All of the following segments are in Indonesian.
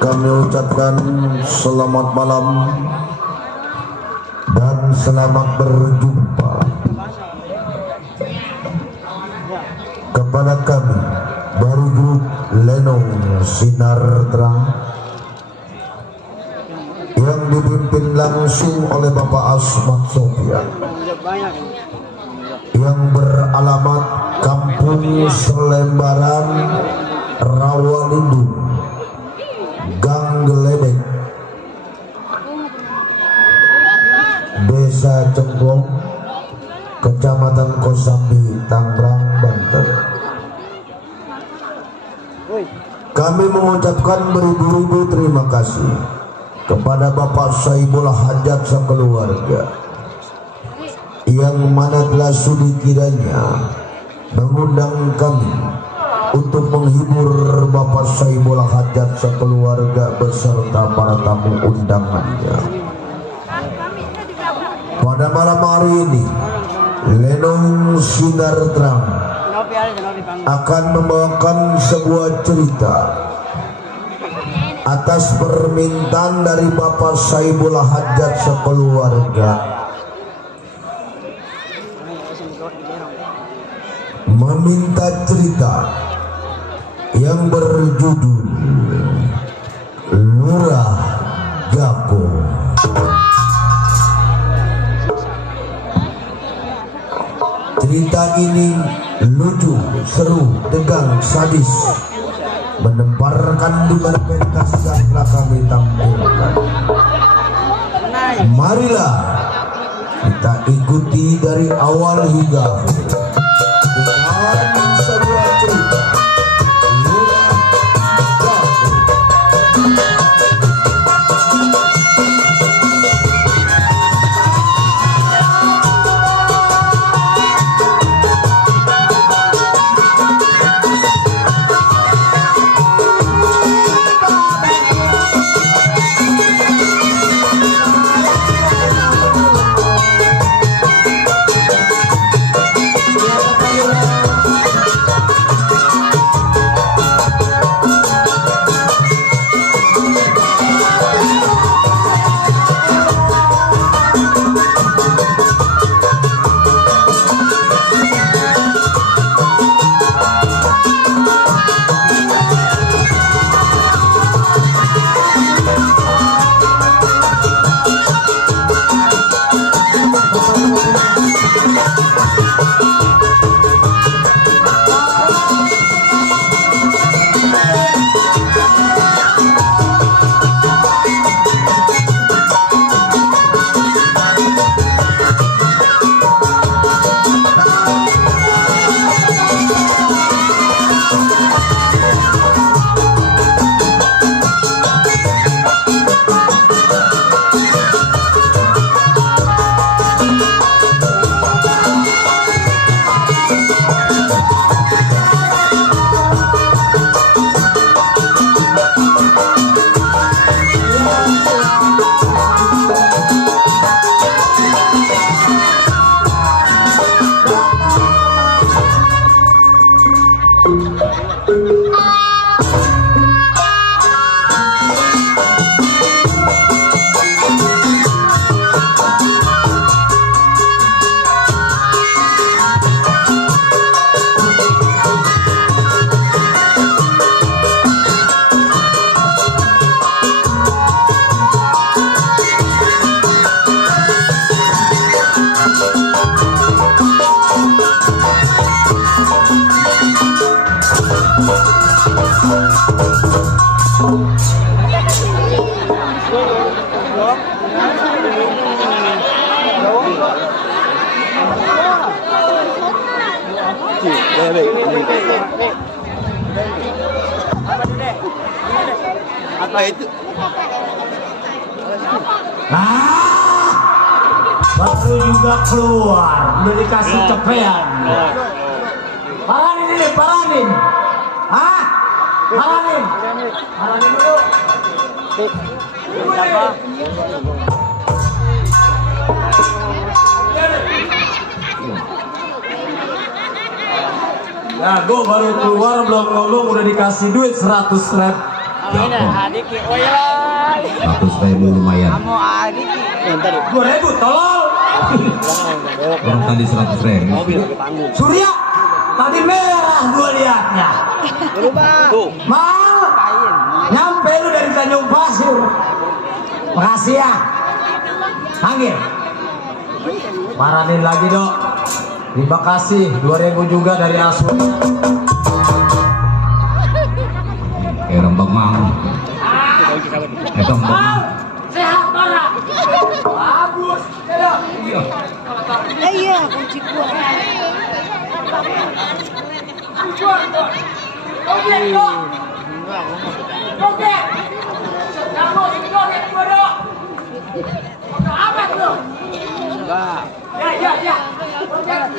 Kami ucapkan selamat malam dan selamat berjumpa kepada kami dari grup Lenong Sinar Terang yang dipimpin langsung oleh Bapak Asmat Sofyan yang beralamat Kampung Selembaran, Rawalindung, Gang Geledek, Desa Cenggong, Kecamatan Kosambi, Tangerang, Banten. Kami mengucapkan beribu-ribu terima kasih kepada Bapak Saibul Hajat sekeluarga yang mana telah sudi kiranya mengundang kami untuk menghibur Bapak Saibul Hajat sekeluarga beserta para tamu undangannya. Pada malam hari ini, Lenong Sinar Terang akan membawakan sebuah cerita atas permintaan dari Bapak Saibul Hajat sekeluarga, meminta cerita yang berjudul Lurah Gapo. Cerita ini lucu, seru, tegang, sadis, menemparkan di mana pentas yang telah kami tampilkan. Marilah kita ikuti dari awal hingga dengan sebuah cerita Lurah Gapo. Apa itu? Baru juga keluar, udah dikasih cepean. Paranin ini, paranin. Hah? Paranin. Paranin dulu. Ya, gue baru keluar belum ngomong udah dikasih duit 100 rep. Adik, oi lah. 100.000 lumayan. Kamu adik. Bentar. 2.000 tolol. Orang tadi 100.000. Mobil ke panggung. Surya, tadi merah gue liatnya. Berubah. Tuh. Mal, nyampe lu dari Tanjung Pasir. Makasih ya. Panggil. Maranin lagi dok. Terima kasih 2.000 juga dari Asun. Orang Bang Mang. Bang Mang. Sehat mana? Bagus. Iya, kunci gua. Enggak. Dan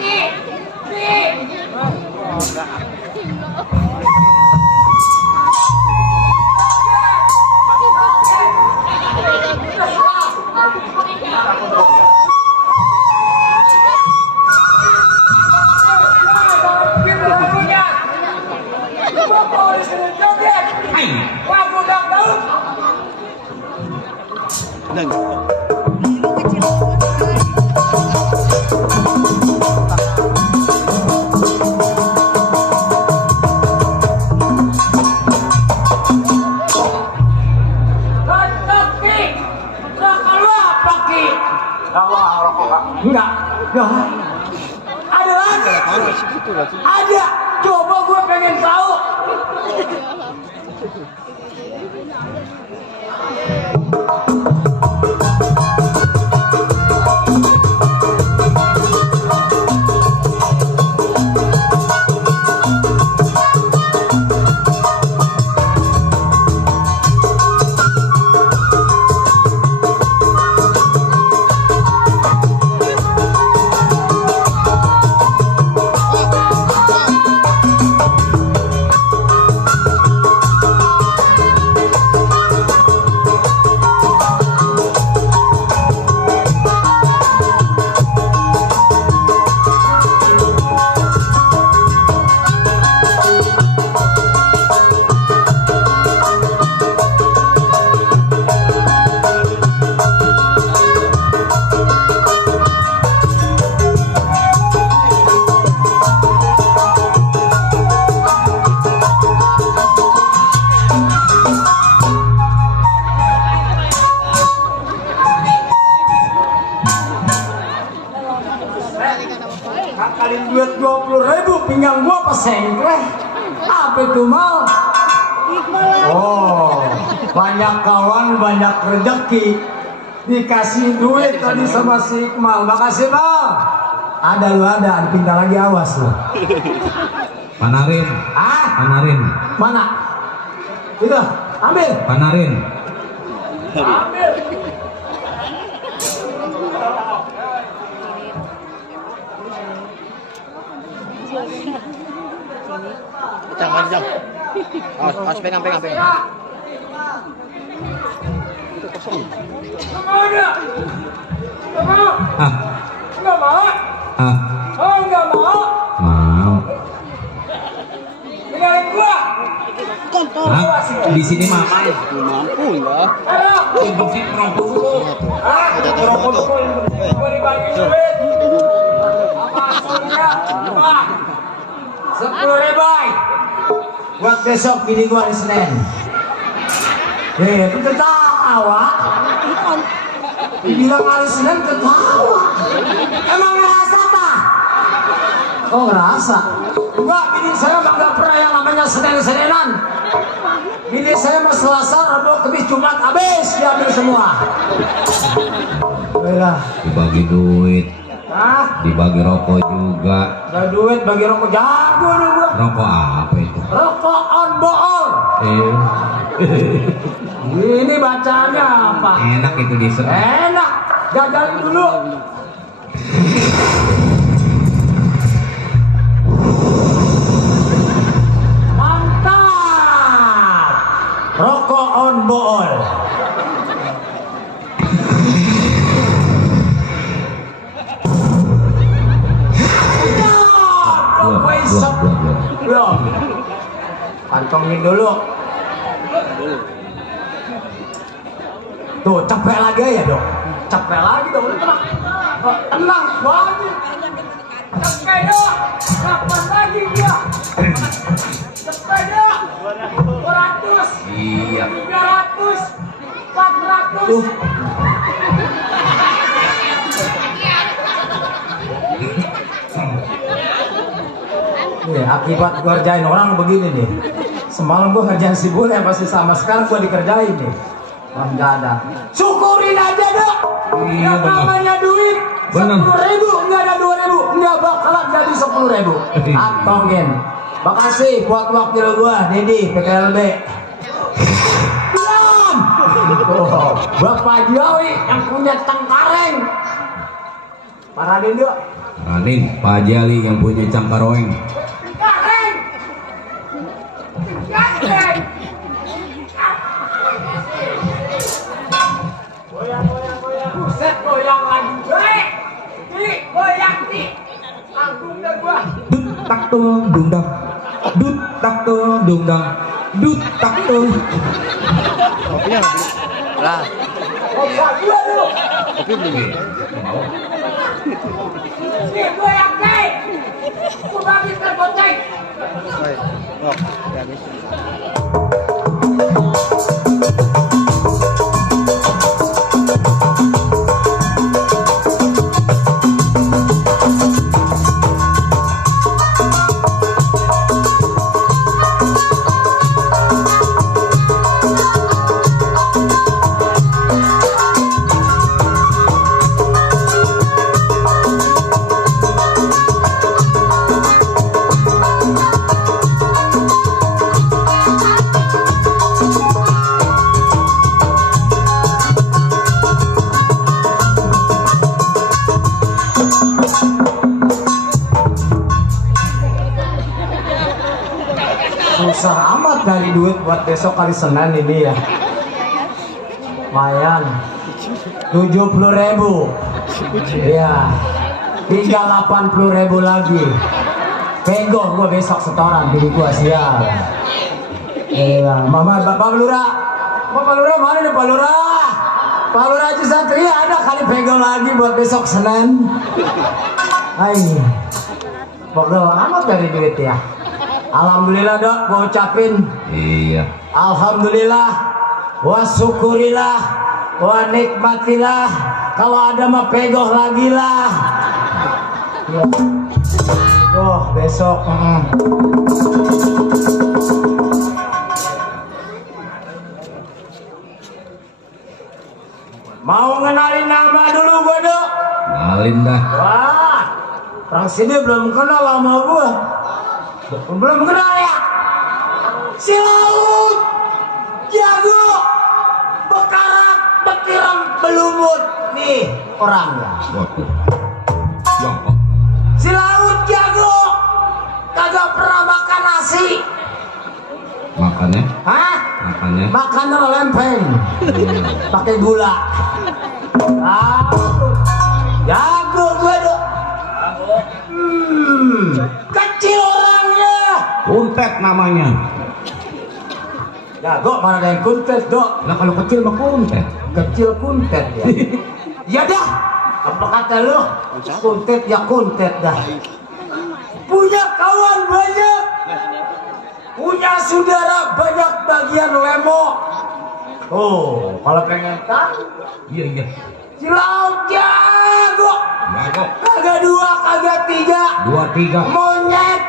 Enggak. Ada lagi. Ada. Coba gue pengen tahu. Kalian duit 20.000 pinggang gua apa sengkleh? Apa itu mal? Oh, banyak kawan banyak rezeki. Dikasih duit tadi sama si Iqmal. Makasih mal. Ada lu ada, pindah lagi awas lu. Panarin. Ah, Panarin. mana? Itu, ambil. Panarin. Ambil. Jam. Pas pegang. Itu kosong. Ah. Enggak mau. Ah. Oh, enggak mau. Mau. Tinggalin gua. Ah, di sini mah Mampu enggak? untuk rokok dulu. Ah, rokok dulu. Gua dibagi duit. Apa hasilnya? Apa? 10.000. Buat besok ini gua hari Senin. Itu ketawa. Dibilang hari Senin ketawa. Emang ngerasa tak? Oh ngerasa. Enggak, bini saya nggak pernah yang namanya Senin-Seninan. Bini saya mau Selasa, Rabu, Kamis, Jumat habis diambil semua. Baiklah. Dibagi duit, Hah? dibagi rokok juga. Ada duit bagi rokok jago nih gua. Rokok apa itu? Rokok on bool. Ini bacaannya apa? Enak itu dessert. Enak. Gagalin dulu. Mantap. Rokok on bool. Dua. belum? Kantongin dulu. Tuh, cepet lagi ya dok. Cepet lagi dong, tenang. Tenang, banget. Cepet dok. Kapan lagi dia? Cepet dok. 200. Iya. 300. 400. Nih, akibat gua kerjain orang begini nih. Semalam gua kerjain si bule pasti sama, sekarang gua dikerjain nih. Enggak ada. Syukurin aja dok. Iya, Yang benar. namanya duit Benar. 10.000 enggak ada 2.000, enggak bakalan jadi 10.000. Atongin. Makasih buat wakil gua, Dedi PKLB. Diam. Oh, Bapak Jawi yang punya Cengkareng. Paranin dok. Ranin, Pak Jali yang punya Cangkaroeng. Cengkareng. Cengkareng. Buset goyangan gue, di goyang di, tanggung dah gua. Dut tak tuh dungdang. Dut tak tuh dungdang. Dut tak tuh. Kopinya nggak beli. Lah, Opa gua dulu, kopi belum. di goyang di, gua bagi tergoceng. Baik. Yok, ya habis. Susah amat dari duit buat besok hari Senin ini ya. Lumayan 70.000. Iya. Tinggal 80.000 lagi. Pego gua besok setoran diri gua sial. Iya, Mama Bapak Lurah. Bapak Lurah mana nih Pak Lurah? Pak Lurah Cisatria ada kali pego lagi buat besok Senin. Hai. Pegel amat dari duit ya. Alhamdulillah dok, gua ucapin Iya. alhamdulillah, wa syukurilah, wa nikmatilah. Kalau ada mah pegoh lagi lah. Ya. Oh besok. Mau ngenalin nama dulu gua dok. Ngalin dah. Wah, orang sini belum kenal sama gua. Belum kenal ya? Si Laut jago bekarak betiram belumut nih orangnya. Waduh. Jongkok. Si Laut jago kagak pernah makan nasi. Makannya? Hah? Makannya? Makannya lempeng pakai gula. Jago gue dok. Kecil orangnya. Kuntet namanya. Jago mana ada yang kuntet dok. Lah kalau kecil mah kuntet. Kecil kuntet ya. Ya dah. Apa kata lu? Kuntet ya kuntet dah. Punya kawan banyak. Punya saudara banyak bagian lemo. Oh, kalau pengen tahu, Iya iya. si Laut jago. Jago. Kagak dua, kagak tiga. 2, 3. Monyet.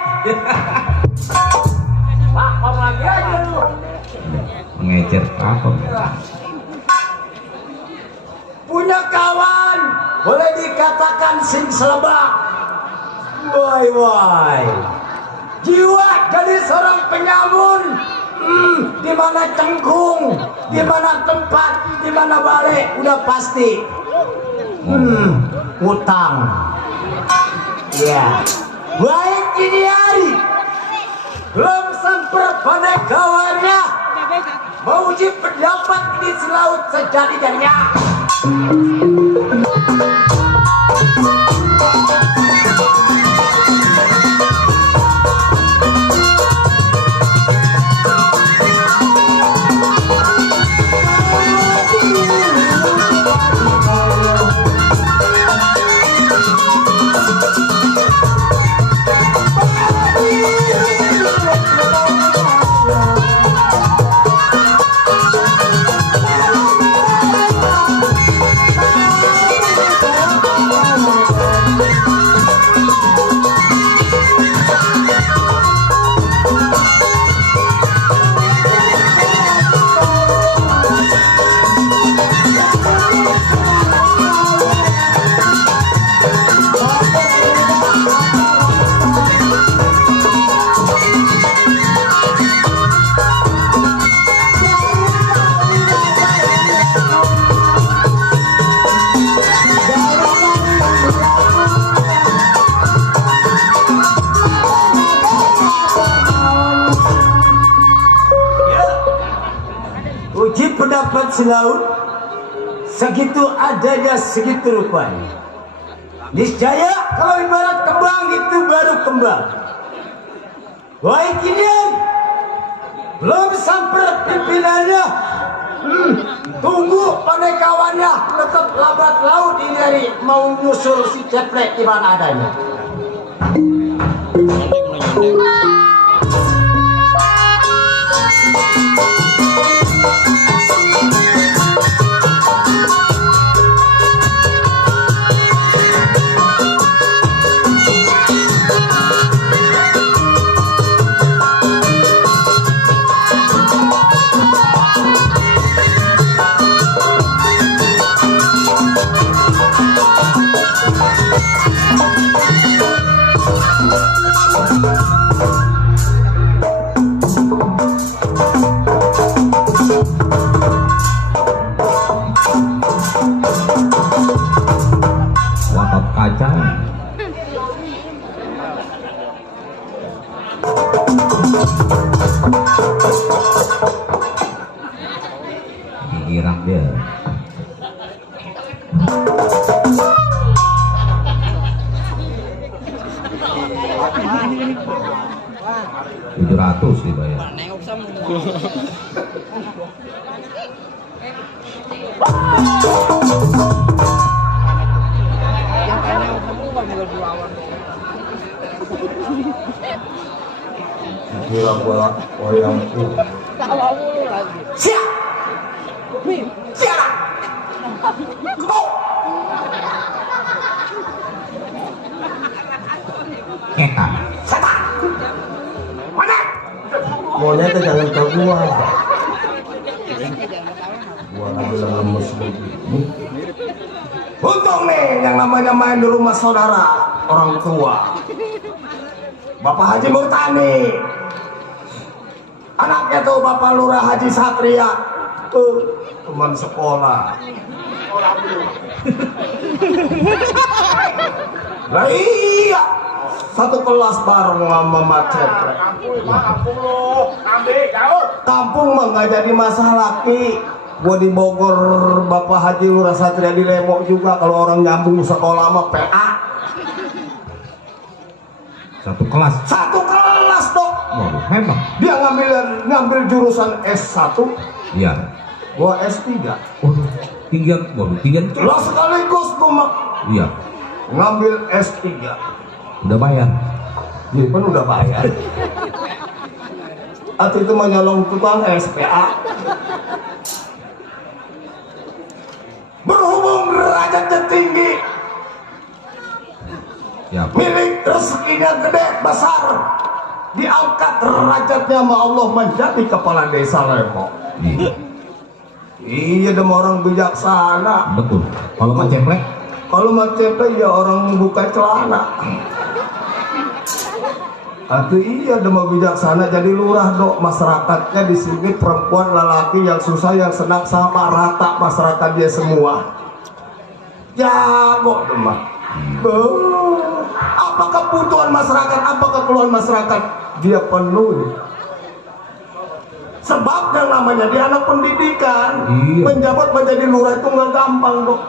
Pakam lagi aja lu. Mengecer apa? Punya kawan, boleh dikatakan sing selebak. Wai. Jiwa jadi seorang penyamun. Di mana cengkung, di mana tempat, di mana balik, udah pasti. Utang. Ya. Baik ini hari. Belum sempat pada kawannya menguji pendapat di Selaut sejadi-jadinya. Uji pendapat selaut, segitu adanya segitu rupanya. Niscaya kalau ibarat kembang itu baru kembang. Wahai kinian, belum sampai pimpinannya. Tunggu penekawannya, tetap lambat laut ini hari mau nyusul si ceplek di mana adanya. Watot kaca. Pikiran dia. $700 dibayar. Gila bola wayangku. Siap! Siap! Go! Eta. Setan! Mana? Monyetnya jangan ke gua. Gua lagi lemes begini. Untung nih yang namanya main di rumah saudara orang tua Bapak Haji Murtani, anaknya tuh Bapak Lurah Haji Satria, teman sekolah. Lah iya, satu kelas bareng sama macet. Kampung mah nggak jadi masalah ki. Gua di Bogor, Bapak Haji Lurah Satria di Lemok juga kalau orang nyambung sekolah mah PA. Satu kelas. Satu kelas dok. Waduh, hebat. Dia ngambil jurusan S1, Iya. gua S3. Waduh, tinggian. Lo sekaligus gua mah Iya. ngambil S3. Udah bayar. Iya kan udah bayar. Atau itu mah nyolong tukang SPA. Berhubung derajatnya tinggi, Ya. milik rezekinya gede besar, diangkat derajatnya sama Allah menjadi kepala desa Lemok. Iya. Iya, demi orang bijaksana. Betul. Kalau mah ceplek, Kalau macetnya ya orang buka celana. Atau iya demi bijaksana jadi lurah dok. Masyarakatnya di sini perempuan lelaki yang susah yang senang sama rata masyarakat dia semua. Jago demam. Apa kebutuhan masyarakat, apa kekeluhan masyarakat dia penuhi. Sebab yang namanya dia anak pendidikan. Iya. Menjabat menjadi lurah itu nggak gampang dok.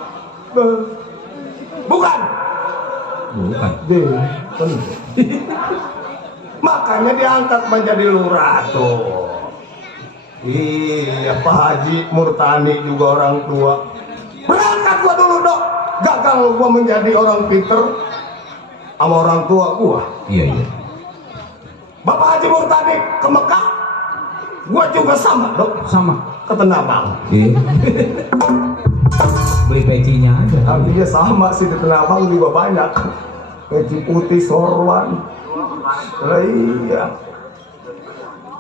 Bukan. bukan. Makanya diangkat menjadi lurah tuh. Iya, Pak Haji Murtani juga orang tua. Berangkat gua dulu dok. Gagal gua menjadi orang pinter sama orang tua gua. Iya. Bapak Haji Murtani ke Mekah, gua juga sama dok, Sama. ke Tanah Abang. Iya. Beli pecinya aja. Artinya sama sih, di Tanah Abang juga banyak. Peci putih sorwan. Iya.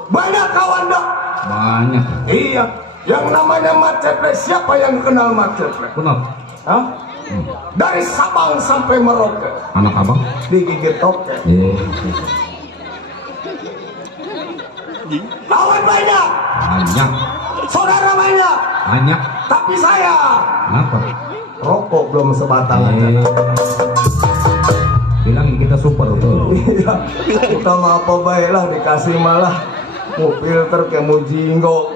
Banyak kawan dok. Banyak. Iya. Yang namanya Mat Ceplek, siapa yang kenal Mat Ceplek? Kenal? Hah? Dari Sabang sampai Merauke Anak abang? digigit toke. Iya. Kawan banyak, Banyak. saudara banyak, Banyak. tapi saya Kenapa? rokok belum sebatang aja. Bilangin kita super tuh. Iya, kita mau apa baiklah dikasih malah mau filter kayak mau jinggo.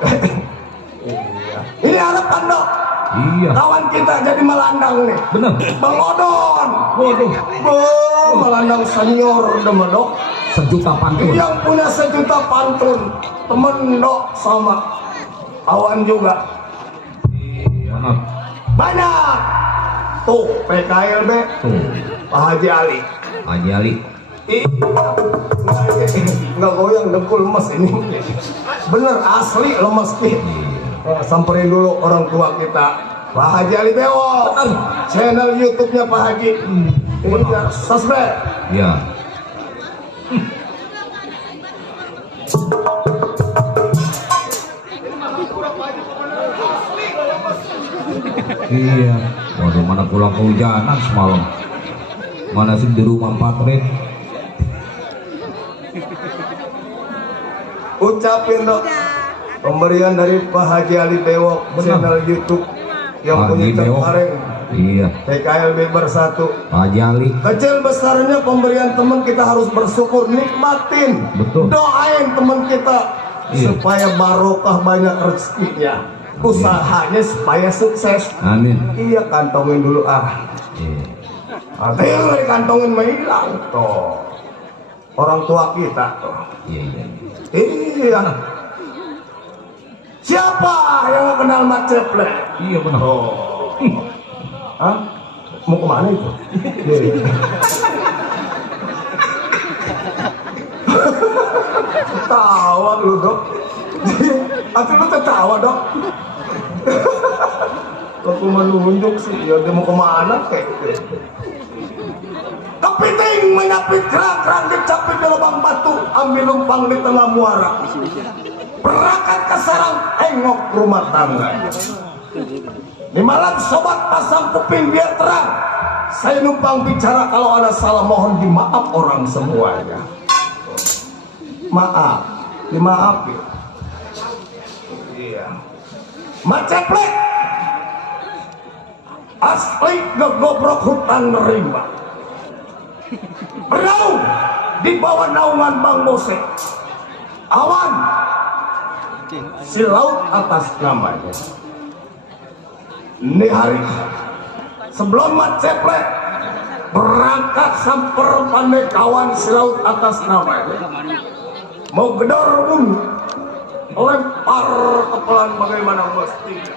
Iya. Ini harapan dok. Iya. Kawan kita jadi melandang nih. Bener. Bang Odon. Waduh. Melandang senior demen dok. Sejuta pantun. Yang punya sejuta pantun. Temen dok sama kawan juga. Bener. Banyak. Tuh PKLB. Tuh. Pak Haji Ali. Haji Ali. Nggak goyang dengkul lemes ini. Bener asli lemes nih. Samperin dulu orang tua kita Pak Haji Ali Dewo. Channel YouTube-nya Pak Haji. Ini subscribe. Ya. Iya. Waduh, mana pulang kehujanan semalam. Mana sih di rumah 4 red. Ucapin dong pemberian dari Pak Haji Ali Dewo channel YouTube yang Haji punya Dewo. kemarin Iya. PKLB bersatu. Haji Ali. Kecil besarnya pemberian teman kita harus bersyukur, nikmatin, Betul. doain teman kita Iya. supaya barokah banyak rezekinya, usahanya supaya sukses. Amin. Iya, kantongin dulu ah. Iya. Artinya nggak dikantongin mah hilang toh. Orang tua kita tuh. Iya, iya. Iya. Siapa yang nggak kenal Mat Ceple? Iya benar. Oh. Hah? Mau kemana itu? Iya. Tawa lu dok. Atau lu tertawa dok? Aku menunjuk sih, ya dia mau kemana kayak gitu. Kepiting menyapit kerak-kerak dicapit di lubang batu, ambil lumpang di tengah muara. Berangkat ke sarang, tengok rumah tangga. Di malam sobat pasang kuping biar terang. Saya numpang bicara, kalau ada salah mohon dimaaf orang semuanya. Maaf, dimaafin. Iya. Mat Ceplek asli ngegobrok hutan rimba. Bernaung di bawah naungan Bang Mose. Awan si laut atas namanya. Ini hari sebelum Mat Ceplek berangkat samper pandai kawan si laut atas namanya, mau gedor bumi, lempar kepelan bagaimana mestinya.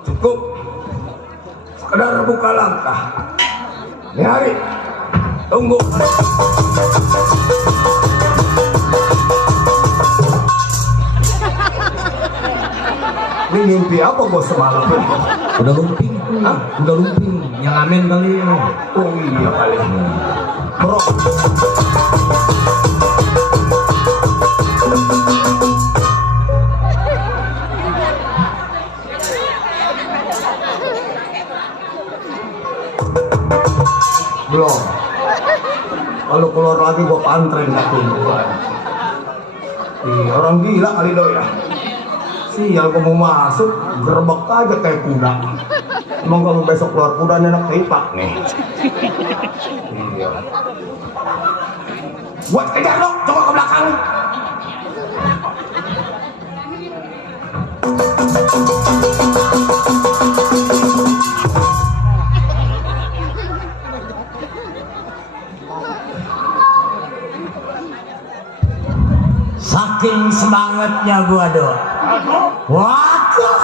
Cukup sekedar buka langkah. Ini hari tunggu. Ini mimpi apa bos semalam? Udah lumping. Hah? Udah lumping. Yang amin kali ya. Oh iya kali. Bro. Belum. Kalau keluar lagi gua pantren gak tungguan. Ih, orang gila kali doi ya. Sial gua mau masuk, gerbek aja kayak kuda. Emang kamu besok keluar kudanya enak tipak nih. Iya. Buat kejar dong, coba ke belakang. Saking semangatnya gua doa. Waduh.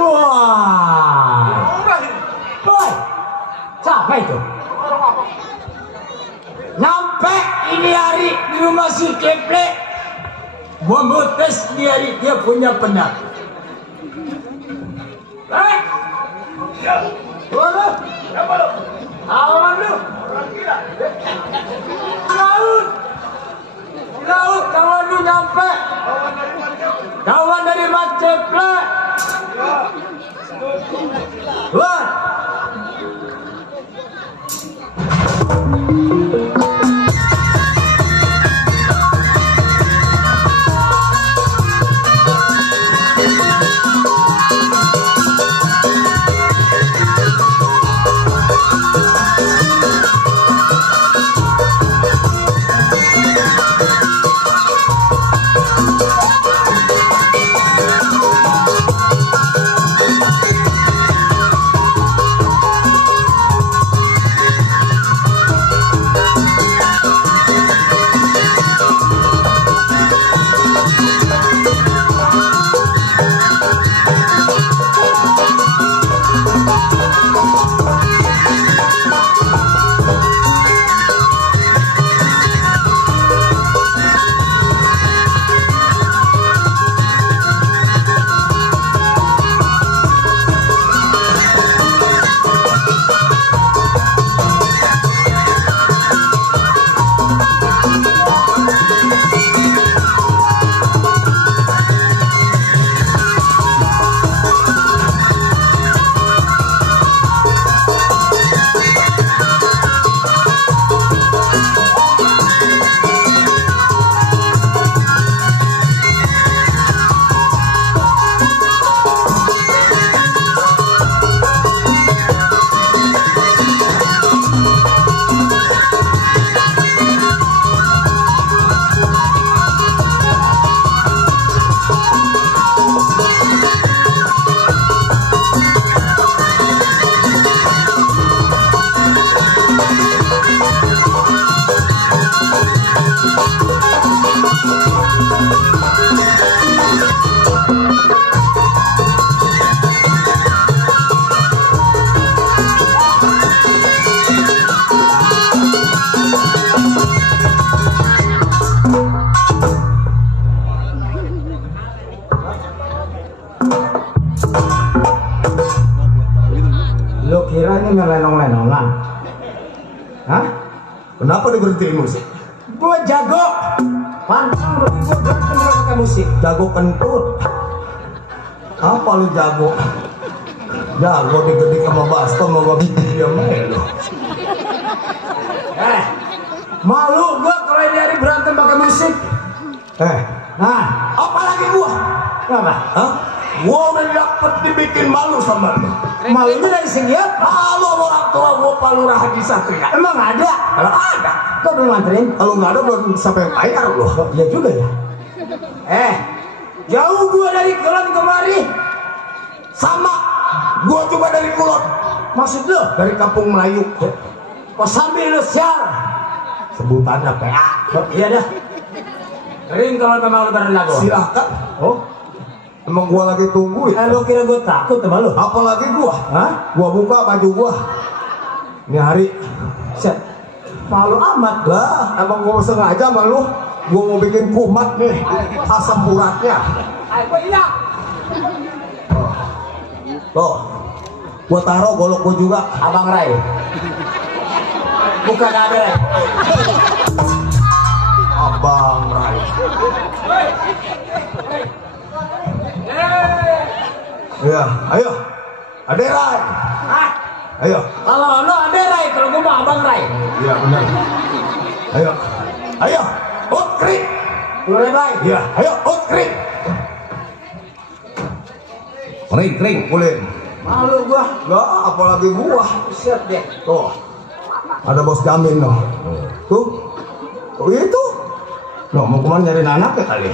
Wah. Boy. Siapa itu? Nyampe ini hari di rumah si Keple. Gua mau tes dia punya penyakit. Waduh. Awan lu. Laut, kawan lu nyampe. Kawan dari Maceple. Wah. Lo kira ini melenong-lenongan? Hah? Kenapa dia berhenti di musik? Gua jago. Pantang gua berantem pakai musik. Jago kentut. Apa lu jago? Jago digede sama baskom sama dia melo. Malu gua kalau ini hari berantem pakai musik. Nah, Apalagi gua? kenapa? Hah? Gua udah dapet dibikin malu sama lu. Malunya dari segi apa? Malu sama orang tua gua Palura Haji Satria. Emang ada? Kalau ada, Kau belum nganterin? kalau nggak ada belum sampai bayar lu. Iya juga ya. Jauh gua dari Kulon kemari. Sama, gua juga dari Kulon, Maksud lu? dari Kampung Melayu. Kau sambil lu sial. Sebutannya PA. Iya dah. Ring kalau memang lu berani lagu. Silakan. Oh, Emang gua lagi tungguin. lu kira gua takut sama lu? Apalagi gua. Hah? Gua buka baju gua. Ini hari. Set. Malu amat. Lah, emang gua sengaja sama lu. Gua mau bikin kumat nih. Asam uratnya. Ayo iya. Tuh. Gua taruh golok gua juga. Abang Rai. Bukan ada Rai. Abang Rai. Iya, ayo. Ade Rai. Ayo. Kalau lu ada Rai, kalau gua mah Abang Rai. Iya, benar. Ayo. Ayo. Krik. Boleh Rai. Iya, ayo krik. Kring, kulin. Malu gua. Enggak, apalagi gua. Siap deh. Tuh. Ada bos jamin noh. Tuh. Oh itu. Noh, mau kemana nyari anak ya kali?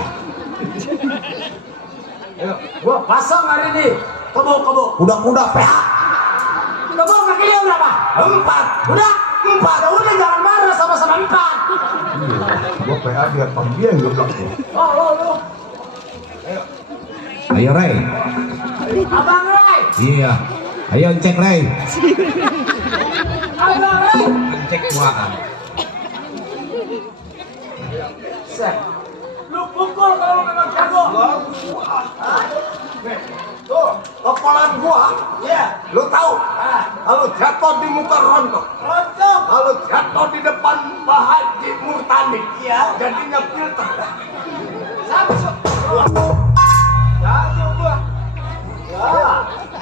Gua pasang hari ini. Kebo. Kuda-kuda PH. Kebo kakinya berapa? 4. Udah 4. Udah jangan marah sama-sama 4. Gua PH dia pembiang geblok. Lu. Ayo Ray. Abang Ray. Iya. Ayo cek Ray. Ayo Ray. Cek kuaan. Set. Lu pukul kalau memang jago. Tuh, kepalan gua. Iya. Lu tahu? Kalau jatuh di muka rontok. Kalau jatuh di depan Pak Haji Murtani. Iya. Jadinya filter. Jago gua.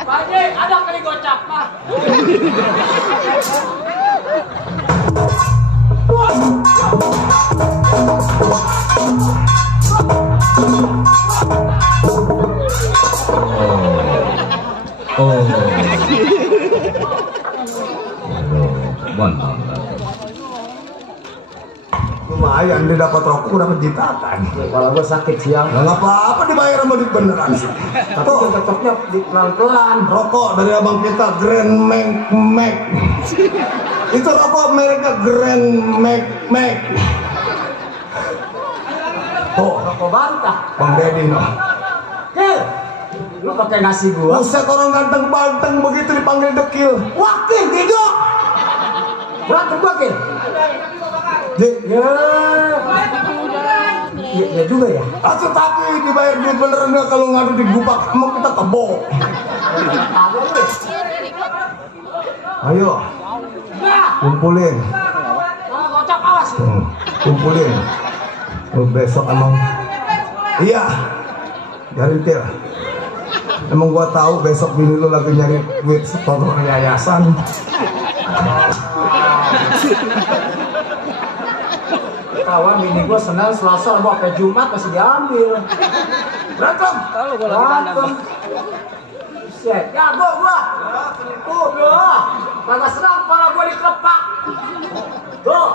Pak Haji, ada kali gocap, Pak. Oh. Mantap. Lumayan dia dapat rokok dapat jitaan. Kalau gua sakit siang. Nggak apa-apa dibayar sama duit beneran sih. Tapi cocoknya di pelan-pelan. Rokok dari abang kita Grand Mac. Itu rokok mereka Grand Mac. Tuh, Rokok baru kah? Bang Deddy no. Kil, lu pakai nasi gua? Buset orang ganteng-banteng begitu dipanggil dekil. Wakil, hidup. Berantem gua, Kil. Ya juga ya. Tapi dibayar duit beneran nggak kalau ngadu di gupak emang kita kebo. Ayo, Nah, kumpulin. gocap awas. Kumpulin. Besok emang. Iya. Jantil. Emang gua tahu besok bini lu lagi nyari duit sponsor yayasan. Kawan bini gua senang Selasa mau sampai Jumat masih diambil. Berantem. Berantem. Set, jago gua. Tuh, kagak senang kepala gua dikelepak. Tuh.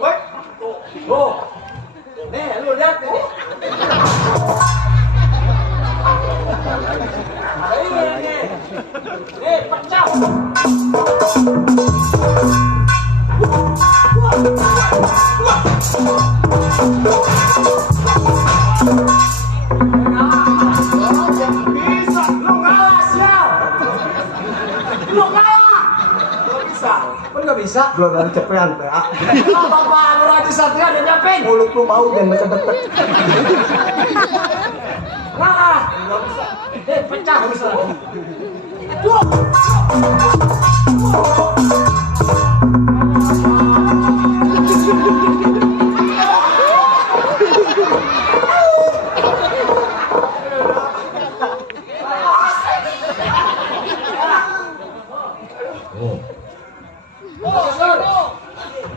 Woi. Tuh. Nih, lu lihat nih. Ini. Nih, pecah. Bisa, lu kalah, sial. Lu kalah. Gak bisa. Pun nggak bisa. Belum ada cepean, PA. Bapak Nur Haji Satria udah nyiapin. Mulut lu bau dan deket-deket. Kalah. Pecah bisa. Duh.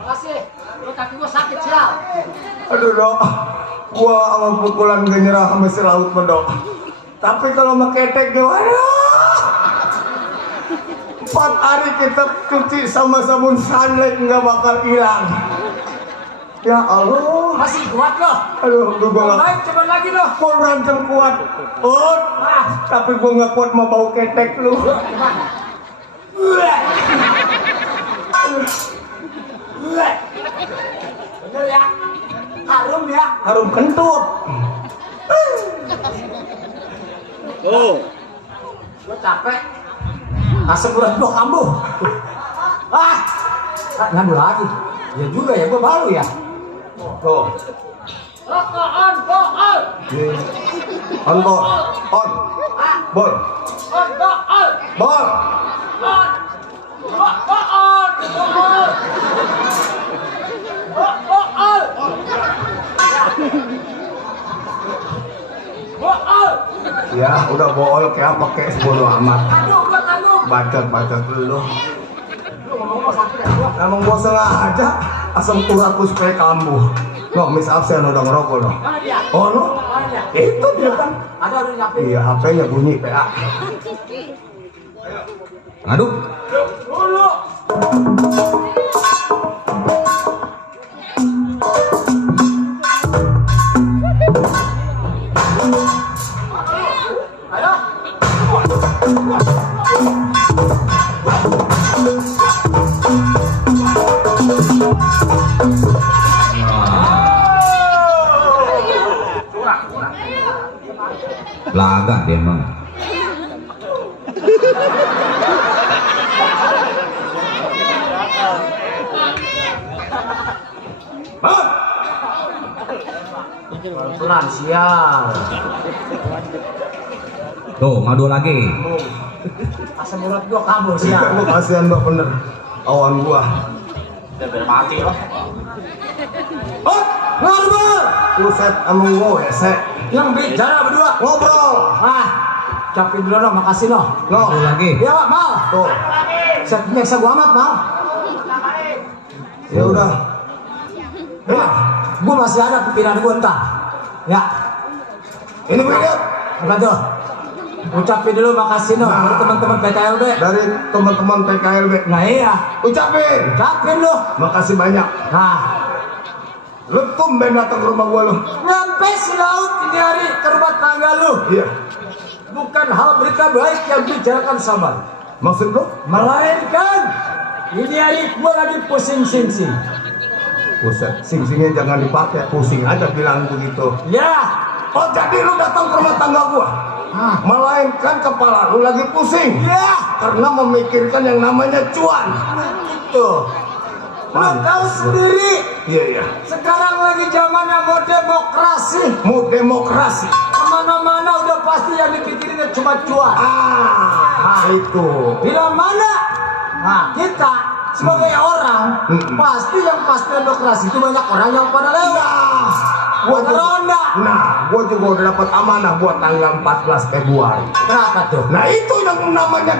Makasih. Lu kaki gua sakit, sial. Aduh dok, gua sama pukulan gak nyerah sama si laut mendok. Tapi kalau meketek gimana? 4 hari kita cuci sama sabun sunlight nggak bakal hilang. Ya Allah. Masih kuat loh. Aduh, gua nggak. Baik, coba lagi loh. Gua berantem kuat. Oh, tapi gua nggak kuat mau bau ketek lu. Bener ya? Harum ya? Harum kentut. Oh. Gue capek. Asam urat gua kambuh. Ngadu lagi. Ya juga ya, gua malu ya. Tuh. On, go on. On ball. On. Ball. On, go on. Ball. On. Go on. Go on. Go on. Go on. Ya, udah bool kayak apa kayak sebodoh amat. Aduh, gua tangguh. Bacot dulu. Lu ngomong sakit ya gua. Emang gua sengaja asam uratku supaya kambuh. No, miss absen udah ngerokok no. Mana dia? Oh no, Mana dia? itu dia kan. Ada udah nyiapin. Iya, HP-nya bunyi PA. Aduh. Dulu. Laga dia emang. Hah? Pelan sial. Tuh, ngadu lagi. Asam urat gua kabur sial. Lu kasihan Mbak bener. Awan gua. Udah mati loh. Oh, Ngobrol. Buset, emang gua hese. Yang bicara berdua. Ngobrol. Ah, capin dulu noh, makasih noh. No. Ngadu lagi. Ya Pak, mal. Tuh. Saya nyeksa gua amat mal. Ya udah. Ya, gua masih ada pikiran gua entar. Ya, Ini lihat apa tuh? Ucapin dulu makasih noh dari teman-teman PKLB. dari teman-teman PKLB. Nah iya, Ucapin. ucapin lu. Makasih banyak. Nah, Lu tumben datang ke rumah gua lu. nyampe si laut ini hari ke rumah tangga lu. Iya. Bukan hal berita baik yang dibicarakan sama lu. Maksud lu? Melainkan ini hari gua lagi pusing sing-sing. Buset, sing-singnya jangan dipakai. Pusing aja bilang begitu. Ya, Oh, jadi lu datang ke rumah tangga gua. ah, Melainkan kepala lu lagi pusing. ya, Karena memikirkan yang namanya cuan. itu. Lu tahu sendiri, Iya, iya. sekarang lagi zamannya mau demokrasi. Mau demokrasi. Kemana-mana udah pasti yang dipikirin cuma cuan. Itu. Bila mana? Nah, kita sebagai orang pasti yang pasti demokrasi itu banyak orang yang pada lewat. Gua Pada juga, ronda. gua juga udah dapat amanah buat tanggal 14 Februari. Kenapa tuh? Nah, itu yang namanya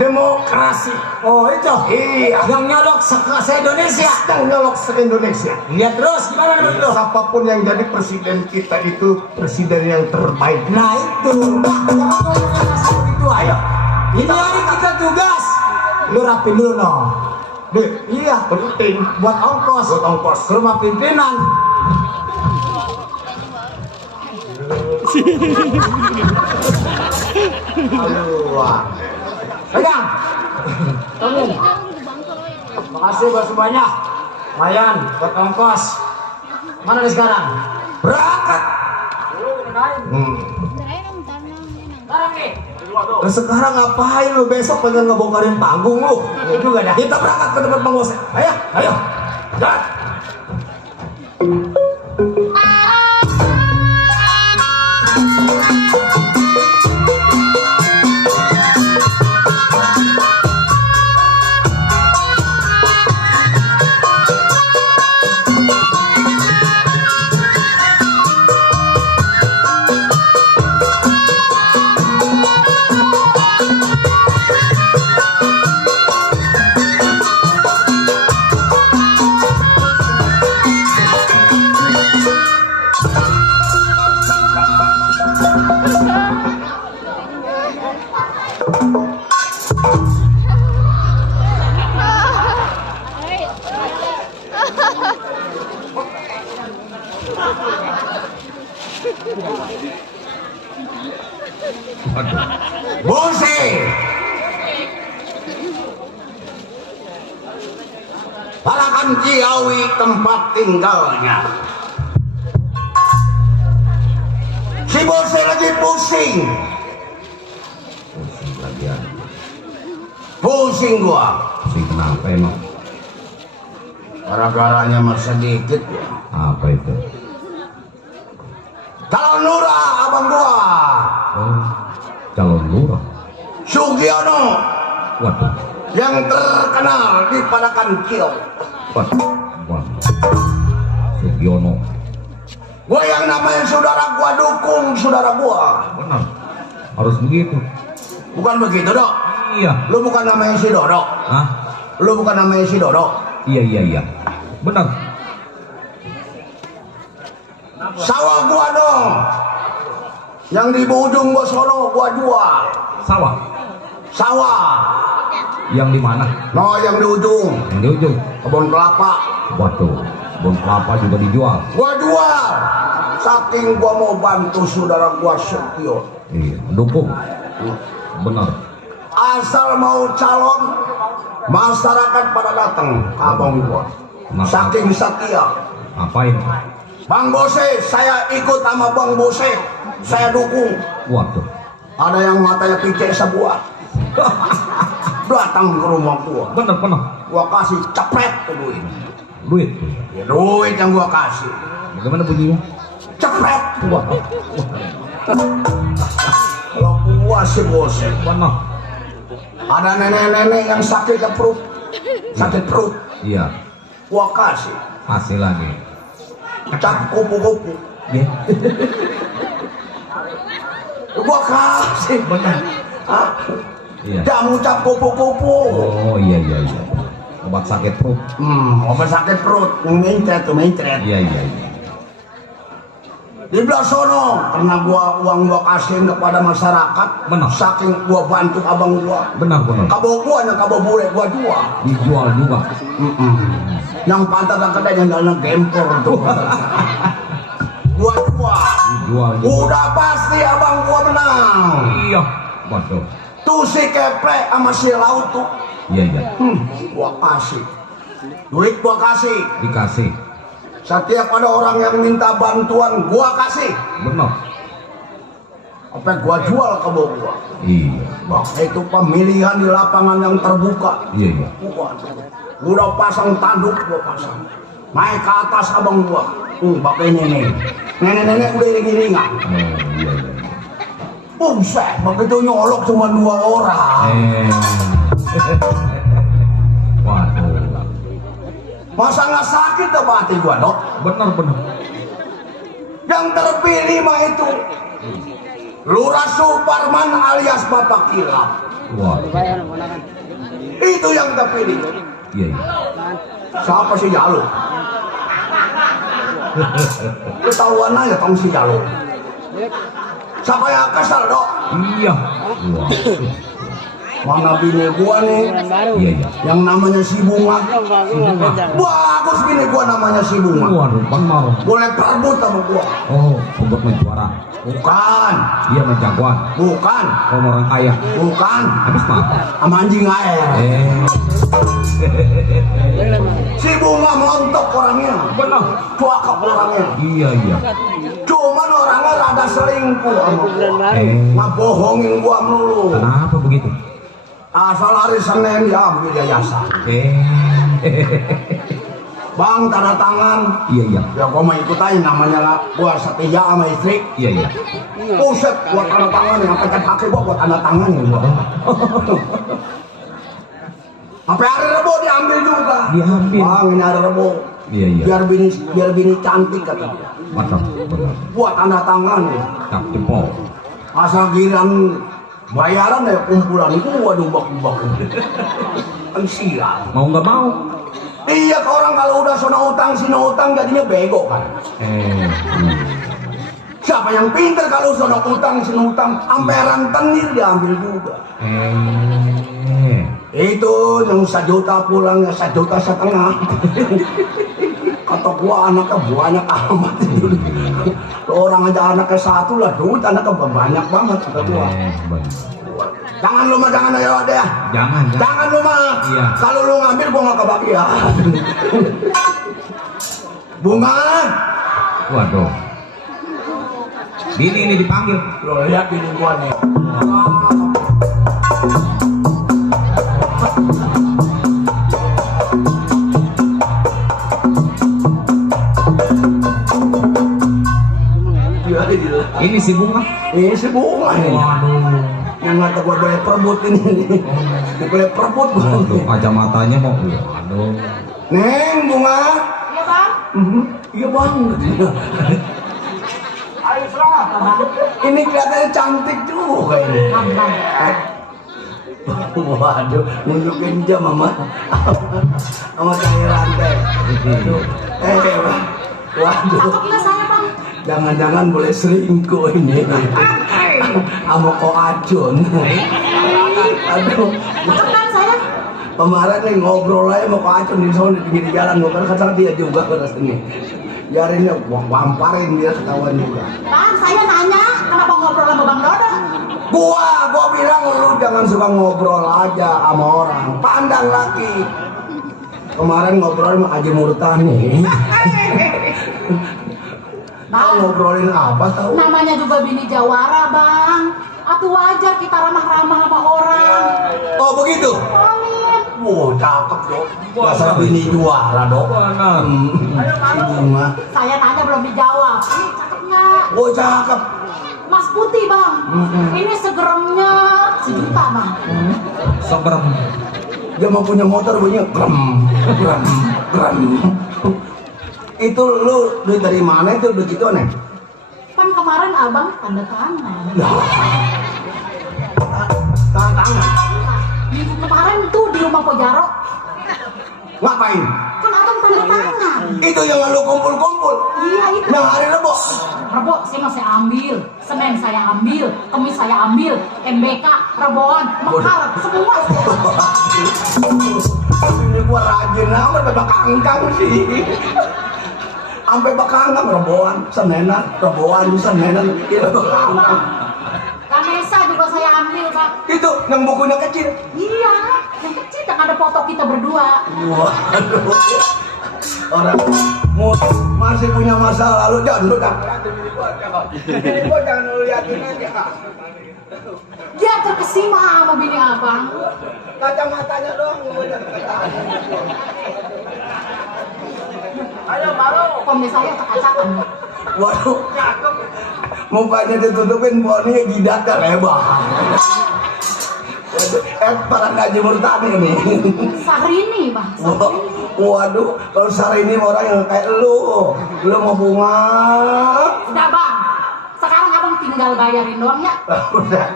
demokrasi. Oh itu. Iya. Yang nyolok se-Indonesia. Yang nyolok se-Indonesia. Lihat terus gimana menurut lu? Siapapun yang jadi presiden kita itu presiden yang terbaik. Nah itu. Nah, jangan ngomongin asal gitu. Ayo. Ini hari kita tugas. Lu rapin dulu no. Deh, Iya. penting Buat ongkos. buat ongkos. Ke rumah pimpinan. Aduh. Wah. Pegang. Tunggu. Makasih buat semuanya. Lumayan buat ongkos. Mana nih sekarang? Berangkat. Sekarang nih. Nah, sekarang ngapain lu? Besok pengen ngebongkarin panggung lu. Ya juga dah. Kita berangkat ke tempat Bang Bos. Ayo, ayo. Jalan. Busi. Parakan Ciawi tempat tinggalnya. Si Busi lagi pusing. Pusing lagi ya. Pusing gua. Pusing kenapa emang? Gara-garanya masih sedikit ya. Apa itu? Calon lurah abang gua. Oh, calon lurah. Sugiono. Waduh. Yang terkenal di Parakan Ciawi. Waduh. Sugiono. Gua yang namanya saudara gua dukung saudara gua. Benar. Harus begitu. Bukan begitu, Dok. Iya. Lu bukan namanya si Dodo. Hah? Lu bukan namanya si Dodo. Iya. Benar. Sawah gua dong. Yang di Bojong Bosono gua jual. Sawah. Sawah. Yang di mana? No, yang di ujung. Yang di ujung. Kebun kelapa. Waduh. Kebun kelapa juga dijual. Gua jual. Saking gua mau bantu saudara gua Setio. Iya. Dukung. Benar. Asal mau calon, masyarakat pada datang abang gua. Nah. Saking setia. Apain? Bang Bose, saya ikut sama Bang Bose. Saya dukung. Waduh. Ada yang matanya picek sebuah. Datang ke rumah gua. Bener. Gua kasih cepet ke duit. Duit. Ya, duit yang gua kasih. Bagaimana bunyinya? Cepet. Wah. Kalau gua si Bose. Bener. Ada nenek-nenek yang sakit perut. Sakit perut. Iya. Gua kasih. Hasil lagi. Cap kupu-kupu. Ya. Gua kasih. Bener. Hah? Iya. Jamu cap kupu-kupu. Oh iya. Obat sakit perut. Obat sakit perut. Mencret. Iya. Di belah sono, karena uang gua kasihin kepada masyarakat. Benar. Saking gua bantu abang gua. Benar. Kabo gua yang kabo bule gua jual. Dijual juga. Yang pantat dan kedai yang dalam gempor tuh. Gua jual. Dijual juga. Udah pasti abang gua menang. Iya. Waduh. Tuh si keplek sama si laut tuh. Iya. Gua kasih. Duit gua kasih. Dikasih. Setiap ada orang yang minta bantuan, gua kasih. Benar. Apa gua jual ke bawah gua. Iya. Waktu itu pemilihan di lapangan yang terbuka. Iya. Gua udah pasang tanduk, gua pasang. Naik ke atas abang gua. Bapak nenek. Nenek-nenek udah iring-iringan. Oh iya. Buset, begitu nyolok cuma 2 orang. Waduh. Masa nggak sakit apa hati gua, Dok? Benar. Yang terpilih mah itu Lurah Suparman alias Bapak Kilap. Waduh. Itu yang terpilih. Iya. Siapa si Jalo? Ketahuan aja tong si Jalo. Siapa yang kesal, Dok? Iya. Waduh. Mana bini gua nih? Iya. Yang namanya si Bunga. Bagus bini gua namanya si Bunga. Waduh, benar. Boleh perebut sama gua. Oh, untuk menjuara. Bukan. Iya, menjagoan. Bukan. Orang kaya. Bukan. Habis mah. Sama anjing air. Si Bunga montok orangnya. Benar. Cakep orangnya. Iya. Cuman orangnya rada selingkuh sama gua. Ngabohongin gua melulu. Kenapa begitu? Asal hari Senin dia ambil yayasan. Bang, tanda tangan. Iya. Ya gua mau ikut aja, namanya gua setia sama istri. Iya. Buset, gua tanda tangan, yang pencet kaki gua tanda tangan ya. Sampai hari Rebo diambil juga. Diambil. Bang, ini hari Rebo. Iya. Biar bini cantik kata dia. Mantap. Benar. Gua tanda tangan ya. Tak jempol. Asal giran bayaran ya kumpulan itu gua dubak-dubak. Kan sial. Mau nggak mau? Iya, ke orang kalau udah sono utang sini utang jadinya bego kan. Siapa yang pinter kalau sono utang sini utang, amperan tenir diambil juga. Itu yang 1 juta pulangnya 1,5 juta. Kata gua anaknya banyak amat itu. Orang aja anaknya 1 lah, duit anaknya banyak banget kata gua. Jangan lu mah, jangan ayo deh. Jangan lu mah. Iya. Kalau lu ngambil gua nggak kebagian. Bunga. Waduh. Bini ini dipanggil. Lo lihat bini gua nih. Ini si Bunga. Ini si Bunga nih. Waduh. Yang kata gua boleh perebut ini. Boleh perebut gua. Waduh, kacamatanya mau. Waduh. Neng, Bunga. Iya bang. Iya bang. Ayo serah. Ini kelihatannya cantik juga ini. Waduh, nunjukin jam mama. Sama cairan teh. Waduh. Waduh. Cakepnya saya bang. Jangan-jangan boleh selingkuh ini. Sama kok acun. Aduh. Cakep kan saya? Kemarin nih ngobrol aja mau kok acun di sana di pinggir jalan, gue kan kata dia juga ke sini. Biarin dia, wamparin dia ketahuan juga. Bang, saya nanya kenapa ngobrol sama Bang Dodo? Gua bilang lu jangan suka ngobrol aja sama orang, pandang lagi. Kemarin ngobrol sama Haji Murtani. Bang, ngobrolin apa tahu? namanya juga bini jawara, Bang. Atuh wajar kita ramah-ramah sama orang. Oh begitu? Amin. Wow, cakep dok. Dasar bini juara dok. Si Bunga. Saya tanya belum dijawab. Ini cakep nggak? Oh cakep. Mas Putih, Bang. Ini segeremnya sejuta, Bang. Sobrem. Dia mau punya motor bunyi grem, grem, grem. Itu lu duit dari mana itu begitu nih? Kan kemarin abang tanda tangan. Tangan tangan. Minggu kemarin tuh di rumah Pojaro. Ngapain? Kan abang tanda tangan. Itu yang lu kumpul-kumpul. Iya itu. Yang hari Rebo. Rebo saya nggak saya ambil, Senin saya ambil, Kamis saya ambil, MBK, Reboan, Mekar, semua. Ini gua rajin amat sampai bakangkang sih. Sampai bakangkang Reboan, Senenan, Reboan, Senenan. Itu bakangkang. Kanesa juga saya ambil, Pak. Itu yang bukunya kecil. Iya, yang kecil yang ada foto kita berdua. Waduh. Orang masih punya masa lalu, jangan lu jangan gua jangan lu liatin aja. Dia terkesima sama bini abang. Kacamatanya doang gua jangan. Ayo baru. Komde saya kekacakan. Waduh, cakep. Mukanya ditutupin, boninya jidatnya lebar. Waduh, para Haji Murtani nih. Sahrini, Bang. Sahrini. Waduh, kalau Sahrini orang yang kayak lu mau bunga. Udah, Bang. Sekarang abang tinggal bayarin doang ya. Udah,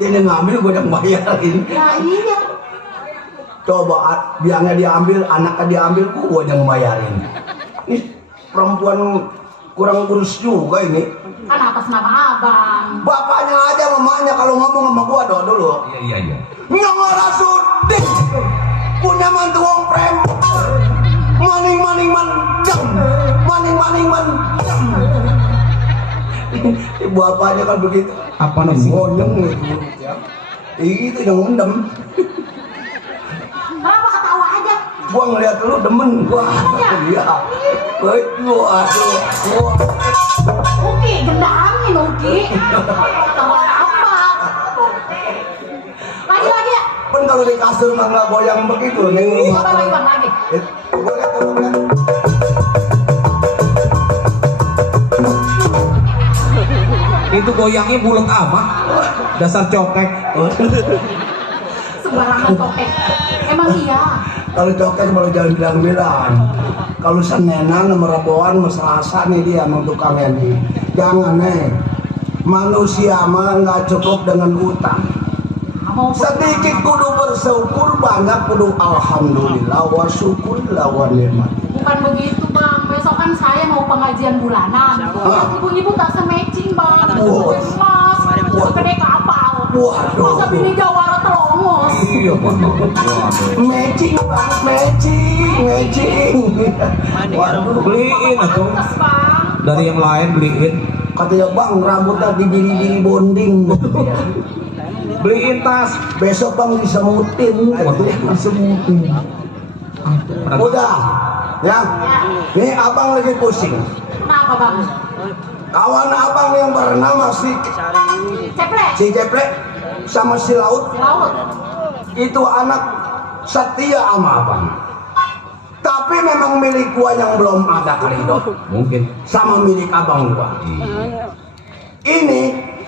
dia yang ngambil, gue yang bayarin. Ya iya. Coba biangnya diambil, anaknya diambil, gue yang bayarin. Ih, perempuan kurang urus juga ini. Kan atas nama abang. Bapaknya aja, mamanya kalau ngomong sama gua dulu. Iya. Nggak ngeras suding. Punya mantu wong prem. Maning mandem. Maning mandem. Bapaknya kan begitu. Apa nasi? Ngonyong gitu. Itu yang mendem. Kenapa ketawa aja? Gua ngeliat lu demen gua. Iya. Waduh, aduh. Wah. Uki, gendangin Uki. Ketawa apa? Lagi ya. Kan kalau di kasur mah nggak goyang begitu. Neng. Coba lagi Bang, lagi. Gua lihat dulu, lihat. Itu goyangnya bulat amat. Dasar cokek. Sembarangan topek. Emang iya. Kalau cokek baru jangan bilang-bilang. Kalau Senenan sama Reboan sama Selasa nih dia sama tukangnya nih. Jangan manusia mah nggak cukup dengan utang. Mau Sedikit kudu bersyukur, banyak kudu alhamdulillah wa syukurillah wa nikmat. Bukan begitu Bang, besok kan saya mau pengajian bulanan. Ibu-ibu tak se-matching Bang. Wah. Emas, segede kapal. Waduh. Masa bini jawara telongos. Iya benar. Matching bang, matching. Waduh, Beliin atau Pantes Bang. dari yang lain beliin. katanya bang rambutnya dibiri-biri bonding. Beliin tas. Besok bang disemutin. Waduh, disemutin. Udah, ya. Nih abang lagi pusing. Kenapa Bang? Kawan abang yang bernama Ceplek. si Ceplek sama si Laut Laut. itu anak setia sama abang. Tapi memang milik gua yang belum ada kali dok. Mungkin. Sama milik abang gua. Ini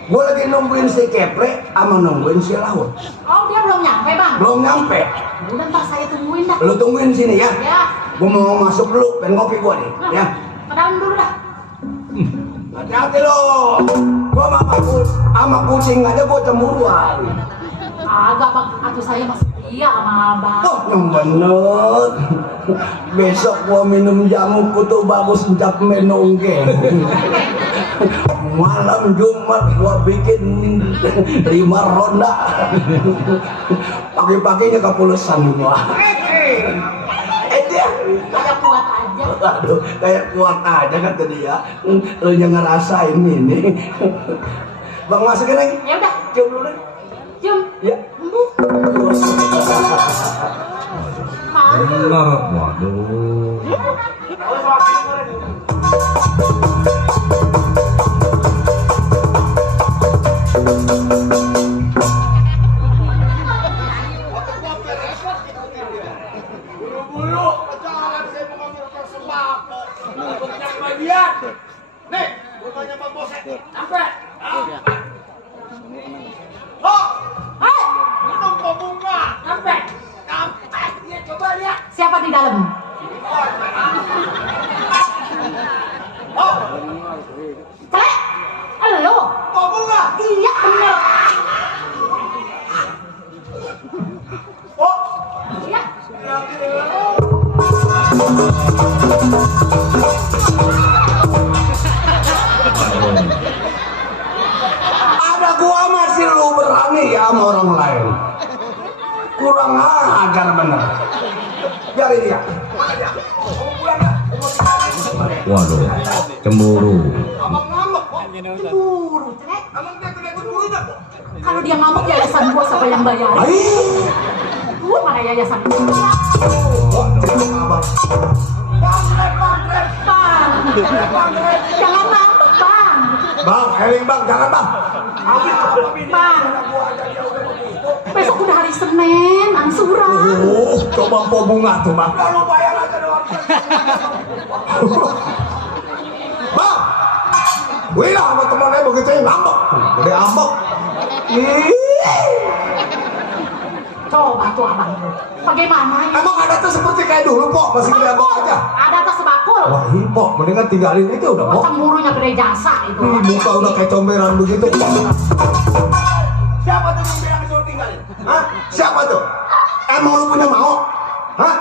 gua lagi nungguin si Ceplek sama nungguin si Laut. Oh dia belum nyampe Bang? Belum nyampe. Udah ntar saya tungguin dah. Lu tungguin sini ya. Ya. Gua mau masuk dulu, pengen ngopi gua nih. Ya. Ke dalam dulu dah. Hati-hati loh. Gua sama kucing aja gua cemburuan. Agak Bang, atuh saya masih iya sama Abang. Oh, yang bener. Besok gua minum jamu kutu bagus njap menonggeng. Malam Jumat gua bikin 5 ronda. Pagi-paginya kepulusan gua. Dia Kayak kuat aja. aduh, kayak kuat aja kata dia. Lu yang ngerasain ini. Bang masukin lagi. Ya udah, Cium dulu deh. cium. Ya. Benar. Waduh. Sampai. Hei, sampai. Ya, coba lihat. Siapa di dalam? Celek, elo. Iya bener. Iya. Ada gua masih lu berani ya sama orang lain. Kurang ajar bener. Biarin dia. Mana dia? Mau pulang ya? Waduh, cemburu. Cemburu, Celek. Kalau dia ngamuk yayasan gua siapa yang bayar? Gua mana yayasan gua? Bang, jangan ngambek bang. Bang, eling bang, jangan bang. Bang, besok udah hari Senin, angsuran. Coba po bunga tuh bang. Kalau bayar aja doang. Bang, wih lah sama temannya begitu yang ngambek. Udah ngambek. Coba tuh abang, bagaimana ya? Emang ada tuh seperti kayak dulu pok, masih gede abang aja. Ada tas sebakul. Wah pok, mendingan tinggalin itu udah pok. Cemburunya gede jasa itu. Muka udah kayak comberan begitu. Siapa tuh yang bilang disuruh tinggalin? Hah? Siapa tuh? Emang lu punya mau? Hah?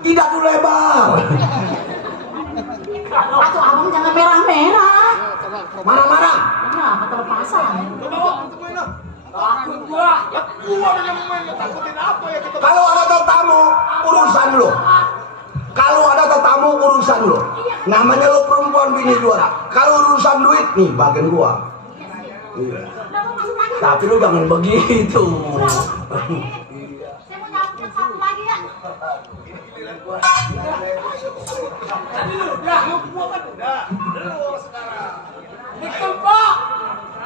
Tidak tuh lebar. Atuh abang jangan merah-merah. Marah-marah. Ya, kata lepasan. Kalau ada tetamu urusan lo. Kalau ada tetamu urusan lo. Namanya lo perempuan bini juara. Kalau urusan duit nih bagian gua. Iya. Tapi lo jangan begitu. Saya mau nyambut satu lagi ya.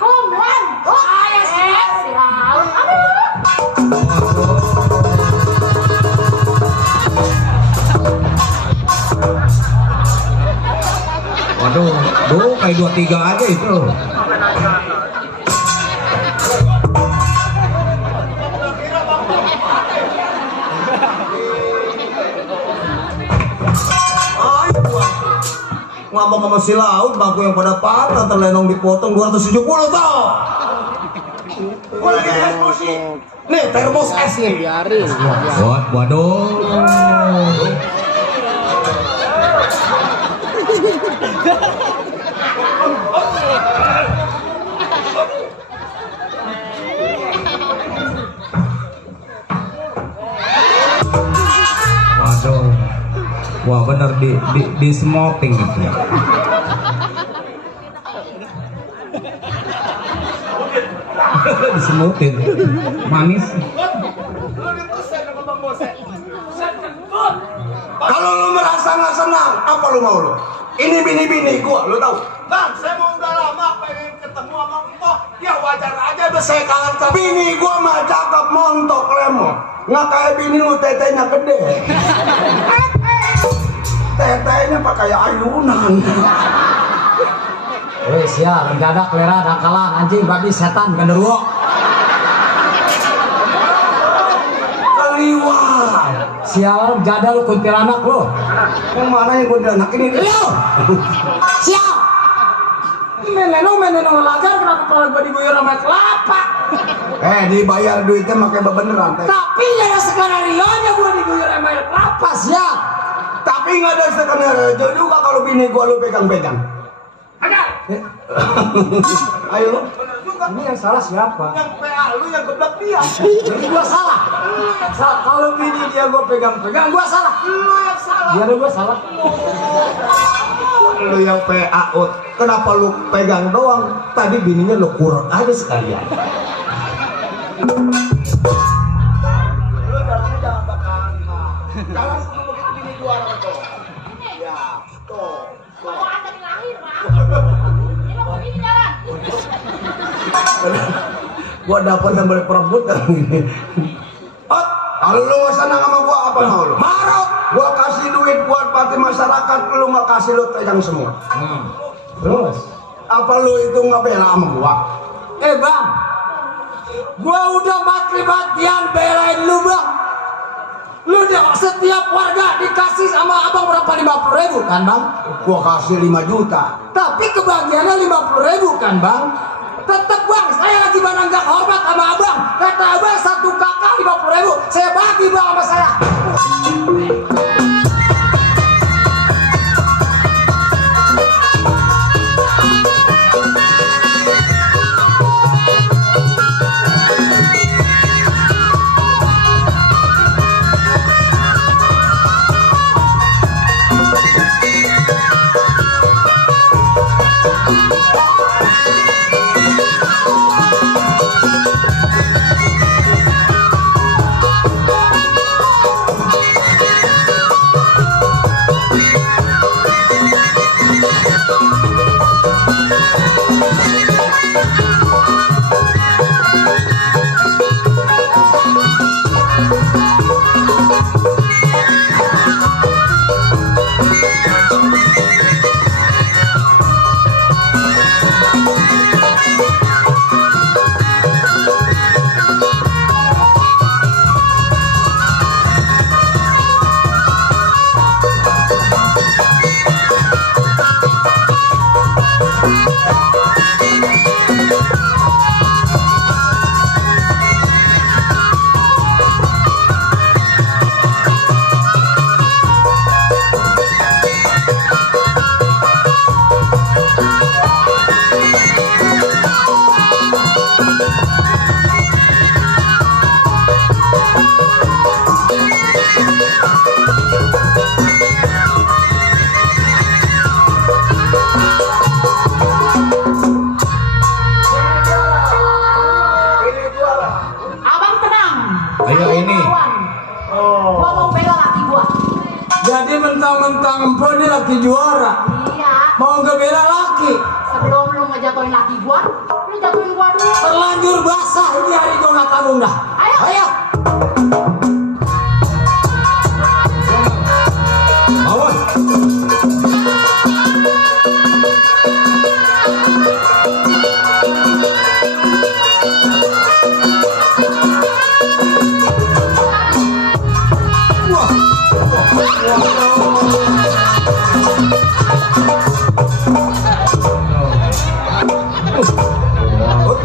Kumwan. Ayah sial. Aduh. Waduh, kayak 23 aja itu. Ngomong sama si laut, bangku yang pada patah terlenong dipotong 270 tau. Gua lagi diskusi. Nih termos es nih. Biarin. Waduh. Waduh. Wah bener di smoking gitu ya. Disemutin manis. Kalau lu merasa nggak senang, apa lu mau lu? Ini bini-bini gua, lu tahu? Bang, saya mau udah lama pengen ketemu sama engkau. Ya wajar aja tuh saya kangen ke bini gua mah cakep montok lemot. Nggak kayak bini lu tetenya gede. Tetenya pakai ayunan. Sial, mendadak lera dakalan anjing babi setan genderuwo. Keliwat. Sial, jadal kuntilanak lo. Yang mana yang gua anak ini? Lu. Sial. Menenong lajar kenapa kalau gua diguyur sama kelapa? Dibayar duitnya pakai beneran. Tapi ya skenario-nya gua diguyur sama kelapa, sial. Tapi nggak ada skenario juga kalau bini gua lu pegang-pegang. Ayo. Ini yang salah siapa? Yang PA lu yang geblek dia. Jadi gua salah. Kalau bini dia gua pegang-pegang, gua salah. Lu yang salah. Dia gua salah. Lu yang PA ut. Kenapa lu pegang doang? Tadi bininya lu kurang aja sekalian. Lu jangan bakal. Jangan begitu bini juara tuh. Ya, tuh. Kalau anda dilahir, Bang. Ini mau begini jalan. Gua dapat yang boleh perebutan gini. Oh, kalau lu nggak senang sama gua apa mau lu? Marah. Gua kasih duit buat partai masyarakat, lu nggak kasih lu pegang semua. Terus? Apa lu itu ngebela sama gua? Bang, gua udah mati-matian belain lu bang. Lu dia setiap warga dikasih sama abang berapa 50.000 kan bang? Gua kasih 5 juta. Tapi kebagiannya 50.000 kan bang? Tetep bang, saya lagi mana nggak hormat sama abang. Kata abang satu kakak 50.000, saya bagi bang sama saya. Abang tenang. Ayo ini. Gua mau bela laki gua. Jadi mentang-mentang empon ini laki juara. Iya. Mau ngebela laki. Sebelum lu ngejatuhin laki gua, lu jatuhin gua dulu. Terlanjur basah ini hari gua nggak tanggung dah. Ayo. Ayo. Awas.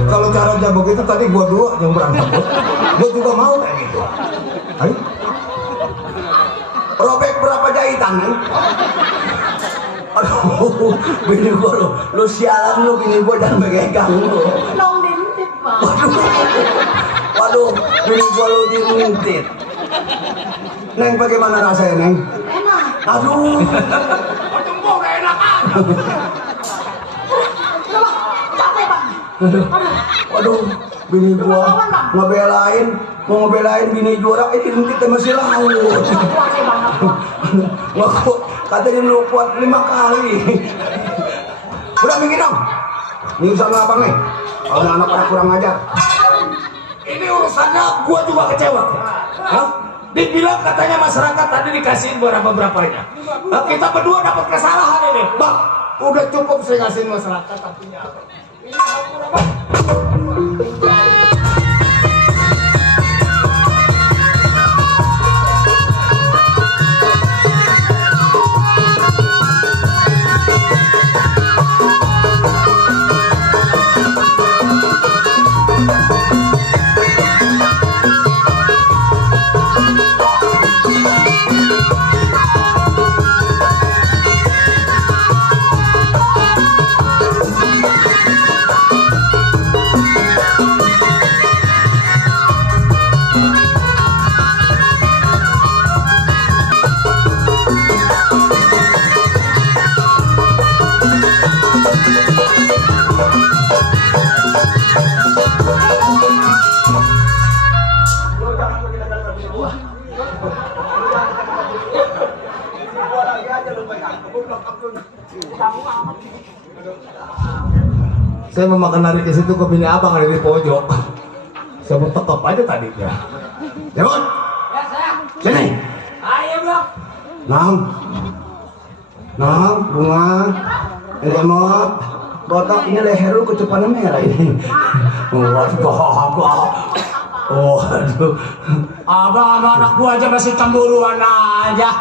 Kalau caranya begitu tadi gua dulu yang berangkat. Gua juga mau kayak gitu. Ayo. Robek berapa jahitan nih? Aduh, bini gua lu sialan lu, bini gua jangan megang lu. Nong dintip, Bang. Waduh, bini gua lu diuntit. Neng, bagaimana rasanya, Neng? Enak. Aduh. Tunggu gak enak ah. Udah, Bang. Capek, Bang. Waduh, bini gua mau ngebelain bini juara, diuntit sama si laut. Capek banget, Bang. Nggak kuat, katanya lu kuat 5 kali. Udah minggir dong. Ini sama abang nih. Kalau anak pada kurang ajar. Ini urusannya gua juga kecewa. Hah? Dibilang katanya masyarakat tadi dikasihin berapa-berapanya. Nah, kita berdua dapat kesalahan ini. Bang, udah cukup saya ngasihin masyarakat, artinya apa? Ini hampura, Bang. Saya memakan lari ke situ ke bini abang ada di pojok. Saya mau tetap aja tadi ya. Demon, Ya, saya. sini. Ayo, Bang. Nang, bunga, Demon. botak ini leher lu kecepatan merah ini. Waduh. Oh, aduh. Abang anak gua aja masih cemburuan aja.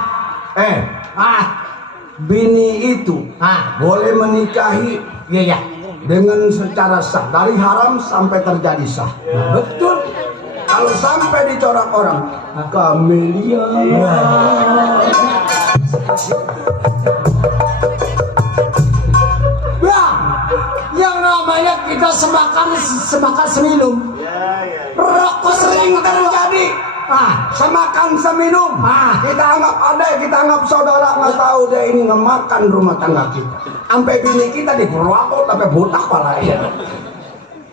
Bini itu boleh menikahi Iya. dengan secara sah, dari haram sampai terjadi sah. Betul. Kalau sampai dicorak orang, Kamelia. Bang, yang namanya kita semakan seminum. Rokok Sering terjadi. Semakan seminum. Kita anggap ada, kita anggap saudara, nggak tahu dia ini ngemakan rumah tangga kita. Sampai bini kita digerwakot sampai botak palanya.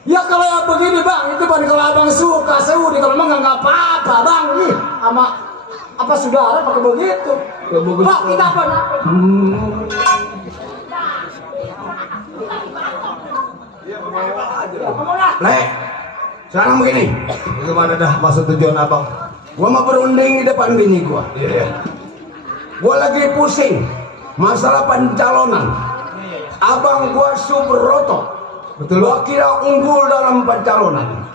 Ya kalau yang begini bang, itu kan kalau abang suka, seudi kalau emang nggak apa-apa bang. Nih, sama apa saudara pakai begitu? Ya, bagus. Bang, kita apa? Le, sekarang begini. Gimana dah maksud tujuan abang? Gua mau berunding di depan bini gua. Gua lagi pusing masalah pencalonan. Abang gua Subroto. Betul. Gua kira unggul dalam pencalonan.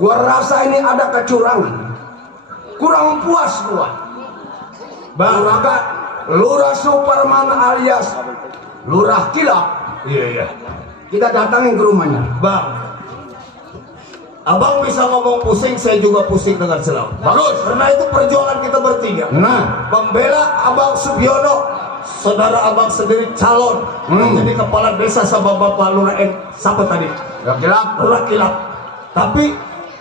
Gua rasa ini ada kecurangan. Kurang puas gua. Bang, Lurah Superman alias Lurah Kilap. iya. Kita datangin ke rumahnya. Bang, abang bisa ngomong pusing, saya juga pusing dengan selalu. Bagus. Karena itu perjuangan kita bertiga. Nah, Membela abang Subiono, saudara abang sendiri calon menjadi kepala desa sama bapak lurah siapa tadi? Lurah Kilap. Lurah Kilap. Tapi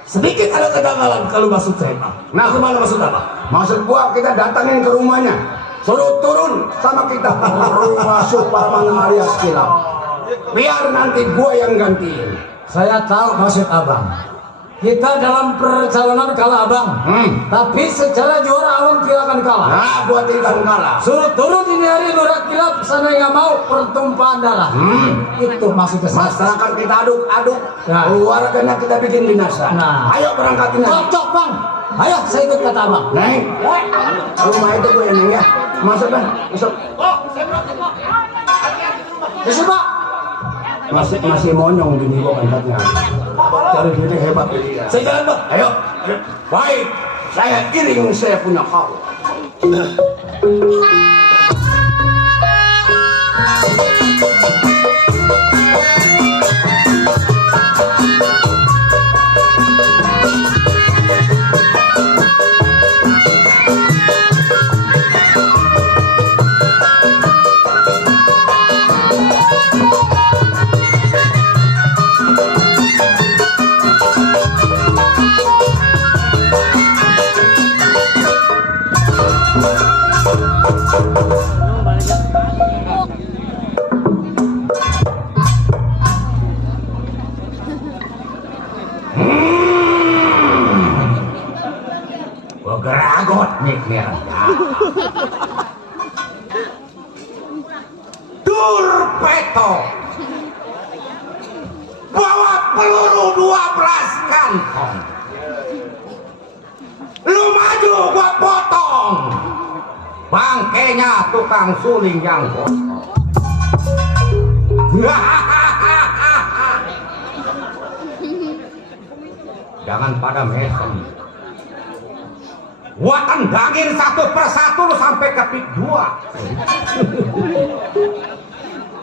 sedikit ada kejanggalan kalau maksud saya, Bang. Nah, gimana maksud abang? maksud gua kita datangin ke rumahnya. Suruh turun sama kita ke rumah Superman alias Kilap. Biar nanti gua yang gantiin. Saya tahu maksud abang. Kita dalam perjalanan kalah abang. Tapi secara juara abang tidak akan kalah. Nah, gua tidak kalah. Suruh turun ini hari Lurah Kilap, sana nggak mau pertumpahan darah. Itu maksudnya. Masyarakat kita aduk-aduk, Nah. keluarganya kita bikin binasa. Nah. Ayo berangkatin aja. Cocok bang. Ayo saya ikut kata abang. Neng, rumah itu gue ya Neng ya. Masuk dah, masuk. Bisa pak. Masih monyong bini gua pantatnya. Cari bini hebat ini. Saya jalan, Bang. Ayo. Baik, saya iring, saya punya kau. Gua geragot nih merah. Durpeto bawa peluru 12 kantong. Lu maju gua potong. Bangkainya tukang suling yang kotor. Jangan pada mesem. Gua tendangin satu persatu lu sampai ke pik 2.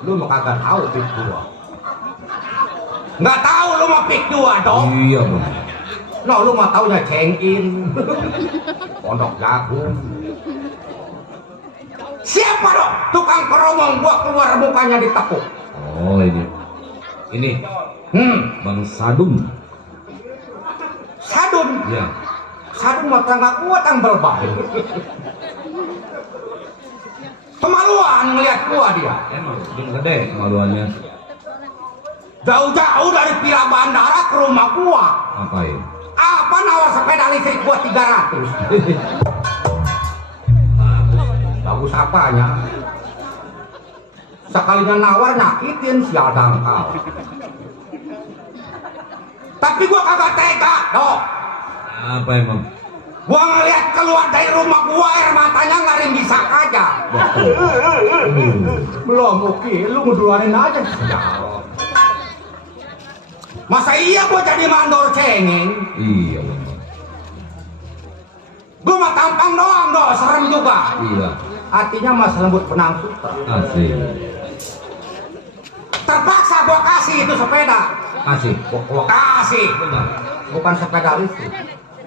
Lu mau kagak tahu pik 2? Nggak tahu lu mau pik 2 dong? Iya bang. No, lu mau taunya cengin. Pondok jagung. Siapa dong tukang keromong gua keluar mukanya ditepuk? Oh ini Bang Sadun. Sadun. Ya. Sadun mah tangga gua tambal baik. Kemaluan ngeliat gua dia. Emang belum gede kemaluannya. Jauh-jauh dari pihak bandara ke rumah gua. Ngapain? Apa nawar sepeda listrik gua 300? Bagus apanya? Sekalinya nawar nyakitin sial dangkal. Tapi gua kagak tega, dok. Apa emang? Gua ngeliat keluar dari rumah gua air matanya ngarim bisa aja. Belum oke, lu ngeduarin aja. Masa iya gua jadi mandor cengeng? Iya bener. Gua mah tampang doang dong, serem juga. Iya. Hatinya mas lembut benang sutra. Asik. Terpaksa gua kasih itu sepeda. Asik. Gua kasih. Benar. Bukan sepeda listrik,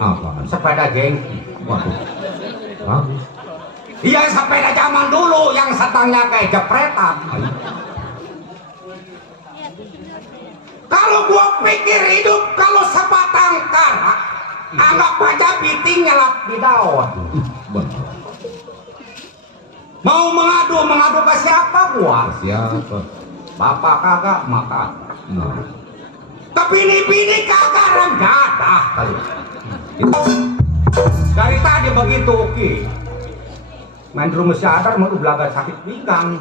Apa? sepeda jengki. Waduh. Bagus. Iya sepeda zaman dulu yang setangnya kayak jepretan. Kalau gua pikir hidup kalau sebatang kara, anggap aja biting nyelap di daun. Benar. Mau mengadu ke siapa gua? Siapa? Bapak kagak makan. Nah. Tapi ini bini kagak renggadah kali. Dari tadi begitu oke. Main rumah sadar mau belaga sakit pinggang.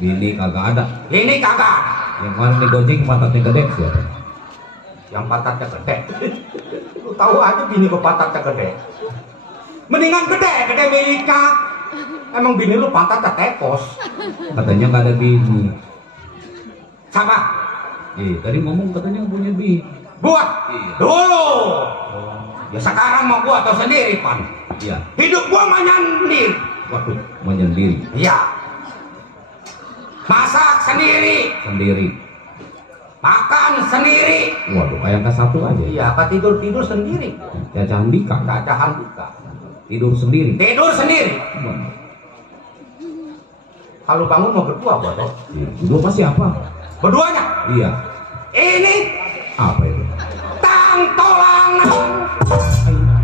Bini kagak ada. Ini kagak. Yang mana nih gojek pantatnya gede siapa? Yang pantatnya gede. Lu tahu aja bini gua pantatnya gede. Mendingan gede miliknya. Emang bini lu pantatnya tekos. Katanya nggak ada bini. Sama. Tadi ngomong katanya punya bini. Buat Iya. dulu. Ya sekarang mau gua atau sendiri pan. Iya. Hidup gua menyendiri. Waduh, menyendiri. Iya. Masak sendiri, Sendiri. makan sendiri. Waduh, kayak angka satu aja. Iya, apa tidur sendiri. Caca Handika. Cacahan juga. Tidur sendiri. Tidur sendiri. Benar. Kalau bangun mau berdua gua toh. Dulu pasti apa? Berduanya. Iya. Ini Apa itu? tang tolangan.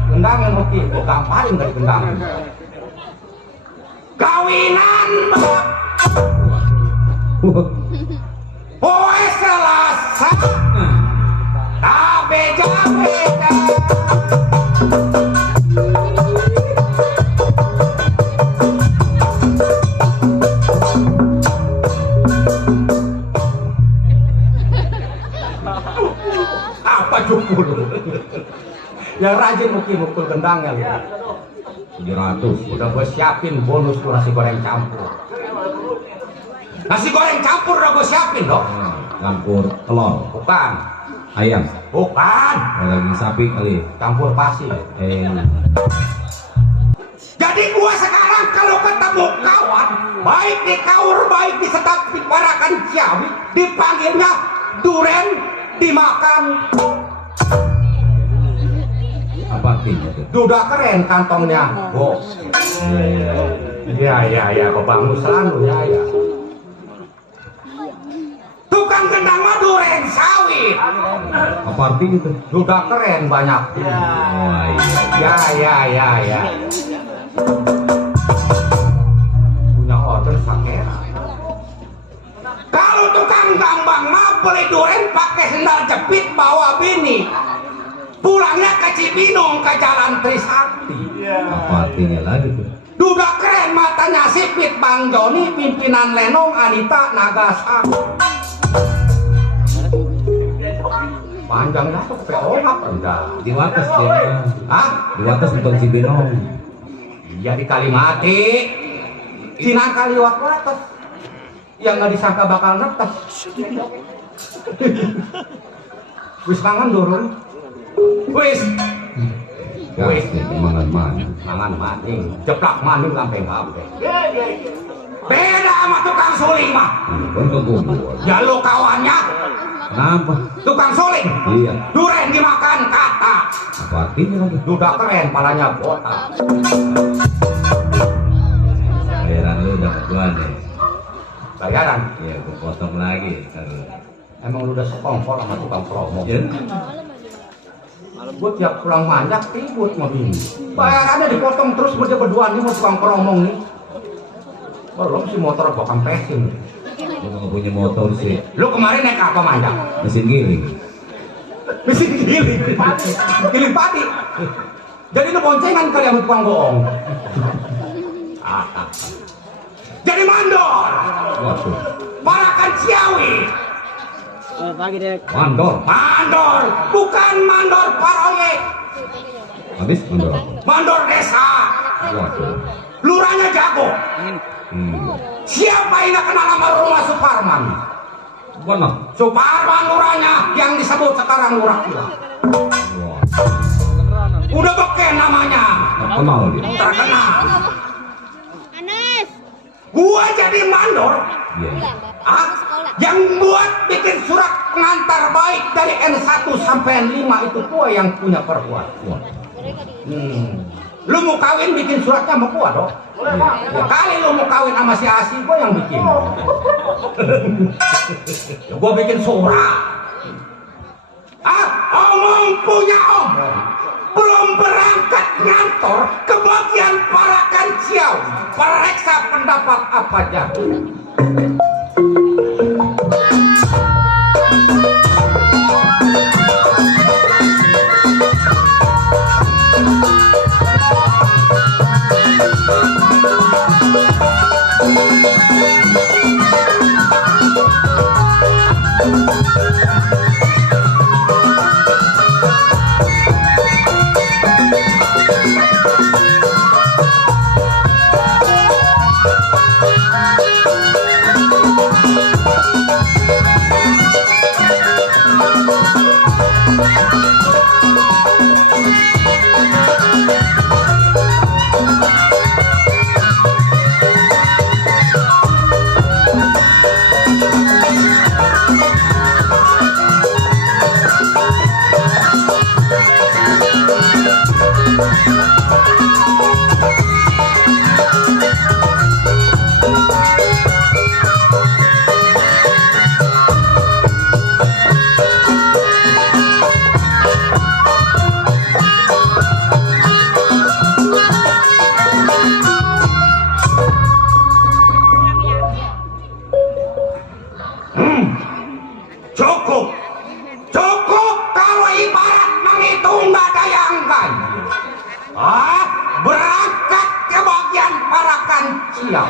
Gendangan oke, gua gamparin dari gendangan. Kawinan. Poe Selasa. Tak beda-beda. Apa cukup? Yang rajin mukul gendangnya gitu. 700. Udah gue siapin bonus tuh nasi goreng campur. Nasi goreng campur udah gue siapin dong. Campur telur. Bukan, Ayam. bukan. Daging sapi kali. Campur pasir. Jadi gua sekarang kalau ketemu kawan, baik di kaur, baik di sedap di Parakan Ciawi, dipanggilnya duren dimakan. Apa artinya itu? Udah keren kantongnya, bos. Ya, kebangun selalu ya. Tukang gendang mah duren sawit. Apa artinya itu? Udah keren banyak. Wah, iya. Ya. Punya order sakera. Kalau tukang gambang mah beli duren pakai sendal jepit bawa bini. Pulangnya ke Cibinong ke Jalan Trisakti. Apa artinya lagi tuh? Duda keren matanya sipit Bang Joni, pimpinan Lenong Anita Nagasaki. Panjang lah tuh PO apa enggak? Di atas dia. Hah? Di atas bukan Cibinong. Iya di Kalimati. Cina Kaliwat atas. Yang nggak disangka bakal netes. Wis mangan durung. Wis. Wis, mangan. Mangan maning, jeplak maning sampai ngape. Beda sama tukang suling mah. Kan kegubur. Ya lo kawannya Kenapa? tukang suling. Iya. Duren dimakan kata. Apa artinya lagi? Duda keren, palanya botak. Bayaran lu dapat gua deh. Bayaran. Iya, gua potong lagi. Emang lu udah sekongkol sama tukang promo. Ya. Gue tiap pulang manjak ribut sama bini. Bayarannya dipotong terus berdua nih mau tukang promo nih. Belum si motor gua kampesin. Gua nggak punya motor sih. Lu kemarin naik apa manjak? Mesin giling. Mesin giling. Giling padi. Jadi lu boncengan kali sama tukang bohong. Jadi mandor. Waduh. Parakan Ciawi. Mandor. Mandor, bukan mandor proyek. Habis mandor. Mandor desa. Waduh. Lurahnya jago. Hmm. Siapa yang gak kenal sama rumah Suparman? Mana? Suparman lurahnya yang disebut sekarang lurah gila. Wah, Udah beken namanya. terkenal dia. Terkenal. Anes. Gua jadi mandor. Iya. Ah, yang buat bikin surat pengantar baik dari N1 sampai N5 itu gua yang punya perbuat. Wah. Lu mau kawin bikin suratnya sama gua dong? Ya kali lu mau kawin sama si Asi, gua yang bikin. Ya, gua bikin surat. Ah, omong punya omong. Belum berangkat ngantor ke bagian parakan ciau. Periksa pendapat apa jadi. Cukup, cukup kalau ibarat menghitung nggak ada yang ganjil. Ah, berangkat ke bagian parakan ciau.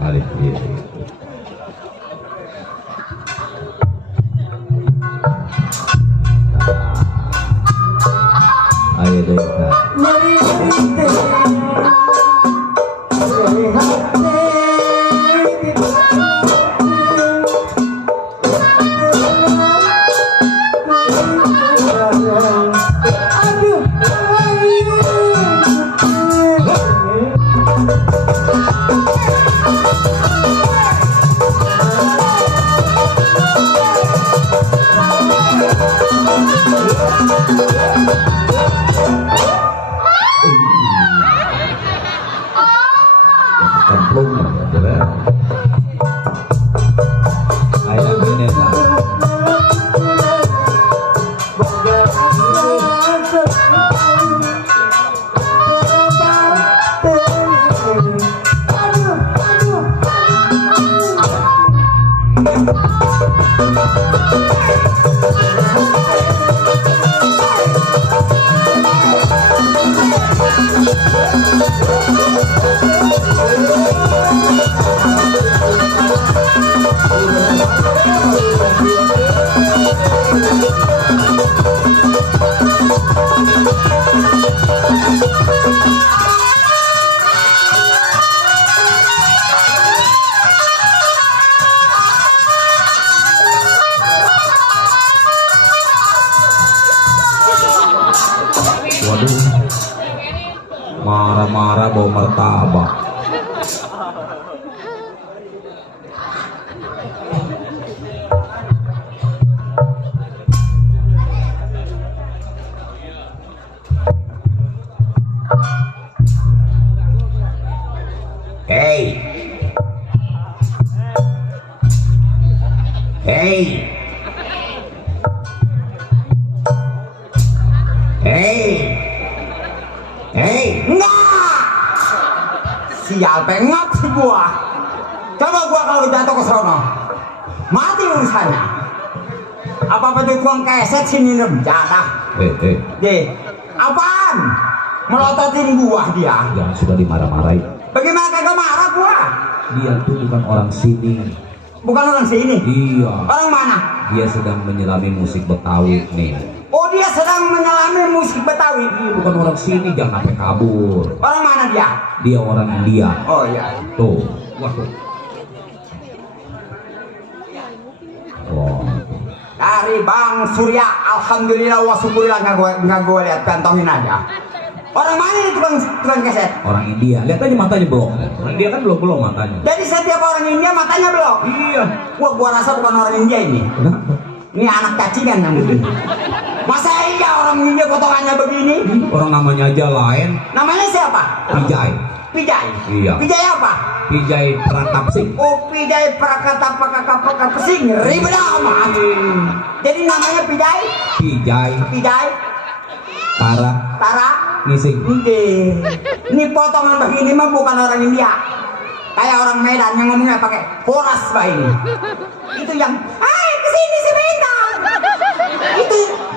Balik, iya. Ayo deh, nah. Templung, ya. Ayo gini, nah. Waduh, marah-marah bawa martabak. Hey, hey, hey, hey, enggak! Sial pengap si gua. Coba gua kalau jatuh ke sono, mati urusannya. Apa tuh tuang keset sini jatah? Deh, apaan? Melototin gua dia. Yang sudah dimarah-marahi. Bagaimana kagak marah gua? Dia tuh bukan orang sini. Bukan orang sini. Iya. Orang mana? Dia sedang menyelami musik Betawi nih. Oh, dia sedang menyelami musik Betawi. Dia bukan orang sini, jangan sampai kabur. Orang mana dia? Dia orang India. Oh iya. Tuh, waduh. Wah. Dari Bang Surya, alhamdulillah wa syukurillah nggak gue lihat, kantongin aja. Orang mana ini tukang keset? Orang India. Lihat aja matanya belum. Orang India kan belum matanya. Jadi setiap orang India matanya belum? Iya. Wah, gua rasa bukan orang India ini. Kenapa? Ini anak cacingan yang begini. Masa iya orang India potongannya begini? Orang namanya aja lain. Namanya siapa? Pijay. Pijay. Iya. Pijay apa? Pijay Pratapsing. Oh, Pijay Prakata Pesing. Ribet amat. Jadi namanya Pijay? Pijay Pijay Tara Ngising. Ini potongan begini mah bukan orang India. Kayak orang Medan yang ngomongnya pakai horas bah ini. Itu yang, hai kesini si Bintang.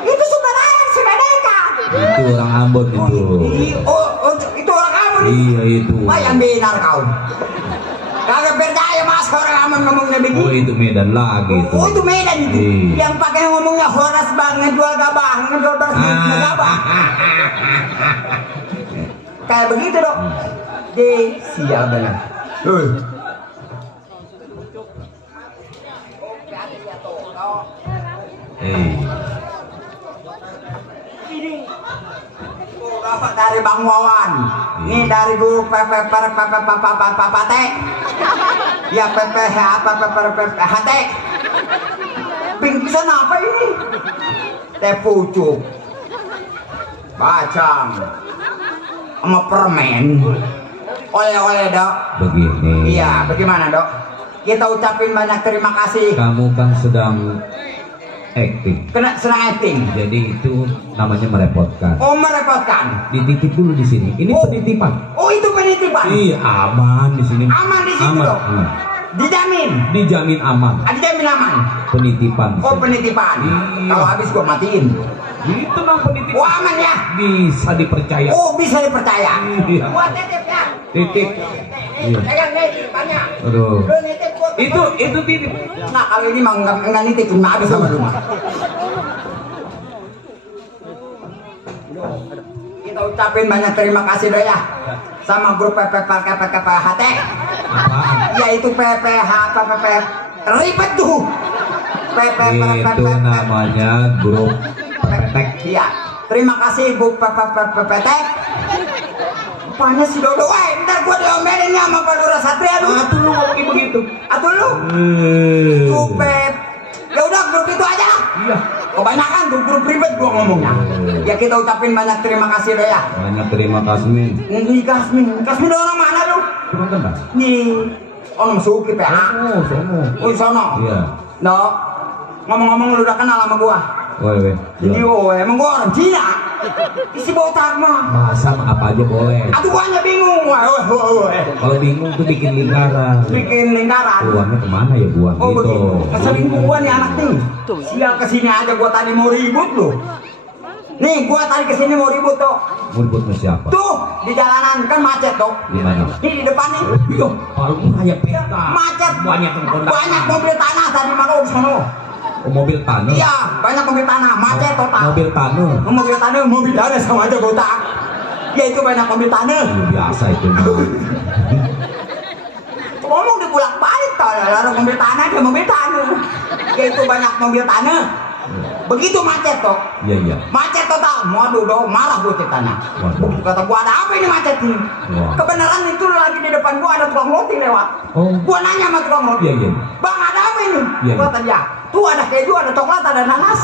Itu sumber air si Medeka. Itu orang Ambon itu. Itu orang kamu nih. Iya itu. Wah, yang benar kau. Kagak percaya mas orang aman ngomongnya begini. Oh itu Medan lagi itu. Oh itu Medan itu. Iya. Yang pakai ngomongnya horas banget, jual gabah, ngejual gabah. Kayak begitu dong. Sial benar. Dapat dari Bang Wawan. Ini dari guru PPHT. Ya PPHT. Pingsan apa ini? Teh pucuk. Bacang. Sama permen. Oleh-oleh, Dok. Begini. Iya, bagaimana, Dok? Kita ucapin banyak terima kasih. Kamu kan sedang acting. Kena senang acting. Jadi itu namanya merepotkan. Oh, merepotkan. Dititip dulu di sini. Ini penitipan. Oh, itu penitipan. Iya, aman di sini. Aman di situ, Aman. Dok. Dijamin. Dijamin aman. Dijamin aman. Penitipan. Oh, penitipan. Iya. Kalau habis gua matiin. Itu nah penitipan. Oh, aman ya. Bisa dipercaya. Oh, bisa dipercaya. Iya. Gua titip ya. Titik. Iya. Pegang nih, banyak. Aduh. Lu nitip gua. Itu titip. Nah, kalau ini mah enggak nitip, cuma habis sama rumah. Kita ucapin banyak terima kasih doh ya sama grup PPHT. Yaitu PPH ribet tuh. Itu namanya grup petek. Iya. Terima kasih Bu PPT. Apanya si Dodo? Wah, ntar gua diomelin ya sama Pak Lurah Satria lu. Atuh lu ngomongin begitu. Atuh lu. Grup ya udah grup itu aja. Iya. Kebanyakan grup ribet gua ngomongnya. Ya kita ucapin banyak terima kasih doh ya. Banyak terima kasih, Min. Ini Kasmin orang mana lu? Cuma kenal. Nih, orang Suki PA. Oh, sono. Oh, sono. Iya. No, ngomong-ngomong lu udah kenal sama gua. Woi. Ini emang gua orang Cina. Isi botak mah. Masa apa aja boleh. Aduh gua hanya bingung. Kalau bingung tuh bikin lingkaran. Bikin lingkaran. Buangnya kemana ya buang Oh gitu. begitu. Keselingkuh gua nih anak nih. Sial kesini aja gua tadi mau ribut lu. Nih gua tadi kesini mau ribut tuh. Ribut sama siapa? Tuh di jalanan kan macet tuh. Di mana? Ini di depan nih. Iya, kalau kayak pesta. Macet. Banyak yang kondak. Banyak mobil tanah tadi mana di sana. Oh, mobil tanah. Iya, banyak mobil tanah, macet total. Mobil tanah. Mobil tanah, mobil tanah sama aja botak. Ya itu banyak mobil tanah. Biasa itu. Ngomong dibolak balik toh, lalu mobil tanah ke mobil tanah. Ya itu banyak mobil tanah. Begitu macet toh. Iya. Macet total. Waduh, dong marah gue cek tanah. Waduh. Kata gua ada apa ini macet nih? Wah. Kebenaran itu lagi di depan gua ada tukang roti lewat. Oh. Gua nanya sama tukang roti. Iya. Bang ada apa ini? Iya. Gua tanya. Tuh ada keju, ada coklat, ada nanas.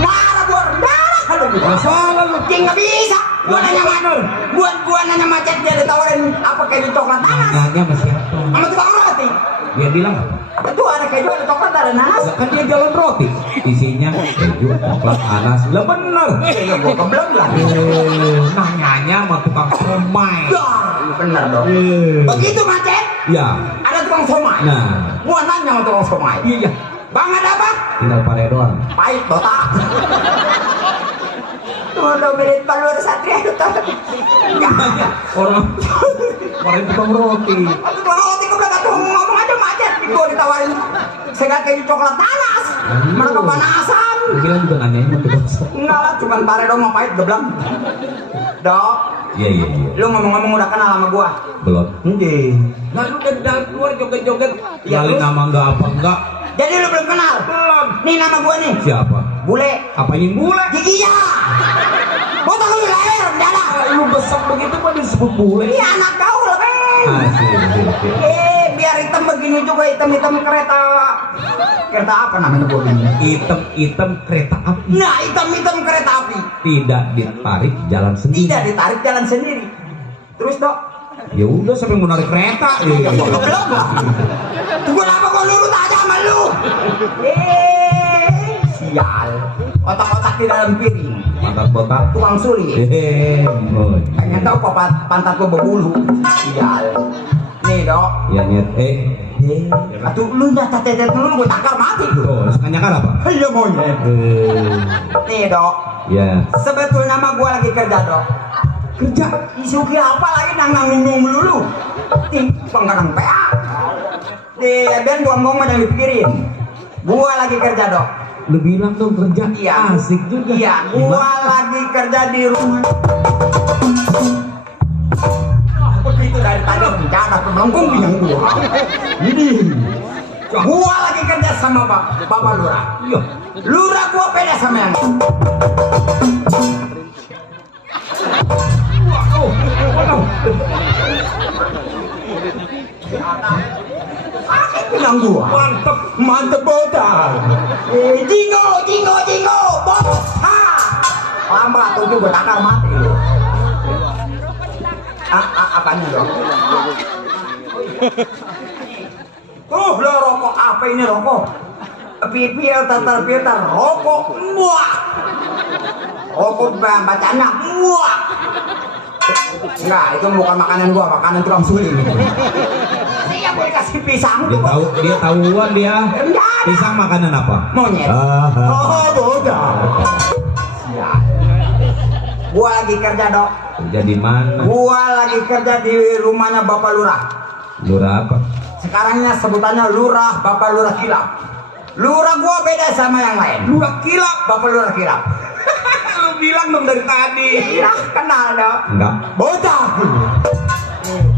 Marah gua darah kalau gitu. Masalah lu. Ya nggak bisa. Gua nanya mana? Gua nanya macet dia ditawarin apa keju coklat nanas. Nanya sama siapa? Sama tukang roti. Dia bilang Itu ada keju, ada coklat, ada nanas. kan dia jualan roti. Isinya keju, coklat, nanas. Lah bener. Ya gua kebleng lah. Nanyanya sama tukang somai. Ya, benar dong. Begitu macet, Ya. ada tukang somai. Nah. Gua nanya sama tukang somai. Iya. Bang ada apa? Tinggal pare doang. Pahit botak. Tuh udah mirip Pak Lurah Satria itu. Ya. Orang tukang roti. Aku tukang roti gua bilang tuh ngomong aja macet. Gua ditawarin segat keju coklat panas. Mana kepanasan. Kira juga nanyain sama tukang somai. Enggak lah, cuman pare dong mau pahit geblang. Dok, Iya. lu ngomong-ngomong udah kenal sama gua? Belum. Enggak. Nah lu dari dalam keluar joget-joget. Iya, Kenalin terus? nama enggak apa enggak. Jadi lu belum kenal? Belum. Nih nama gua nih. Siapa? Bule. Apa yang bule? Giginya. Botak lu lahir mendadak. Lu besar begitu kok disebut bule? Ini anak gaul, Bang. Asik. Biar hitam begini juga, hitam-hitam kereta. Kereta apa namanya gua ini? Hitam kereta api. Nah, hitam-hitam kereta api. Tidak ditarik jalan sendiri. Tidak ditarik jalan sendiri. Terus, Dok? Ya udah sampai mau narik kereta. Ya gua belum lah. Tunggu apa gua lurut aja sama lu. Sial. Otak-otak di dalam piring. Mantap botak. Tukang suli. Pengen tahu kok pantat gua berbulu. Sial. Nih, Dok. Ya niat Atuh lu nyata tetet dulu gua takar mati lu. Oh, sekanyakan apa? Iya monyet. Nih, Dok. Ya. Sebetulnya mah gua lagi kerja, Dok. Kerja? Isuki apa lagi nanggung melulu. Nih, penggadang PA. Nih, dan gua ngomong yang dipikirin. Gua lagi kerja, Dok. Lu bilang dong kerja. Iya. Asik juga. Iya, gua lagi kerja di rumah. Begitu dari tadi rencana melengkung yang gua. Ini. Gua lagi kerja sama Bapak Lurah. Iya. Lurah gua beda sama yang bilang gua mantep botak. Jingo bos ha lambat tuh juga takar mati lu. Apanya dong? Tuh lo rokok apa ini rokok? Filter rokok muak. Rokok bacanya muak. Enggak, itu bukan makanan gua, makanan tukang suling. Saya boleh kasih pisang tuh. Dia tahuan dia. Pisang makanan apa? Monyet. Oh, bodoh. Siap. Gua lagi kerja, Dok. Kerja di mana? Gua lagi kerja di rumahnya Bapak Lurah. Lurah apa? Sekarangnya sebutannya Lurah, Bapak Lurah Kilap. Lurah gua beda sama yang lain. Lurah Kilap, Bapak Lurah Kilap. Lu bilang dong dari tadi. Iya, kenal, Dok. Enggak. Bocah.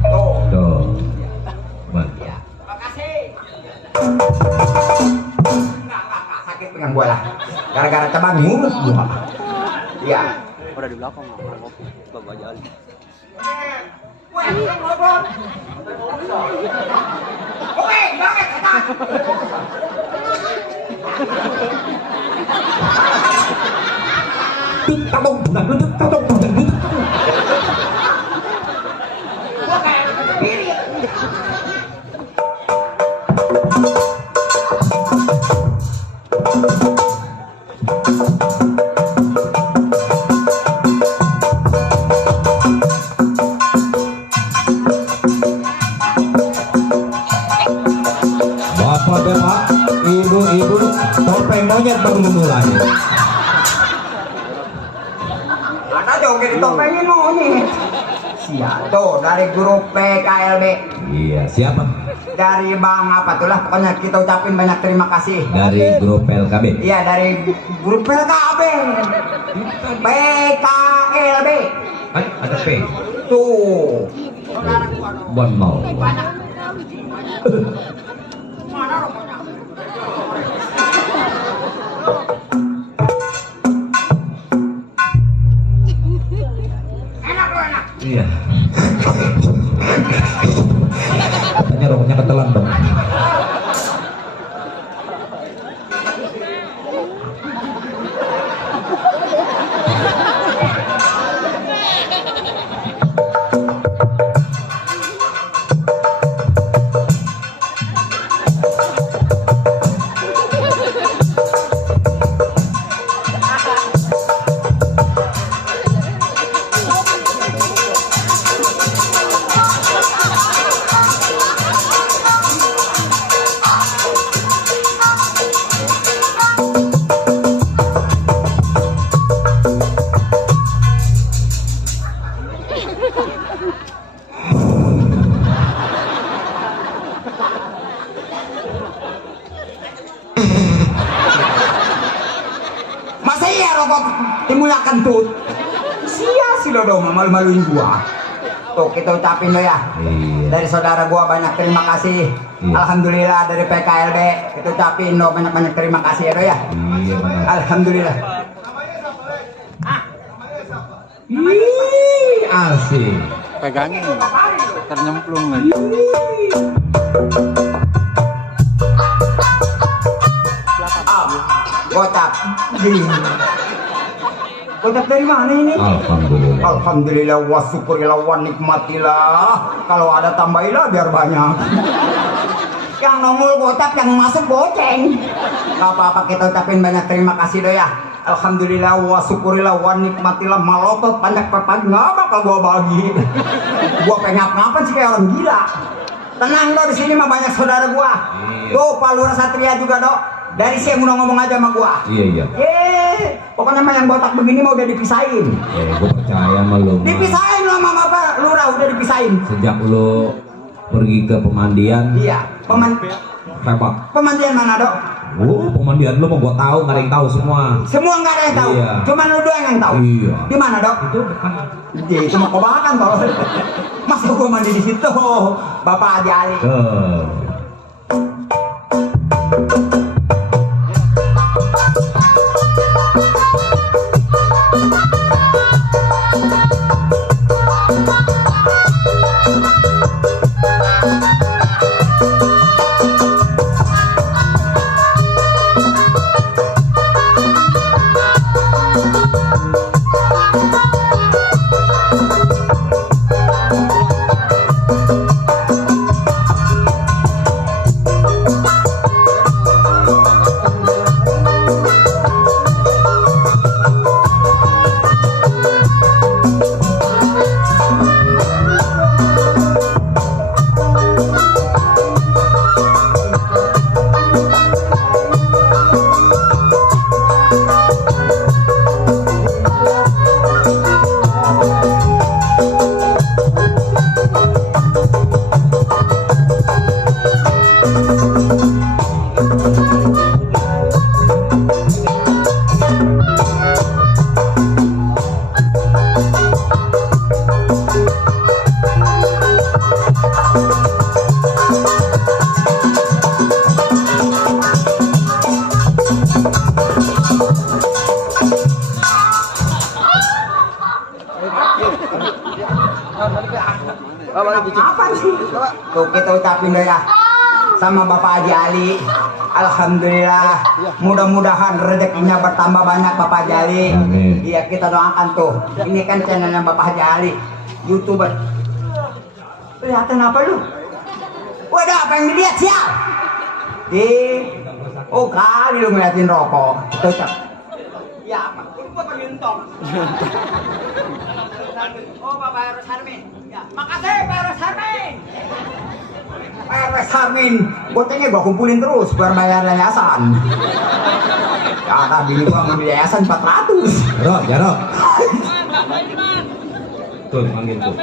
Tuh. Tuh. Ya. Makasih. Enggak, sakit pinggang gua lah. Gara-gara cabang mulut gua. Iya. Udah di belakang, Bapak Jali. Oke, jangan kata. Bapak, ibu, topeng monyet baru memulai. Ada joget di topengin monyet. Siap tuh dari grup PKLB. Iya, siapa? Dari Bang apa tuh lah, pokoknya kita ucapin banyak terima kasih. Dari grup LKB. Iya dari grup PKB. PKLB. Ada P. Tuh. One mau. Iya. Katanya rokoknya ketelan dong. Masa iya rokok timulnya kentut? Sia sih lo dong malu-maluin gua. Tuh kita ucapin lo ya. Iya. Dari saudara gua banyak terima kasih. Iya. Alhamdulillah dari PKLB kita ucapin lo banyak-banyak terima kasih ya do ya. Iya benar. Alhamdulillah. Ih, asik. Pegangin, ternyemplung lagi. Gocap. Gocap dari mana ini? Alhamdulillah. Alhamdulillah wa syukurillah wa nikmatillah. Kalau ada tambahilah biar banyak. Yang nongol gocap, yang masuk goceng. Gak apa-apa kita ucapin banyak terima kasih do ya. Alhamdulillah wa syukurillah wa nikmatillah. Malotot banyak pepan nggak bakal gua bagi. Gua pengen ngapain sih kayak orang gila. Tenang do, di sini mah banyak saudara gua. Iya. Tuh Pak Lurah Satria juga do. Dari sih udah ngomong aja sama gua. Iya. Pokoknya mah yang botak begini mah udah dipisahin. Gue percaya sama lo. Mah. Dipisahin lo sama Bapak Lurah, udah dipisahin. Sejak lo pergi ke pemandian. Iya, Tembak. pemandian mana dok? Pemandian lo mau gue tahu, nggak ada yang tahu semua. Semua nggak ada yang tahu. Iya. Cuma lo doang yang tahu. Iya. Di mana dok? Itu depan. Ya, itu mah kebanyakan toh. Masa gua mandi di situ, Bapak Haji Ali. Tuh. Apa sih? Tuh kita ucapin deh ya sama Bapak Haji Ali. Alhamdulillah, mudah-mudahan rezekinya bertambah banyak Bapak Haji Ali. Amin. Iya, kita doakan tuh. Ini kan channelnya Bapak Haji Ali, YouTuber. Kelihatan apa lu? Waduh, apa yang dilihat sial? Oh kali lu ngeliatin rokok. Tutup. Ya, apa? Lu buat ngentong. Oh, Bapak Eros Harmin. Ya, makasih Pak Eros Harmin. Pak Eros Harmin, gocengnya gua kumpulin terus biar bayar yayasan. Ya, tadi gua ngambil yayasan 400. Jarok, jarok. Tuh, panggil tuh.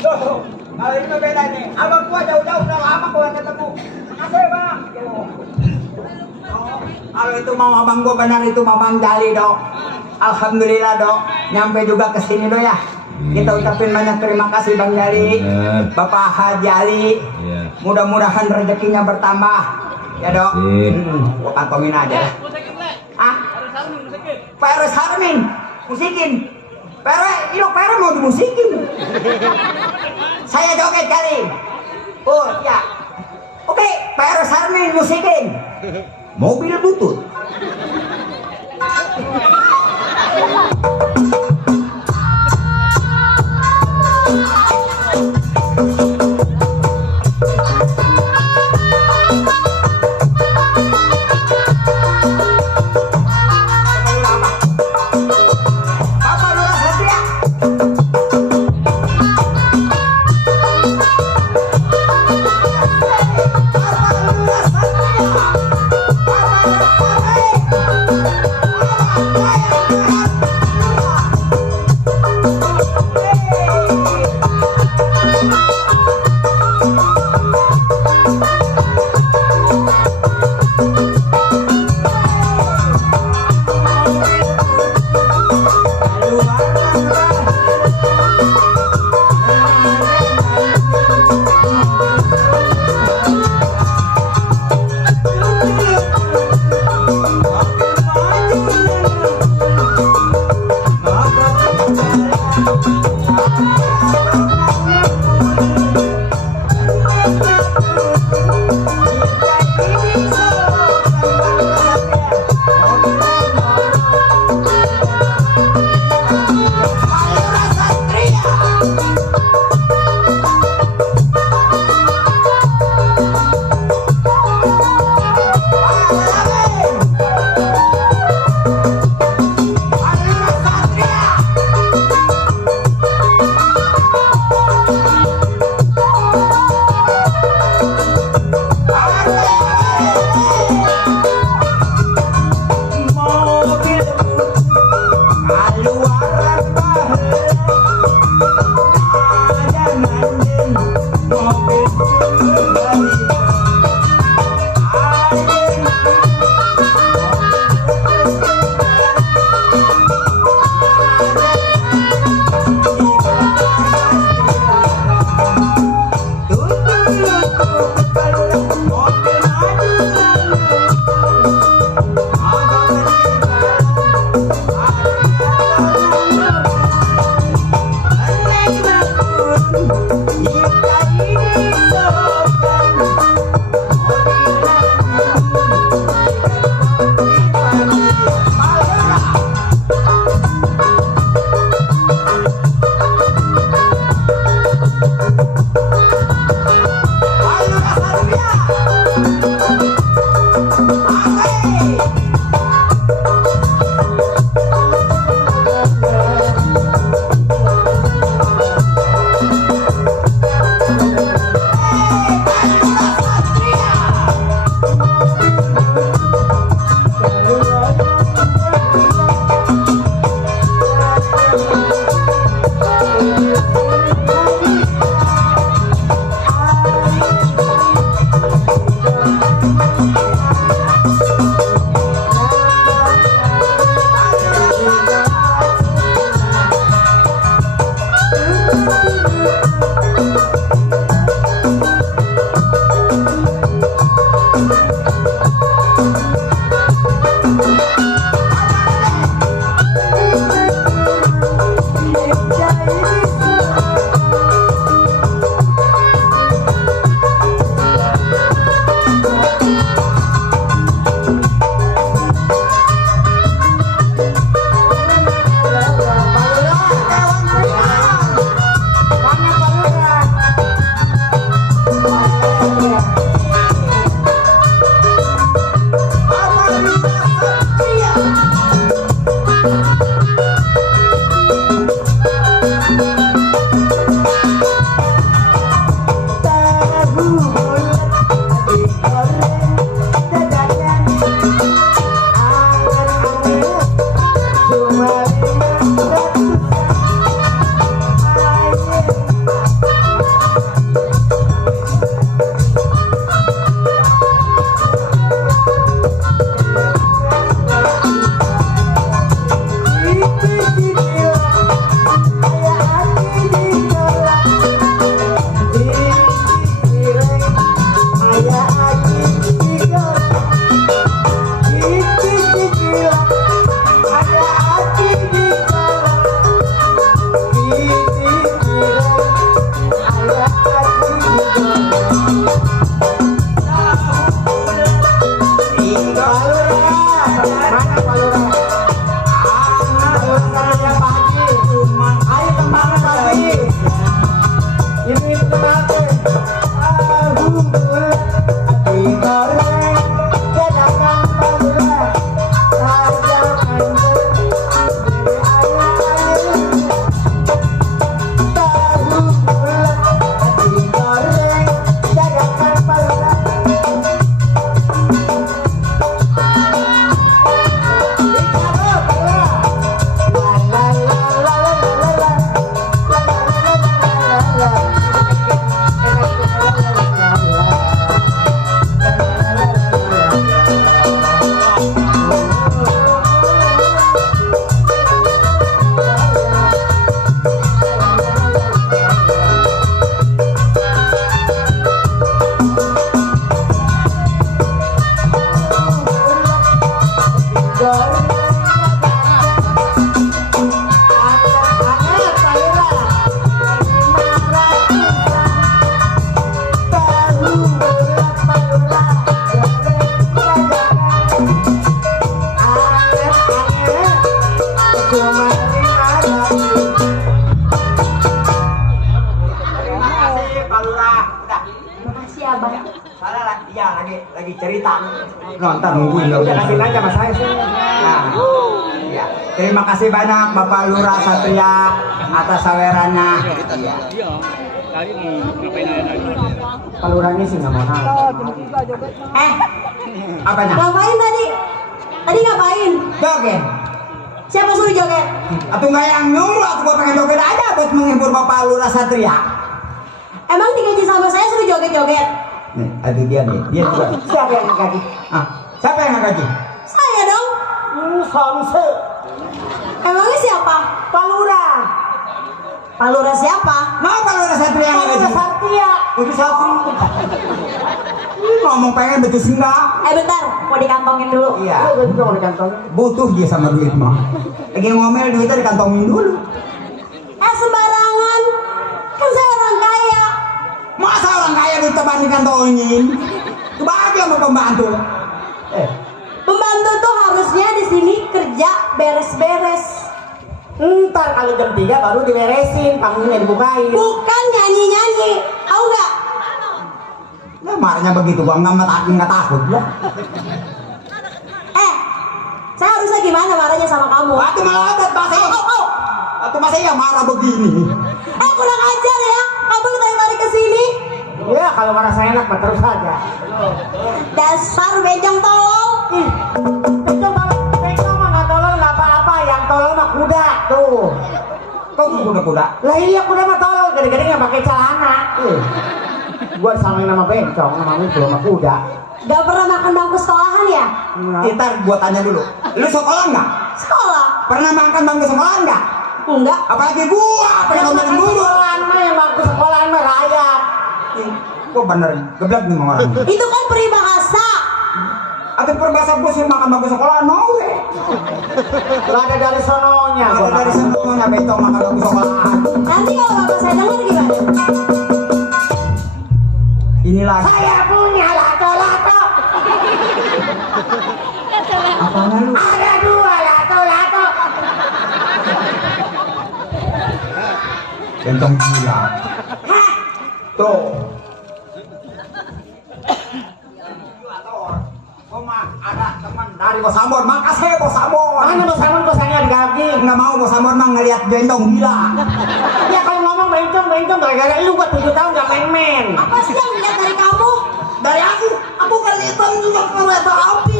Tuh, kalau itu beda nih. Abang gua jauh-jauh udah lama gua ketemu. Makasih Bang. Kalau itu mau abang gua benar itu Mamang Jali dok. Alhamdulillah dok, nyampe juga ke sini dok ya. Kita ucapin banyak terima kasih Bang Jali, Bapak Haji Ali. Iya. Mudah-mudahan rezekinya bertambah. Ya dok. Gua kantongin aja. Ah? Pak Eros Harmin, musikin. Pere mau dimusikin. Saya joget kali. Oh ya. Oke, Pak Eros Harmin musikin. Mobil butut. Bapak Lurah Satria. Bapak Lurah Satria. Bapak Lurah Satria. Nonton nungguin lo. Jelasin aja mas saya sih. Nah, ya. Terima kasih banyak Bapak Lurah Satria atas sawerannya. Iya. Tadi mau ngapain aja tadi? Paluranya sih nggak mahal. Apanya? Ngapain tadi? Tadi ngapain? Joget. Siapa suruh joget? Atau nggak yang nyuruh? Aku gua pengen joget aja buat menghibur Bapak Lurah Satria. Emang digaji sama saya suruh joget-joget? Nih, aduh dia nih, dia juga. Siapa yang gaji? Ah, siapa yang gaji? Saya dong. Samse. Emangnya siapa? Palura. Palura siapa? Nah, Bapak Lurah Satria yang Palura gaji. Satria. Udah satu. Ngomong pengen betul enggak? Bentar, mau dikantongin dulu. Iya. Itu juga mau dikantong. Butuh dia sama duit mah. Lagi ngomel duitnya dikantongin dulu. Sembarangan. Kan saya orang kaya. Masa orang kaya duit teban dikantongin? Kebahagia sama pembantu. Pembantu tuh harusnya di sini kerja beres-beres. Ntar kalau jam 3 baru diberesin, panggungnya dibukain. Bukan nyanyi-nyanyi. Tahu nggak? Lah marahnya begitu gua nggak takut lah. Saya harusnya gimana marahnya sama kamu? Waktu malah ada bahasa Waktu masa yang marah begini. Kurang ajar ya. Kamu tarik ke sini. Ya kalau merasa enak mah terus aja. Dasar bejong tolol. Bengkong mah nggak tolol nggak apa-apa, yang tolol mah kuda tuh. Kok kuda-kuda? Lah iya kuda mah tolol, gede-gede nggak pakai celana. Gua samain nama bencong, nama itu sama kuda. Gak pernah makan bangku sekolahan ya? Ntar gua tanya dulu. Lu sekolah nggak? Sekolah? Pernah makan bangku sekolah nggak? Enggak. Apalagi gua pernah Yang ngomelin makan dulu. sekolahan mah yang bangku sekolahan mah rakyat. Kok bener geblek nih orang. Itu kan peribahasa. Atau perbahasa gua sih makan bangku sekolah mau deh. Lah ada dari sononya. Kalau dari semuanya beto makan bangku sekolah. Nanti kalau bapak saya dengar gimana? Inilah Saya punya lato-lato. apanya lu? Ada 2 lato-lato. Bencong gila. Tuh. Ada teman dari Bos Ambon, makasih Bos Ambon. Mana bos Amon kosannya digaji? Nggak mau Bos Ambon mah ngeliat bencong gila. Ya kalau ngomong bencong gara-gara lu gua 7 tahun gak main-main. Apa sih yang dilihat dari kamu? Dari aku kelihatan juga kereta api.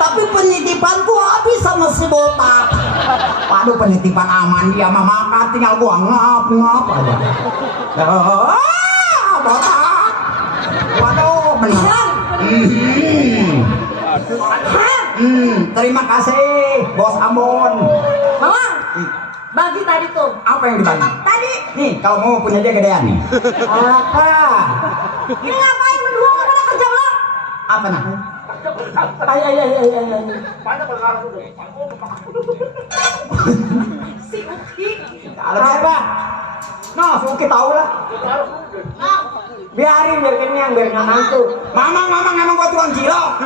Tapi penitipanku habis sama si botak. Waduh penitipan aman dia mah makan tinggal gua ngap aja. Botak. Waduh beneran. Terima kasih Bos Ambon. Mawang, bagi tadi tuh. Apa yang dibagi? Tadi. Nih kalau mau punya dia gedean nih. Apa? Ini ngapain berdua? Mana kerja lo? Apa nah? Ay. Si Uki. Apa? Nah, Suki tahu lah. Biarin biar kenyang, biar nggak ngantuk. Mamang emang gua tukang cilok.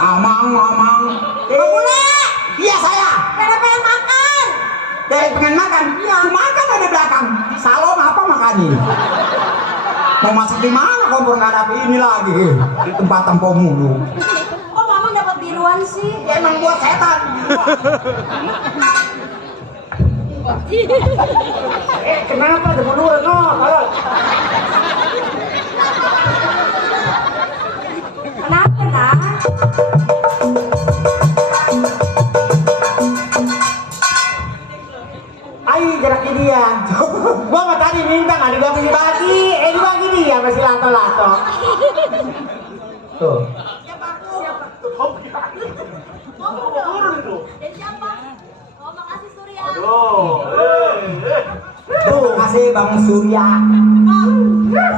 Mamang. Bule. Iya saya. Karena pengen makan. Dari pengen makan. Makan ada di belakang. Di salon apa makan ini? Mau masak di mana kompor nggak ada ini lagi di tempat tempo mulu. Oh, mama dapat biruan sih. Ya emang buat setan. Kenapa ada mundur no? Kalau Kenapa, nak? ayo gerakin dia. Gua mah tadi minta nggak dibagi, dibagi dia masih lato-lato. Tuh. Dan siapa? Oh, makasih Surya. Terima kasih Bang Surya.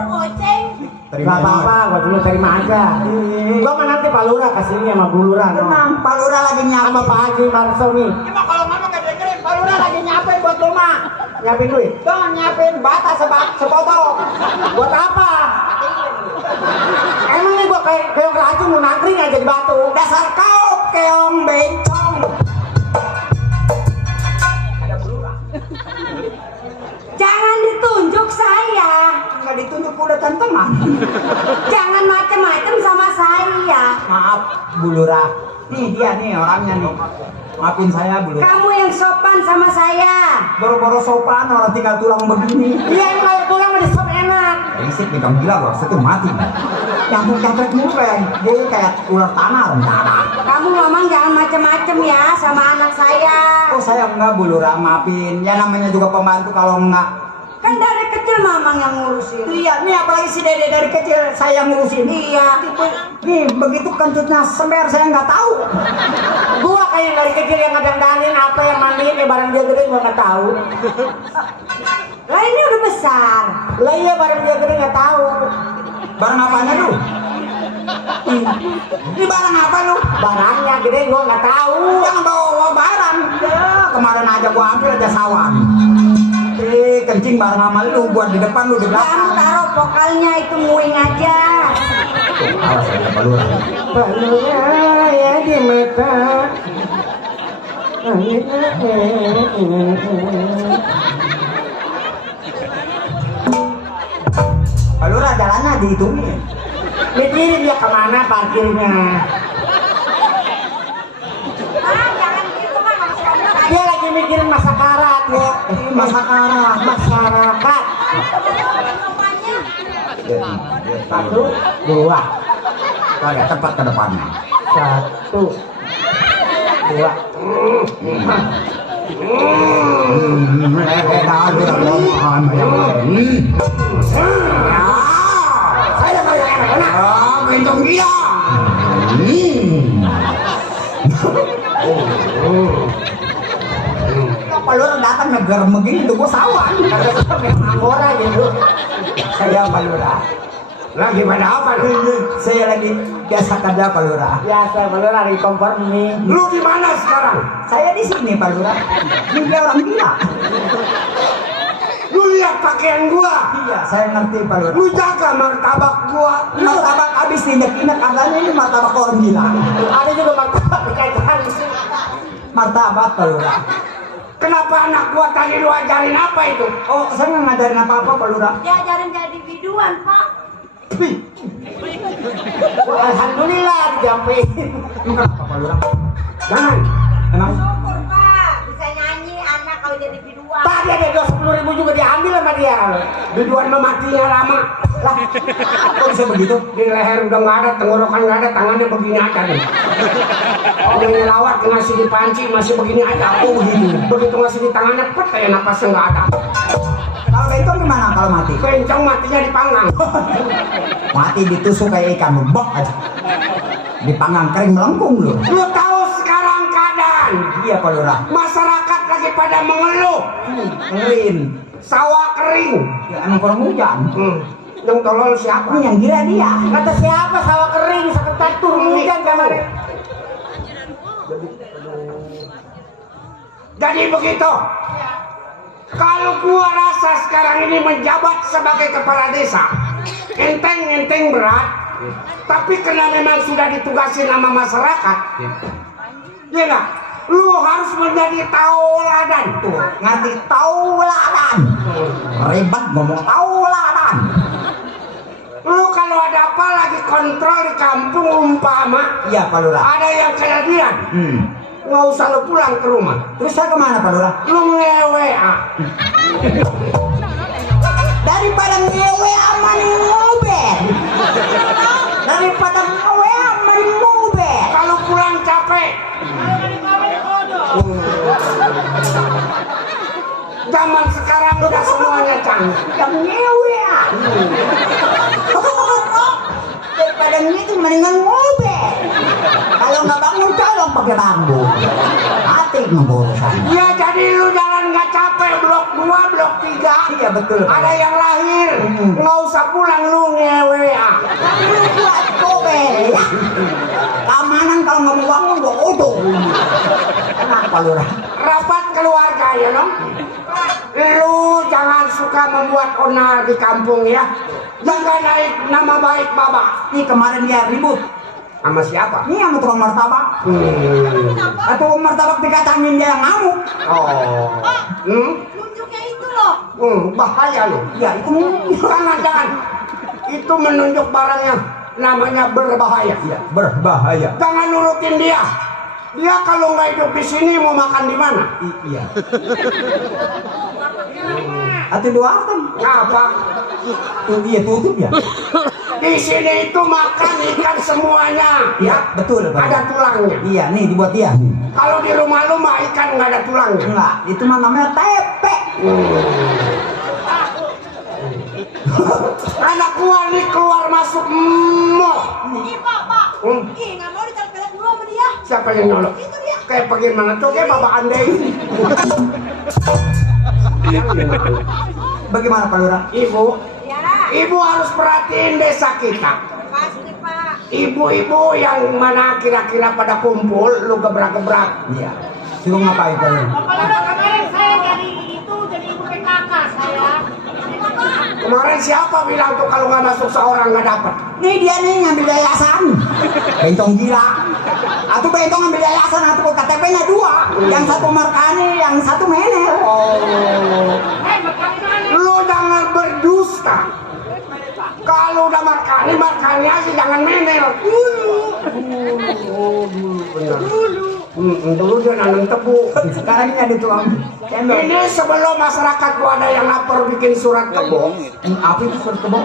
Goceng. Gak apa-apa, gua dulu terima aja. Gua mah nanti Pak Lurah kasihnya sama Bu Lurah. No. Tenang, Pak Lurah lagi Sama nyiapin. Pak Haji Marsomi. Cuma kalau ngomong gak dengerin, Pak Lurah lagi nyiapin buat rumah. Nyiapin duit. Jangan nyiapin bata sepotong. Buat apa? Emang nih gua kayak keong racun mau nangkring aja di batu. Dasar kau keong bencong. Jangan ditunjuk saya. Nggak ditunjuk udah cantengan. Jangan macem-macem sama saya. Bu Lurah. Nih dia nih orangnya nih. Maafin saya Bu Lurah. Kamu yang sopan sama saya. Boro-boro sopan orang tinggal tulang begini. Iya, yang kayak tulang di sop enak. Berisik nih kamu gila loh, itu mati. Yang mulu kayak dia kayak ular tanah rencana. Kamu ngomong jangan macem-macem ya sama anak saya. Oh saya enggak Bu Lurah, maafin. Ya namanya juga pembantu kalau enggak. Kan dari kecil mamang yang ngurusin. Iya, nih apalagi si Dede dari kecil saya ngurusin. Iya. Nih begitu kentutnya sember saya nggak tahu. Gua kayak dari kecil yang ngedandanin apa yang mandiin ya barang dia gede gua nggak tahu. Lah ini udah besar. Lah iya barang dia gede nggak tahu. Barang apanya lu? Ini barang apa lu? Barangnya gede gua nggak tahu. Jangan bawa barang. Ya, kemarin aja gua ambil aja sawan. Kencing bareng sama lu, gua di depan lu di belakang. Jangan taruh vokalnya itu nguing aja. Awas ya Pak Lurah. Balura ya di mata. Pak Lurah jalannya dihitungin. Mikirin dia kemana parkirnya. Ah, jangan gitu kan Dia lagi mikirin masyarakat ya. Masyarakat. Satu, dua. Oke, tepat ke depannya. Satu, dua. Saya kayak enak. Bencong dia. Pak Lurah datang negara begini tuh gua sawan. Anggora gitu. Saya Pak Lurah. Lagi pada apa nih? Saya lagi biasa kerja Pak Lurah. Biasa Balura lagi kompor nih. Lu di mana sekarang? Saya di sini Pak Lurah. Ini dia orang gila. Lu lihat pakaian gua. Iya, saya ngerti Pak Lurah. Lu jaga martabak gua. Martabak habis tindak-tindak katanya ini martabak orang gila. Ada juga martabak dikaitkan. Martabak Pak Lurah. Kenapa anak gua tadi lu ajarin apa itu? Oh, saya nggak ngajarin apa-apa Pak Lurah. Diajarin jadi biduan, Pak. Alhamdulillah dijampein. Kenapa Pak Lurah? Jangan. Emang Syukur, Pak. Bisa nyanyi anak kalau jadi biduan. Tadi ada 20.000 juga diambil sama dia. Biduan matinya lama. lah, kok bisa begitu? Di leher udah nggak ada, tenggorokan nggak ada, tangannya begini aja nih. Udah ngelawat ngasih di panci masih begini aja. Oh begini. Begitu ngasih di tangannya pet kayak napasnya nggak ada. Kalau bencong gimana kalau mati? Bencong matinya dipanggang. Mati ditusuk kayak ikan lembok aja. Dipanggang kering melengkung lu. Lu tahu sekarang keadaan? Iya Pak Lurah. Masyarakat lagi pada mengeluh. Ngerin. Sawah kering. Ya emang kurang hujan. Yang tolol siapa? Ini yang gila dia. Kata siapa sawah kering sebentar turun hujan kemarin. Jadi begitu. Kalau gua rasa sekarang ini menjabat sebagai kepala desa, enteng berat, tapi karena memang sudah ditugasin sama masyarakat, ya nggak? Lu harus menjadi tauladan. Tuh, ngerti tauladan. Ribet ngomong tauladan. Lu kalau ada apa lagi kontrol di kampung umpama, Iya Pak Lurah. ada yang kejadian, nggak usah lu pulang ke rumah, Terus saya kemana Pak Lurah? lu nge-WA. Daripada ngewe aman ngobet. Daripada ngewe aman ngobet. Kalau pulang capek, zaman sekarang udah semuanya canggih. Yang ngewe ah. Daripada itu mendingan ngobet. Kalau nggak bangun colong pakai bambu. Mati ngeburusan. Ya jadi lu jalan nggak capek, blok 2, blok 3. Iya betul. Ada yang lahir, nggak usah pulang lu nge-WA. Lu buat ngobet. Ya. Keamanan kalau nggak mau bangun gua utuh. Kenapa Lurah? Rapat keluarga ya dong. Lu jangan suka membuat onar di kampung ya. Jaga naik nama baik Baba. Nih kemarin dia ribut. Sama siapa? Ini yang tukang martabak. Atau martabak dikatangin dia yang ngamuk. Oh. Tunjuknya itu loh. Bahaya lu. Ya itu Jangan. Itu menunjuk barangnya. namanya berbahaya. Iya, berbahaya. Jangan nurutin dia. Dia kalau nggak hidup di sini mau makan di mana? Iya. Atau doakan. Apa? Iya tutup ya. Di sini itu makan ikan semuanya. Iya, betul. Pak. Ada tulangnya. Iya, nih dibuat dia. Kalau di rumah lu mah ikan nggak ada tulangnya. Enggak, itu mah namanya tepe. Anak gua nih keluar masuk mall. Ih, Pak. Ih, nggak mau dicolok dulu sama dia. Siapa yang nyolok? Itu dia. Kayak bagaimana tuh? Kayak Bapak Andai. Bagaimana Pak Lurah? Ibu, Ya, ibu harus perhatiin desa kita. pasti Pak. Ibu-ibu yang mana kira-kira pada kumpul, lu gebrak-gebrak. Iya. Suruh ngapain Pak Lurah? Kalau kemarin saya jadi itu jadi ibu PKK saya. Kemarin siapa bilang tuh kalau nggak masuk seorang nggak dapat? Nih dia nih ngambil yayasan. Bentong gila. Atau bentong ngambil yayasan atau KTP-nya 2. Yang satu Markani, yang satu Menel. Lu jangan berdusta. Kalau udah Markani aja jangan menel. Dulu dia nanam tebu. Sekarang ini ada tuang cendol. Ini sebelum masyarakat gua ada yang lapor bikin surat kebo. Apa itu surat kebo?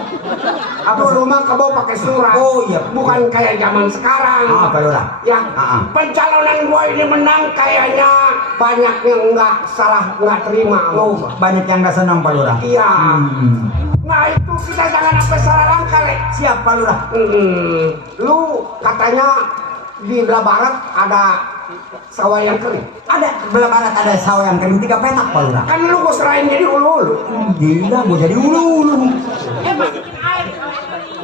Apa rumah kebo pakai surat? Oh iya. Bukan kayak zaman sekarang. Pak Lurah. Ya, Ah. pencalonan gua ini menang kayaknya banyak yang nggak terima. Oh, banyak yang nggak senang Pak Lurah. Iya. Nah itu kita jangan sampai salah langkah, Le. Siap Pak Lurah. Lu katanya di belah barat ada sawah yang kering. Ada belah barat ada sawah yang kering 3 petak Pak Lurah. Kan lu gua serahin jadi ulu-ulu. Gila, gua jadi ulu-ulu.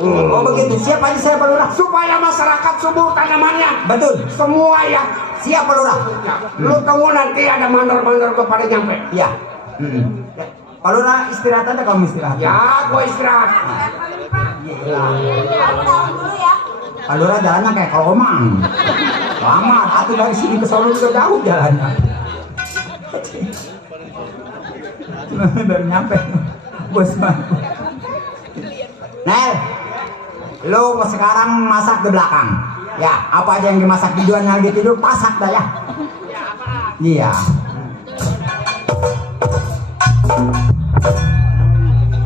Oh begitu, siap aja saya Pak Lurah. Supaya masyarakat subur tanamannya. Betul. Semua ya. Siap Pak Lurah. Ya. Lu tunggu nanti ada mandor-mandor kepada nyampe. Iya. Ya. Pak Lurah istirahat aja kamu istirahat. Ya, gua istirahat. Aku tahu dulu ya. Pak Lurah jalannya kayak kolomang. Lama, atau dari sini ke Solo juga jauh jalannya. Baru nyampe. Bos mah. Nel, lu sekarang masak di belakang. Ya, apa aja yang dimasak di duanya lagi tidur pasak dah ya. Iya.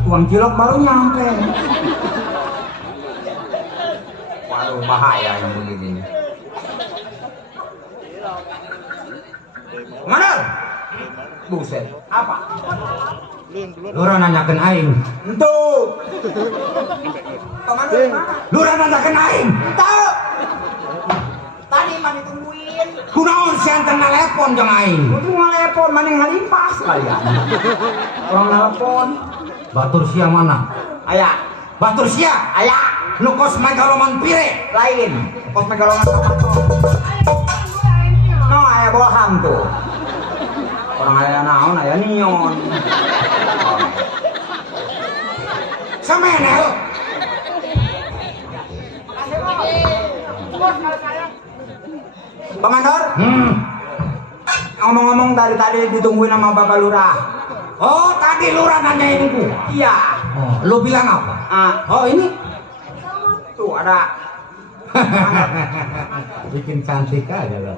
Uang cilok baru nyampe. Waduh, bahaya yang begini. Mana? Buset, apa? Lurah nanyakan aing. Entuh. Kemana? Lurah nanyakan aing. Entuh. Tadi mah ditungguin. Kunaon si anten telepon jeung aing. Kudu ngalepon maning halimpas kalian. Orang telepon. Batur sia mana? Aya. Batur sia? Aya. Nu kos megaloman pire? Lain. Kos megaloman kapato. No, aya bohang tuh. Orang aya naon aya nion. Samenel. Pemandor? Ngomong-ngomong dari tadi ditungguin sama Bapak Lurah. Oh, tadi Lurah nanyain gua. Iya. Oh, lu bilang apa? Oh, ini. Tuh ada. Bikin cantik aja lo.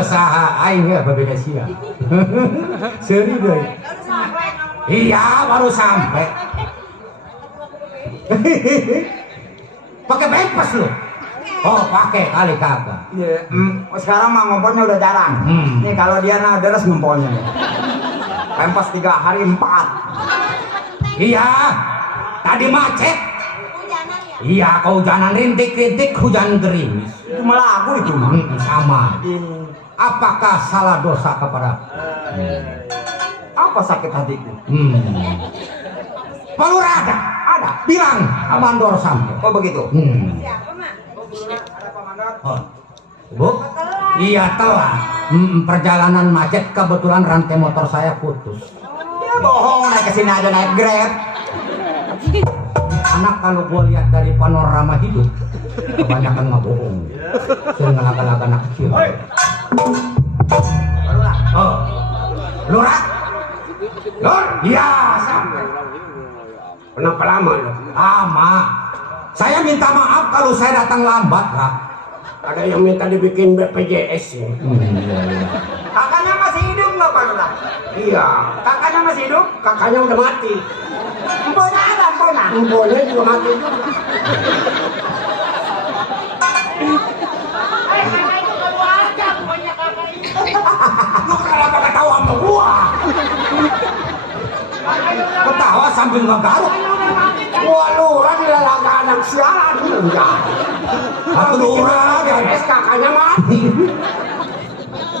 Saha aing ya berbeda sia. Seri deh. Iya, baru sampai. Pakai pempes lu. Oh, pakai kali kagak. Iya. Sekarang mah ngompornya udah jarang. Nih kalau dia nah deres ngompornya. Pempes 3 hari 4. Iya. Tadi macet. Hujanan ya. Iya, kehujanan rintik-rintik, hujan gerimis. Itu malah aku itu mah. Sama. Apakah salah dosa kepada? Apa sakit hatiku? Pak Lurah ada? Ada. Bilang Amandor sampai. Oh begitu. Siapa, Mak? Ada Komandor. Oh. Bu? Iya telah. Perjalanan macet kebetulan rantai motor saya putus. Ya bohong, naik kesini aja naik Grab. Anak kalau gua lihat dari panorama hidup, kebanyakan nggak bohong. Saya ngelaka-laka anak kecil. Oh, Lurah? Lur? Iya, sampai. Kenapa lama lu? Lama. Saya minta maaf kalau saya datang lambat, Kak. Ada yang minta dibikin BPJS ya. Kakaknya masih hidup nggak, Pak Lurah? Iya. Kakaknya masih hidup? Kakaknya udah mati. Emponya ada, empona. Emponya juga mati juga. Lu kenapa ketawa sama gua? Ketawa sambil ngegaruk. Gua lurah di lalaga anak siaran. Enggak. Aku lurah kan. BPJS kakaknya mati.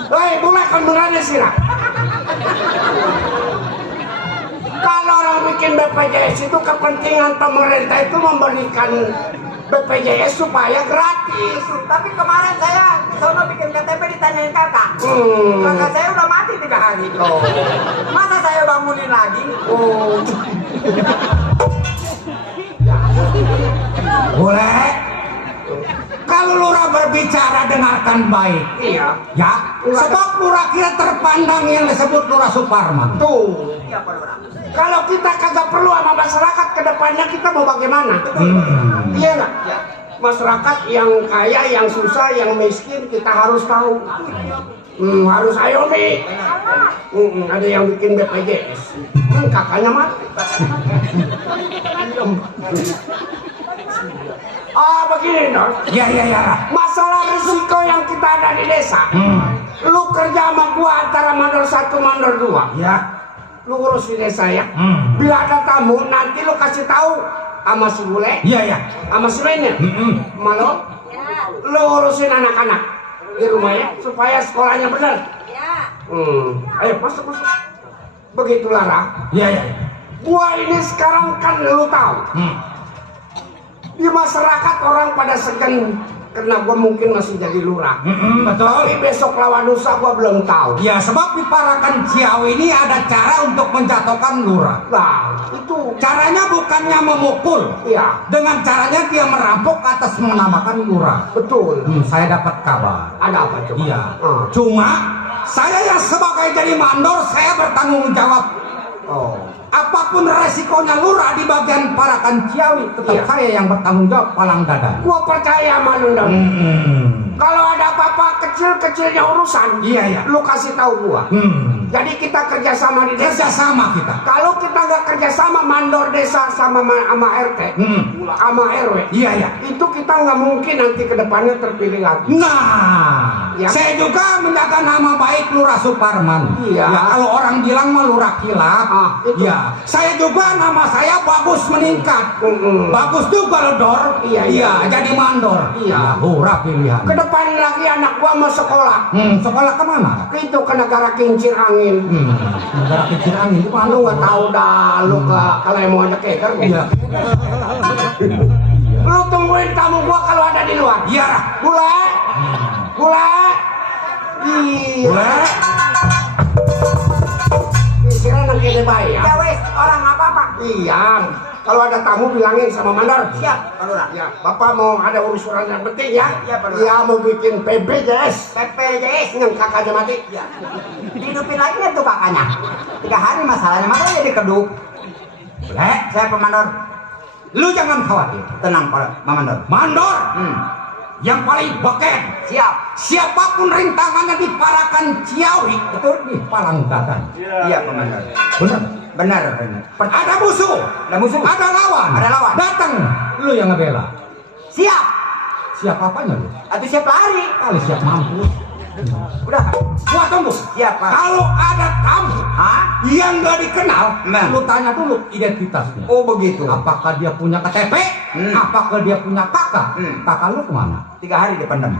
Hei, mulai kan beneran sih lah. Kalau orang bikin BPJS itu kepentingan pemerintah itu memberikan BPJS supaya gratis. Tapi kemarin saya di sono bikin KTP ditanyain kakak. Kakak saya udah mati 3 hari. Masa saya bangunin lagi? Boleh. Kalau lurah berbicara dengarkan baik. Iya. Ya, sebab lurah kira terpandang yang disebut Lurah Suparman. Tuh. Iya, Pak Lurah. Kalau kita kagak perlu sama masyarakat ke depannya kita mau bagaimana? Iya nggak? Masyarakat yang kaya, yang susah, yang miskin kita harus tahu. Harus ayomi. Ada yang bikin BPJS. Kakaknya mati. Begini Dor. Iya. Masalah risiko yang kita ada di desa. Lu kerja sama gua antara mandor 1, mandor 2. Ya. Lu urus di desa ya. Bila ada tamu nanti lu kasih tahu sama si bule. Iya. Sama si Mennya. Malu. Lu urusin anak-anak di rumah ya supaya sekolahnya benar. Ayo masuk. Begitulah Ra. Iya. Gua ini sekarang kan lu tahu. Di masyarakat orang pada segan karena gua mungkin masih jadi lurah. Betul. Tapi besok lawan lusa gua belum tahu. Ya, sebab di Parakan Ciawi ini ada cara untuk menjatuhkan lurah. Nah, itu Caranya bukannya memukul. iya, Dengan caranya dia merampok atas menamakan lurah. betul. Saya dapat kabar. Ada apa coba? Iya. Cuma saya yang sebagai jadi mandor saya bertanggung jawab. Apapun resikonya lurah di bagian Parakan Ciawi, tetap Iya. saya yang bertanggung jawab palang dada. Gua percaya sama lu Dam. Kalau ada apa-apa kecil-kecilnya urusan, Iya. lu kasih tahu gua. Jadi kita kerjasama di desa. Kerjasama kita. Kalau kita nggak kerjasama mandor desa sama RT, sama RW, Iya. itu kita nggak mungkin nanti kedepannya terpilih lagi. Nah, Ya. saya juga menjaga nama baik Lurah Suparman. Iya. Ya, kalau orang bilang mah Lurah Kilap. Itu. Ya, saya juga nama saya bagus meningkat. Bagus juga loh, Dor. Iya. Jadi mandor. Iya. Ya, Lurah pilihan. Kedepan lagi anak gua mau sekolah. Sekolah kemana? Itu ke negara kincir angin. Negara kecil angin itu mana? Lu nggak tahu dah, lu kalau mau ada keker. Iya. Lu tungguin tamu gua kalau ada di luar. Iya. Bule. Iya. Boleh. Kira nang kene bae ya. Ya wes, orang apa-apa. Iya. Kalau ada tamu bilangin sama mandor. Siap, Pak Lurah. Ya, Bapak mau ada urusan yang penting ya. Iya, Pak Lurah. Iya, mau bikin PBJS. PPJS. Yang kakaknya mati. Ya. Dihidupin lagi ya tuh kakaknya. 3 hari masalahnya, makanya jadi keduk. Boleh, saya pemandor. Lu jangan khawatir. Tenang, Pak Mandor. Mandor. Yang paling beken. Siap. Siapapun rintangannya di Parakan Ciawi, itu di palang dada. Iya, Pemandor. Benar. Ada musuh. Ada lawan. Datang. Lu yang ngebela. Siap. Siap apanya lu? Atau siap lari. Kali siap mampus. Udah, gua tunggu. Siap, Pak. Kalau ada tamu yang nggak dikenal, lu tanya dulu identitasnya. Oh begitu. Apakah dia punya KTP? Apakah dia punya kakak? Kakak lu kemana? 3 hari dipendam.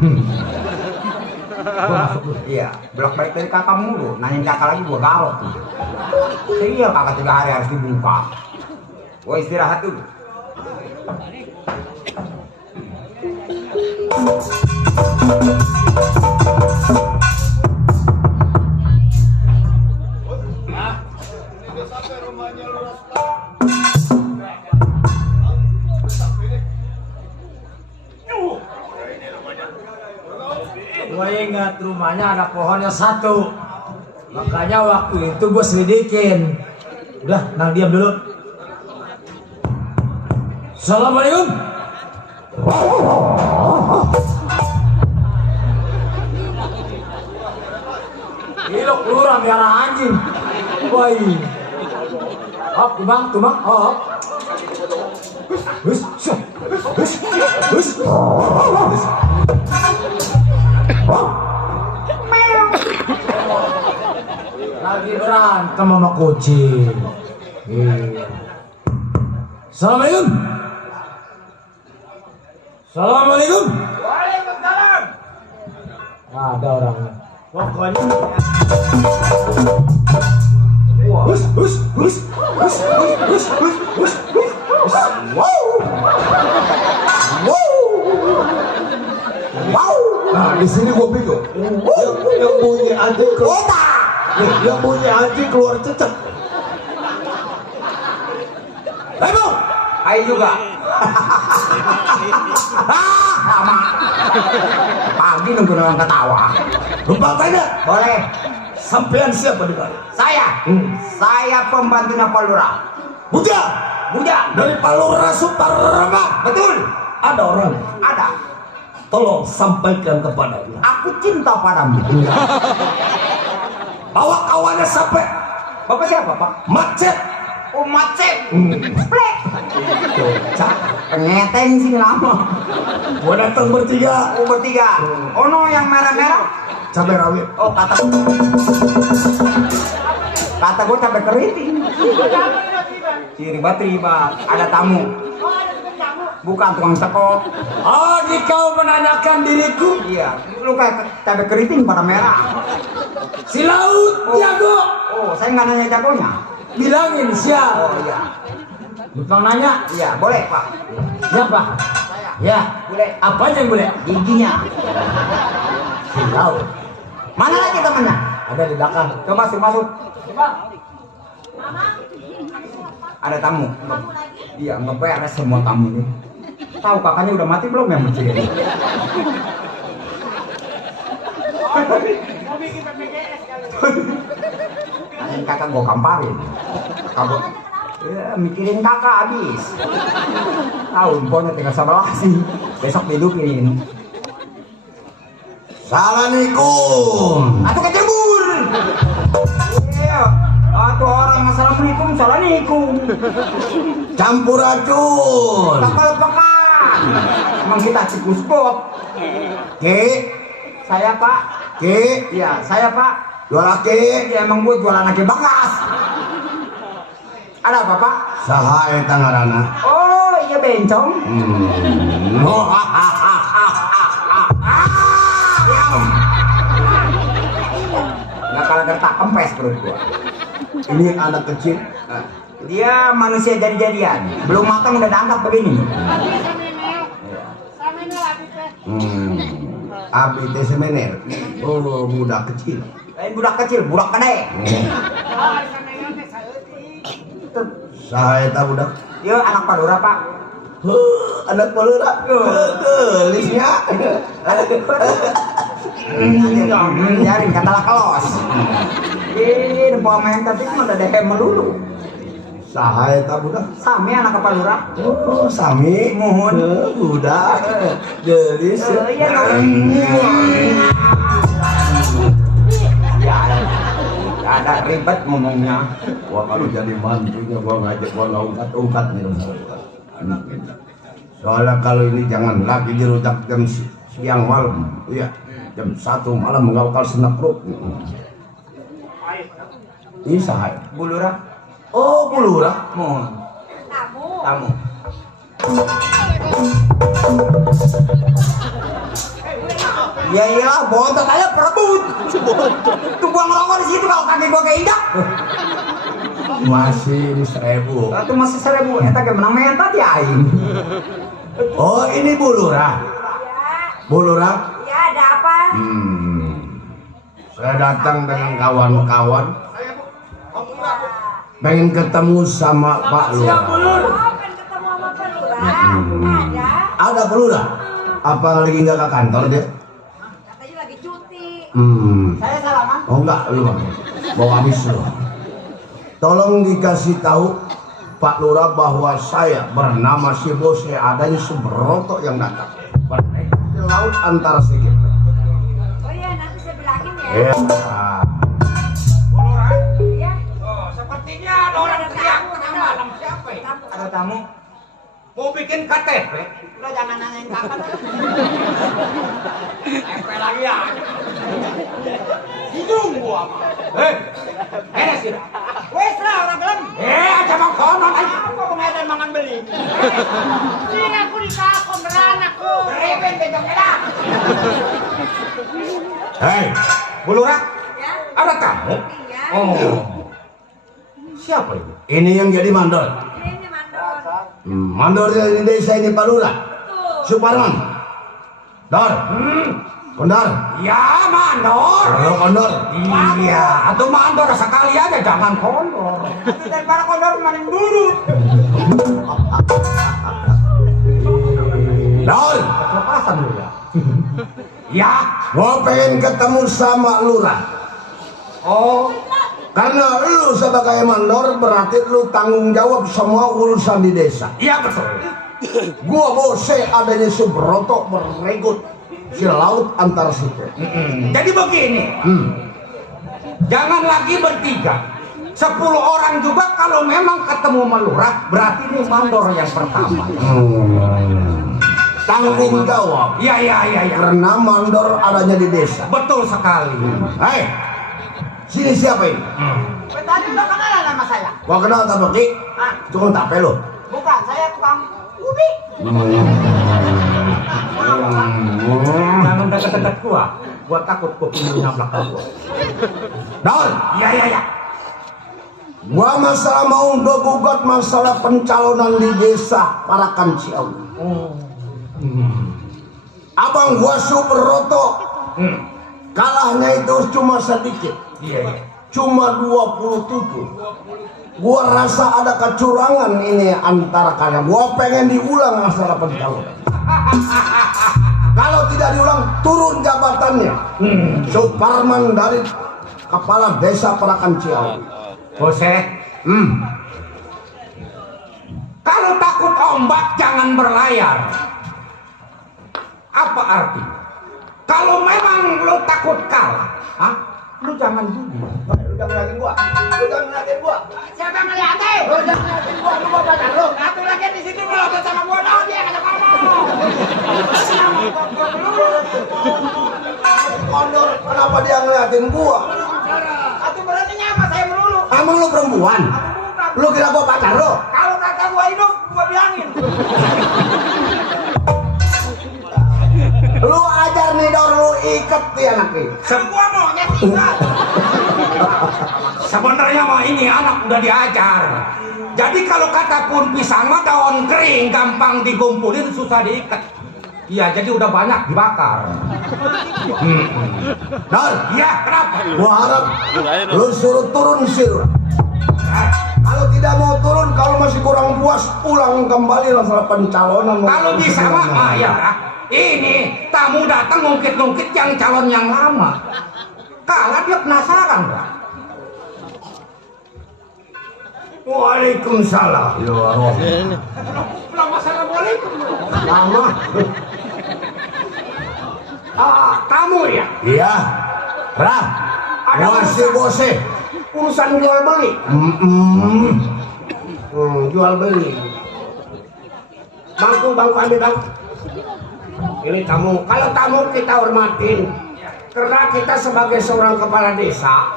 Gua masuk dulu. Iya, bolak balik dari kakak mulu. Nanyain kakak lagi gua galak. Iya, kakak 3 hari harus dibuka. Gua istirahat dulu. Gue ingat rumahnya ada pohonnya 1. Makanya waktu itu gue selidikin. Udah, nang diam dulu. Assalamualaikum. Ilok lurah merah anjing. Woi. Hop, tumbang, hop. Hus. Lagi berantem sama kucing. Assalamualaikum. Assalamualaikum. Waalaikumsalam. Ada orangnya. Pokoknya Nah, di sini gua bingung. Yang bunyi anjing keluar. Yang bunyi anjing keluar cecek. Ayo, Hai juga. sama. Pagi nunggu orang ketawa. Lupa tanya. Boleh. Sampean siapa di kali? Saya pembantunya Pak Lurah. Buja. Buja. Dari Palura Suparama. Betul. Ada orang. Ada. Tolong sampaikan kepadanya. Aku cinta padamu. Bawa kawannya sampai Bapak siapa, Pak? macet. Oh, macet. Plek. Pengeteng sih lama. Gua datang bertiga. Oh, bertiga. Oh, no, yang merah-merah. Cabai rawit. Oh, kata gue cabai keriting. Riba-riba. Ada tamu. Bukan tukang teko. Oh, kau menanyakan diriku? Iya, lu kayak cabai keriting pada merah. Si Laut jago. Oh, saya nggak nanya jagonya. Bilangin siap. Oh iya, Bang nanya. iya boleh Pak. Siapa? Ya. Boleh. Apanya yang boleh? Giginya. Si Laut. Mana lagi temennya? Ada di belakang. Coba masuk. Ada tamu. Iya, nggak ada semua tamu ini. Tahu kakaknya udah mati belum yang kecil ini? Anjing kakak gua kamparin. Kakak ya, mikirin kakak habis. Tahu infonya tinggal 11 sih. Besok dihidupiin. Assalamualaikum. Atau kecebur. Iya. Atau orang assalamualaikum, assalamualaikum. Campur racun. Kapal pekan. Emang kita cikuskop. Ki. Saya Pak. Ki. Iya, saya Pak. Jual laki. Ya emang gue jualan lagi bakas. Ada apa Pak? Saha eta ngaranna? Oh iya bencong. Oh, Nggak kalah gertak kempes perut gua. ini anak kecil. Nah, dia manusia jadi-jadian. Belum matang udah diangkat begini. Abi teh semener. Oh, budak kecil. Lain budak kecil, budak gede. Saha eta budak? Dia anak Palura Pak. Anak pelura. Gelisnya. Jaring katalah kelos. Ini pemain tadi mah ada dehem melulu. Saha eta budak? Sami anak Palura. Oh, sami. Mohon. Budak. Gelis. Iya Ya, ada ribet ngomongnya. Wah, kalau jadi mantunya gua ngajak gua ungkat nih. Soalnya kalau ini jangan lagi dirujak jam siang malam. Iya. Jam 1 malam mengawal senak perut. Ini saha? Bulura. Oh, bulura. Mohon. Tamu. Ya iyalah, bontot aja perebut. Tuh gua ngerokok di situ kalau kaki gua keindak. Masih 1.000. Itu masih 1.000. Eta ge menang mentat ya aing. Oh, ini bulura. Bulura. Ya, ada apa? Saya datang dengan kawan-kawan. Pengen ketemu sama Pak Lurah. Oh, kan ketemu sama Pak Lurah. Ada. Ada Pak Lurah? Apa lagi nggak ke kantor dia? Katanya lagi cuti. Saya salaman. Oh enggak, lu mau habis lu. Tolong dikasih tahu Pak Lurah bahwa saya bernama si Bose adanya Subroto yang datang bernaik di laut antara sikit. Oh iya, nanti saya bilangin ya. Iya. Oh, sepertinya ada orang teriak tengah malam. Siapa ya? Ada tamu. Mau bikin KTP? Udah jangan nanyain kapan. KTP lagi ya. Hidung gua. Ada sih. Wes lah orang kan. Aja mau konon aja. Apa pengen mangan beli? Sini aku ditakon beran aku. Reben bejong enak. Hei, Bu Lurah. Ya. Ada tamu? Iya. Oh. Siapa itu? Ini yang jadi mandor. Ini mandor. Mandor di desa ini Pak Lurah. Suparman. Dor. Kondor. Ya, mandor. Halo Kondor. Iya, atau mandor sekali aja, jangan kondor. Daripada kondor maning dulu. Dor. Lepasan lu ya. Ya. Gua pengen ketemu sama Lurah. Oh, Karena lu sebagai mandor berarti lu tanggung jawab semua urusan di desa. iya betul. Gua Bose adanya Subroto meregut si laut antara sikit. Jadi begini, jangan lagi bertiga. 10 orang juga kalau memang ketemu Lurah berarti ini mandor yang pertama. Tanggung jawab. Iya. Karena mandor adanya di desa. Betul sekali. Hei, sini siapa ini? Tadi udah kenalan sama saya. Gua kenal tak Ki? Tukang tape lo. Bukan, saya tukang ubi. Jangan dekat-dekat gua takut gua punya nabrak gua. Daun. Iya. Gua masalah mau gugat masalah pencalonan di desa Parakan Ciawi. Abang gua Subroto kalahnya itu cuma sedikit. Iya. Cuma 27. Gua rasa ada kecurangan ini antara kalian. Gua pengen diulang masalah pencalonan. Kalau tidak diulang, turun jabatannya. Suparman dari kepala desa Parakan Ciawi. Bose, kalau takut ombak jangan berlayar. Apa arti? Kalau memang lo takut kalah, lu jangan judi. Lu jangan ngeliatin gua. Lu jangan ngeliatin gua. Siapa ngeliatin? Lu jangan ngeliatin gua. Lu mau pacar lu. Satu lagi di situ lo sama gua dong dia kata kamu. Kondor, kenapa dia ngeliatin gua? Atuh berarti apa saya melulu? Emang lu perempuan? Lu kira gua pacar lu? Kalau kata gua hidup, gua bilangin. Lu ajar nih Dor, lu iket dia nanti. Gua mau nyetir. Sebenarnya mah ini anak udah diajar. Jadi kalau kata pun pisang mah daun kering gampang digumpulin susah diikat. Iya, jadi udah banyak dibakar. Dor, Iya, kenapa? gua harap lu suruh turun sih. Kalau tidak mau turun, kalau masih kurang puas, pulang kembali masalah pencalonan. Kalau bisa mah ya. Ini tamu datang ngungkit-ngungkit yang calon yang lama. Kalah dia penasaran nggak? Waalaikumsalam. Ya Allah. Belum assalamualaikum. Lama. Tamu ya? Iya. Rah. Ada Gua si Bose. Urusan jual beli. Jual beli. Bangku ambil bangku. Ini tamu. Kalau tamu kita hormatin. Karena kita sebagai seorang kepala desa,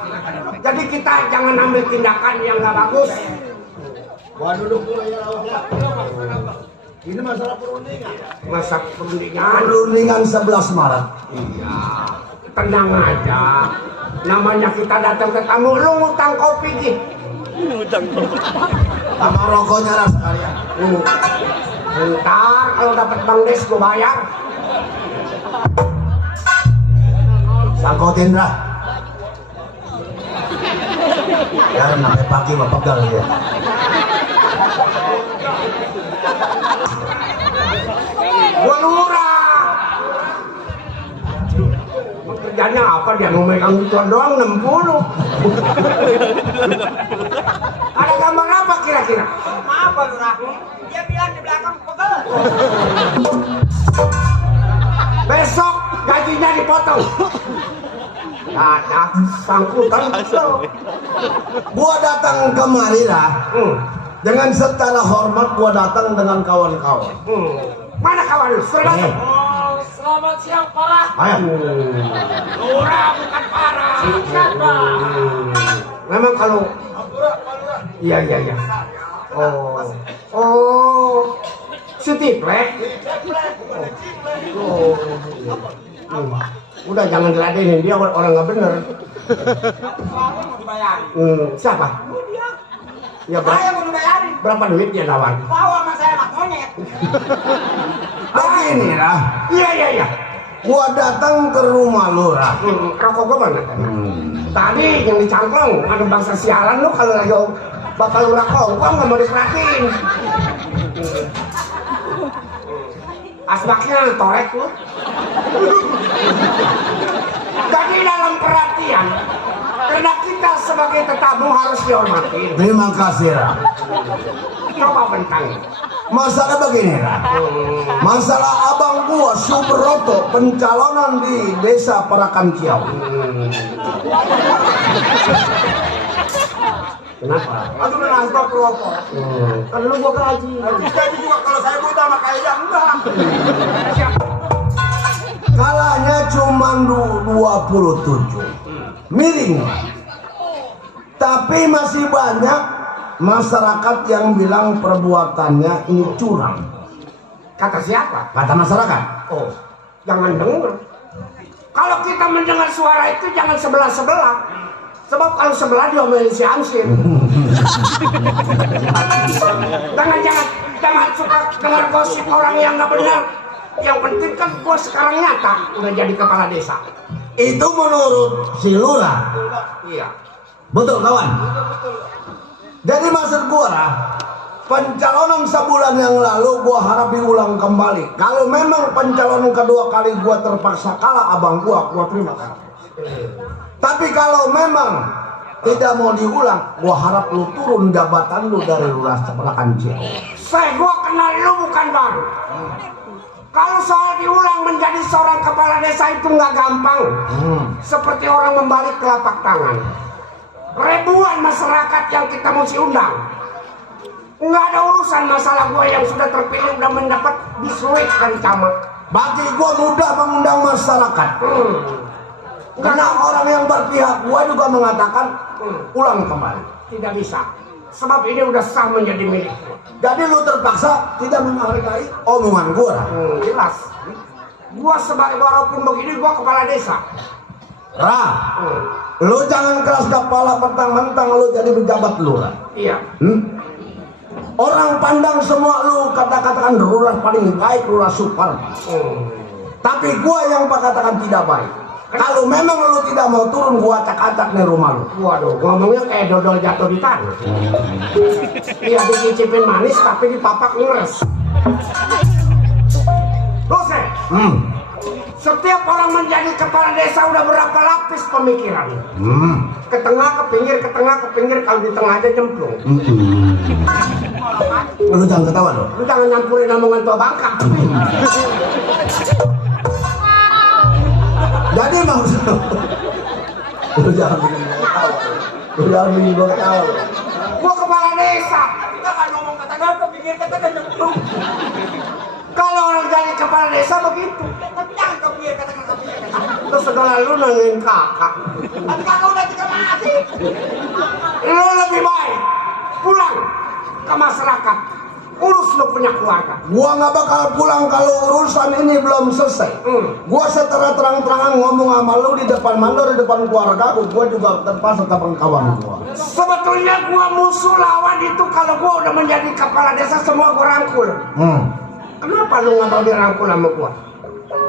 jadi kita jangan ambil tindakan yang nggak bagus. Gua duduk dulu ya. Ini masalah perundingan. Masa perundingan. Perundingan 11 Maret. Iya. Tenang aja. Namanya kita datang ke tamu, lu ngutang kopi gitu. Sama rokoknya lah sekalian. Ntar kalau dapat Bang Des gue bayar. Sangkotin dah. Ya namanya pagi bapak pegal ya. Gua Lurah. Kerjanya apa dia memegang gituan doang 60. Ada gambar apa kira-kira? Pak Lurah? Dia bilang di belakang pegel. Besok gajinya dipotong. Ada sangkutan lo. Gua datang kemari lah. Dengan secara hormat gua datang dengan kawan-kawan. Mana kawan lu? Suruh masuk. Oh, selamat siang Parah. Ayo. Lurah bukan Parah. Siapa? Memang kalau iya. Oh, si Tiplek. Udah jangan diladenin, dia orang nggak bener. Siapa? Ya, Saya mau dibayarin. berapa duit dia nawar? Bawa sama saya anak monyet. Begini lah. Iya. Gua datang ke rumah Lurah. Rokok gua mana tadi? Tadi yang dicangklong, ada bangsa sialan lu kalau lagi bakal lu rokok, gua nggak mau diperhatiin. Asbaknya torek lu. Jadi dalam perhatian, karena kita sebagai tetamu harus dihormati. Terima kasih lah. Coba bentang. Masalah begini lah. Masalah abang gua Subroto pencalonan di desa Parakan Ciau. Kenapa? Aduh udah asbak rokok. Kan lu gua gaji. Jadi juga kalau saya buta sama kayak enggak. Kalahnya cuma 27. Miring. Tapi masih banyak masyarakat yang bilang perbuatannya ini curang. Kata siapa? Kata masyarakat. Oh, jangan denger. Kalau kita mendengar suara itu jangan sebelah-sebelah. Sebab kalau sebelah diomelin si Amsin. Jangan suka dengar gosip orang yang nggak benar. Yang penting kan gua sekarang nyata udah jadi kepala desa. Itu menurut si Lurah. Iya. Betul kawan. Jadi maksud gua lah, pencalonan sebulan yang lalu gua harap diulang kembali. Kalau memang pencalonan kedua kali gua terpaksa kalah abang gua terima kasih. Tapi kalau memang tidak mau diulang, gua harap lu turun jabatan lu dari Lurah Parakan Ciau. Gua kenal lu bukan baru. Kalau soal diulang menjadi seorang kepala desa itu nggak gampang. Seperti orang membalik telapak tangan. Ribuan masyarakat yang kita mesti undang. Nggak ada urusan masalah gua yang sudah terpilih udah mendapat biskuit dari camat. Bagi gua mudah mengundang masyarakat. Karena orang yang berpihak gua juga mengatakan ulang kembali. Tidak bisa. Sebab ini udah sah menjadi milik gua. Jadi lu terpaksa tidak menghargai omongan gua. Jelas. Gua sebagai walaupun begini gua kepala desa. Lu jangan keras kepala mentang-mentang lu jadi pejabat lurah. Iya. Orang pandang semua lu katakan lurah paling baik, lurah super. Tapi gua yang katakan tidak baik. Kalau memang lu tidak mau turun, gua acak-acak nih rumah lu. Waduh, ngomongnya kayak dodol jatuh di tanah. Iya, dicicipin manis tapi dipapak ngeres. Dosen, setiap orang menjadi kepala desa udah berapa lapis pemikiran? Ke tengah, ke pinggir, kalau di tengah aja jemplung. Lu jangan ketawa lu. Lu jangan nyampurin omongan tua bangka. Jadi maksud lu jangan bikin gua ketawa. Lu jangan bikin gua ketawa. Gua kepala desa. Kita kan ngomong ke tengah, ke pinggir, ke tengah jemplung. Kalau orang jadi kepala desa begitu. Tapi jangan ke pinggir, ke tengah, ke pinggir, ke tengah. Terus segala lu nanyain kakak. Tapi kakak udah tiga mati. Lu lebih baik pulang ke masyarakat. Urus lu punya keluarga. Gua nggak bakal pulang kalau urusan ini belum selesai. Gua secara terang-terangan ngomong sama lu di depan mandor, di depan keluarga gua juga terpaksa teman kawan gua. Sebetulnya gua musuh lawan itu kalau gua udah menjadi kepala desa semua gua rangkul. Kenapa lu nggak mau dirangkul sama gua?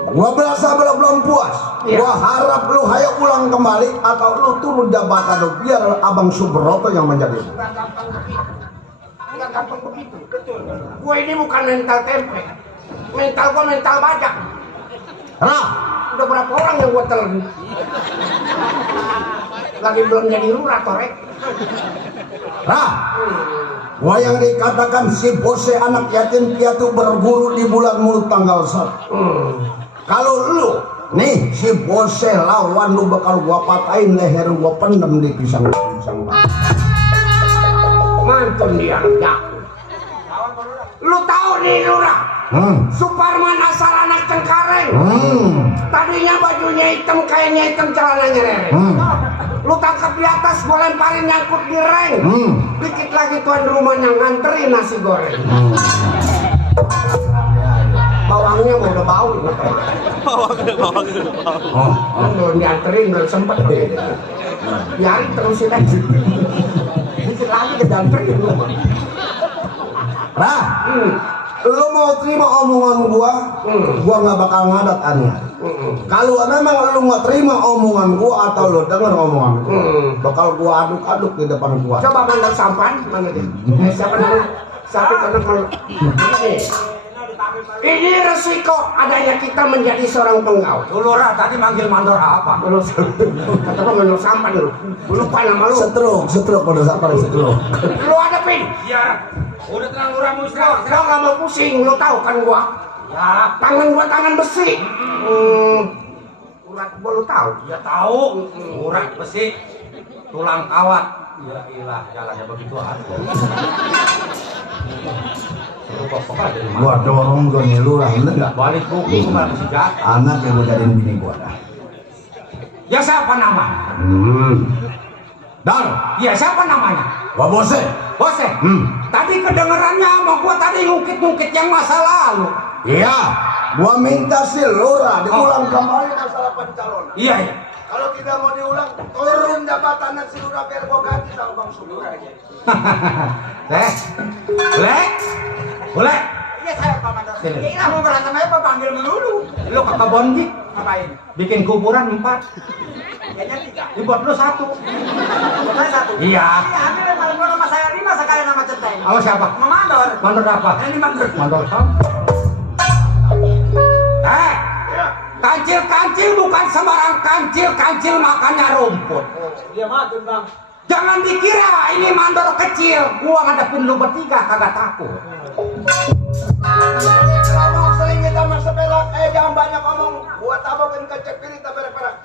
Gua berasa belum puas. Iya. Gua harap lu hayo pulang kembali atau lu turun jabatan lu biar abang Subroto yang menjadi. Nggak gampang begitu. Gua ini bukan mental tempe. Mental gua mental bajak. Nah, Udah berapa orang yang gua telan? Lagi belum jadi lurah torek. nah, Gua yang dikatakan si Bose anak yatim piatu berguru di bulan mulut tanggal 1. Kalau lu nih si Bose lawan lu bakal gua patahin leher, gua pendem di pisang. Mantun dia jago. Lu tahu nih Lurah, Suparman asal anak Cengkareng. Tadinya bajunya hitam, kainnya hitam, celananya rere. Lu tangkap di atas, gue lemparin nyangkut di reng. Dikit lagi tuan rumahnya nganterin nasi goreng. Bawangnya mau udah bau. Belum dianterin, belum sempet. Biarin terusin aja. Dikit lagi kedanterin lu. Nah, lu mau terima omongan gua nggak bakal ngadat aneh. Kalau memang lu nggak terima omongan gua atau lu denger omongan gua, bakal gua aduk-aduk di depan gua. Coba mandor sampan, mana dia? Siapa dulu? Siapa kalau ini resiko adanya kita menjadi seorang penggaul. Lurah tadi manggil mandor apa? Kata mandor sampan lu. Lupa nama lu. Setruk pada sampan setruk. Lu hadapin. Iya. Udah tenang Lurah musnah. Gua nggak mau pusing, lu tahu kan gua. Ya, tangan gua tangan besi. Urat gua lu tahu. Ya tahu. Urat besi. Tulang kawat. Ya ilah, jalannya begitu aja. Gua dorong gua nih Lurah, bener nggak? Balik buku malah masih jahat. Anak yang gua jadiin bini gua dah. Ya siapa namanya? Dar, Ya siapa namanya? gua Bose. Bose. Tadi kedengerannya sama gua tadi ngungkit-ngungkit yang masa lalu. Iya, gua minta si Lurah diulang kembali masalah pencalonan. Iya, iya. Kalau tidak mau diulang, turun jabatan si Lurah biar gua ganti sama Bang Subur aja. Boleh. Iya saya Pak Mandor. Sini. Ya iya mau berantem aja Pak panggil melulu. Lu ke kebon Gi, Ngapain? bikin kuburan 4. Kayaknya 3. Dibuat lu 1. Bukan 1. Iya. Iya ambil malam gua sama saya 5 sekalian sama centeng. Sama siapa? Sama Mandor. Mandor apa? Ini Mandor. Mandor apa? Kancil-kancil bukan sembarang kancil, kancil makannya rumput. Dia matun Bang. Jangan dikira ini mandor kecil, gua ngadepin lu bertiga kagak takut. Ngomong sering kita masa perak, jangan banyak ngomong. Gua tabokin ke cepiri tak perak-perak.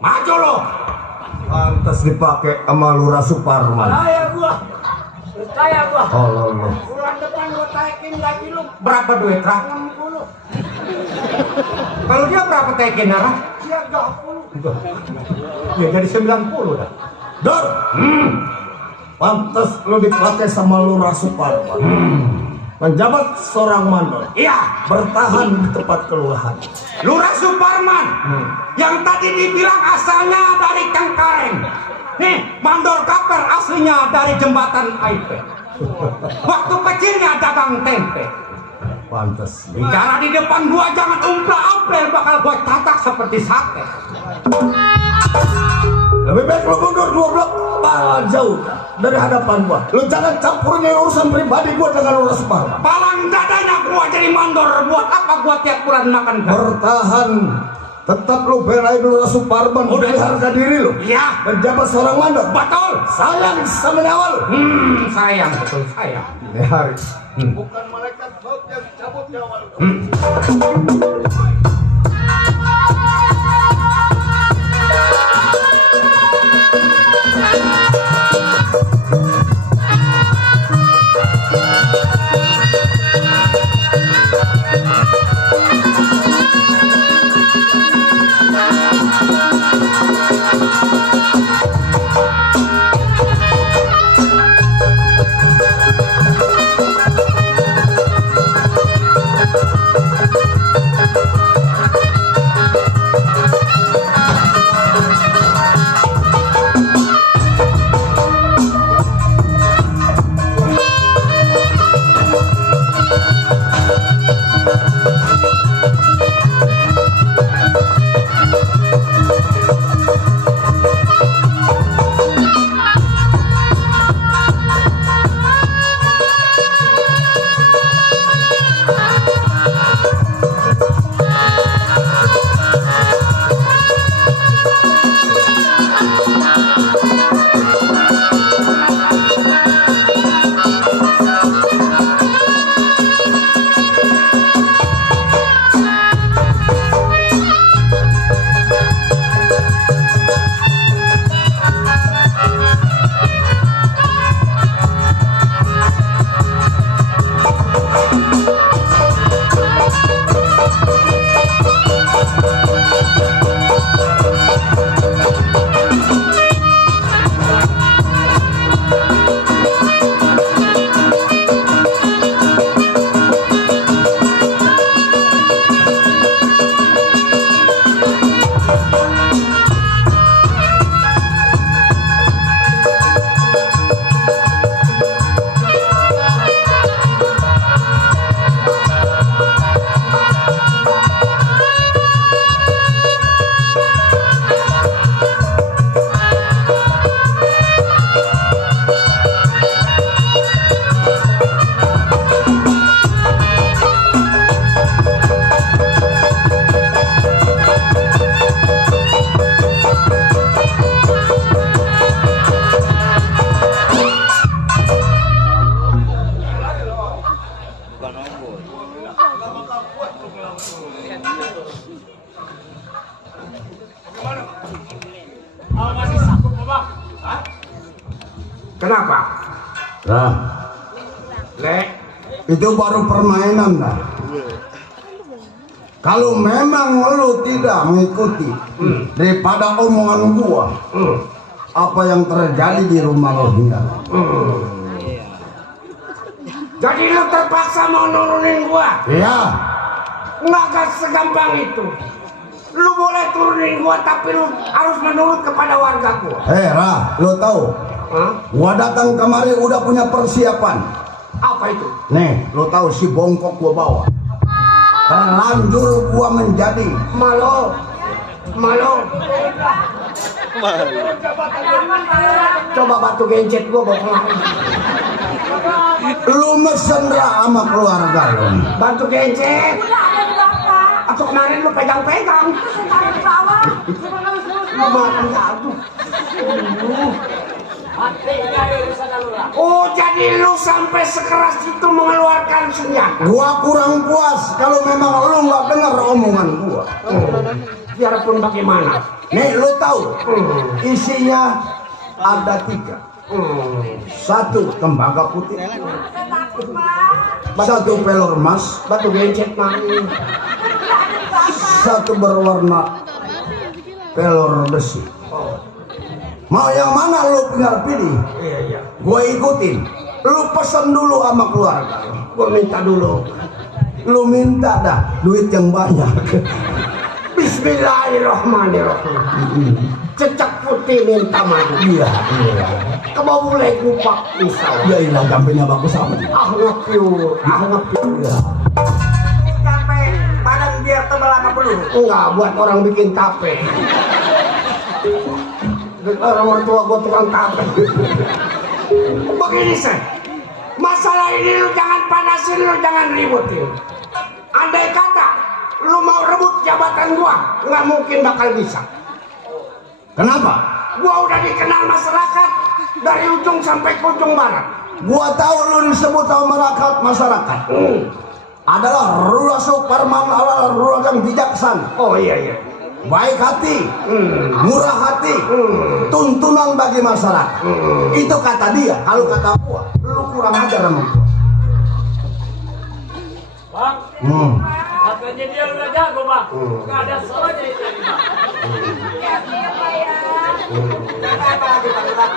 Maju lo. Pantas dipakai sama Lurah Suparman. Saya gua. Oh, lo. Bulan depan gua taikin lagi lu. Berapa duit, Ra? 60. Kalau dia berapa tekin, Ra? Dia 20. Ya jadi 90 dah. Dar, pantas lo dipakai sama Lurah Suparman. Menjabat seorang mandor, Iya, bertahan di tempat kelurahan. Lurah Suparman yang tadi dibilang asalnya dari Cengkareng. Nih, mandor kaper aslinya dari jembatan Aipet. Waktu kecilnya dagang tempe. Pantas. Bicara di depan gua jangan umpla-ampel, bakal gua tatak seperti sate. Lebih baik lo mundur 2 blok. Bapak jauh dari hadapan gua. Lu jangan campurin urusan pribadi gua dengan urusan Suparman. Palang dadanya gua jadi mandor. Buat apa gua tiap bulan makan gaji? Bertahan. Tetap lu belain dulu Suparman. Udah harga diri lu. Iya. Menjabat seorang mandor. Betul. Sayang sama nyawa lu. Sayang, betul sayang. Hari. Bukan malaikat maut yang cabut nyawa lu. Kenapa? Nah, Le, itu baru permainan dah. Kalau memang lu tidak mengikuti daripada omongan gua, apa yang terjadi di rumah lo hingga. jadi lu terpaksa mau nurunin gua? Iya. Nggak segampang itu. Lu boleh turunin gua, tapi lu harus menurut kepada warga gua. Ra, lo tahu? Gua datang kemari udah punya persiapan. Apa itu? Nih, lo tahu si bongkok gua bawa. Terlanjur gua menjadi Malo. Coba batu gencet gua bawa kemari. lu mesendra sama keluarga lo. Batu gencet. Atau kemarin lu pegang-pegang. Oh, jadi lu sampai sekeras itu mengeluarkan senjata? Gua kurang puas kalau memang lu nggak dengar omongan gua. Biarpun bagaimana. Nih lu tahu isinya ada 3. 1 tembaga putih, 1 pelor emas, Batu gencet mah. 1 berwarna pelor besi. Mau yang mana lu tinggal pilih? Iya. Gua ikutin. Lu pesen dulu sama keluarga. Gua minta dulu. Lu minta dah duit yang banyak. Bismillahirrahmanirrahim. Cecak putih minta madu. Iya. Kebau mulai kupak pisau. Ya ilah gampangnya bagus sama. Ngepiur. Iya. Sampai badan dia tebal apa peluru? Enggak, buat orang bikin tape. Orang mertua gua tukang tabrak. Begini Sen, masalah ini lu jangan panasin, lu jangan ributin. Andai kata lu mau rebut jabatan gua, nggak mungkin bakal bisa. Kenapa? Gua udah dikenal masyarakat dari ujung sampai ke ujung barat. Gua tahu lu disebut sama masyarakat. Adalah Rasul Parman Allah Rasul yang bijaksana. Oh iya. Baik hati, murah hati, tuntunan bagi masyarakat. Itu kata dia. Kalau kata gua, lu kurang ajar sama gua. Bang, katanya dia udah jago bang, nggak ada salahnya itu bang.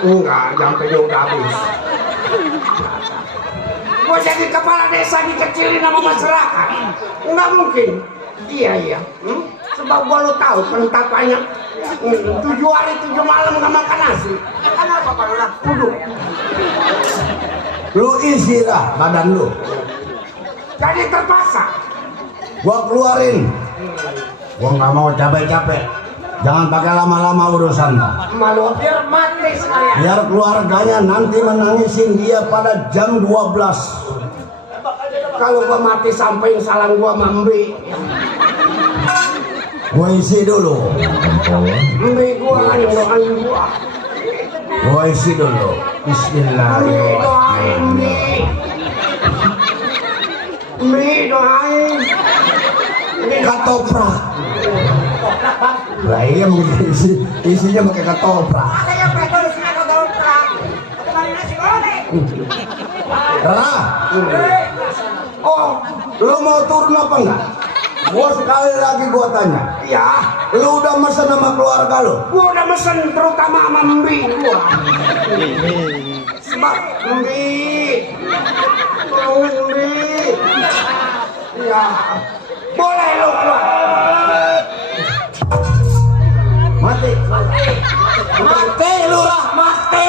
Enggak, jampenya udah habis. Gua jadi kepala desa dikecilin sama masyarakat. Enggak mungkin. Iya. Sebab gua lu tahu penetapannya 7 hari 7 malam nggak makan nasi. Kenapa Pak Lurah? Duduk. Lu istirahat badan lu. Jadi terpaksa. Gua keluarin. Gua nggak mau capek-capek. Jangan pakai lama-lama urusan. Malu biar mati sekalian. Biar keluarganya nanti menangisin dia pada jam 12. Kalau gua mati sampai salam gua mambi. Gua isi dulu. Mbi gua yang doain gua. Gua isi dulu. Bismillahirrahmanirrahim. Mbi doain. Ketoprak. Lah iya mungkin isinya pakai ketoprak. Ada yang pego di sini ada ketoprak. Ada mana nasi goreng. Rah. Oh, lu mau turun apa enggak? Gua sekali lagi gua tanya. Ya, Lu udah mesen sama keluarga lu? gua udah mesen terutama sama Mbi gua. Sebab Mbi, tolongin Mbi. Ya, boleh lu keluar. Mati. Mati lurah, mati.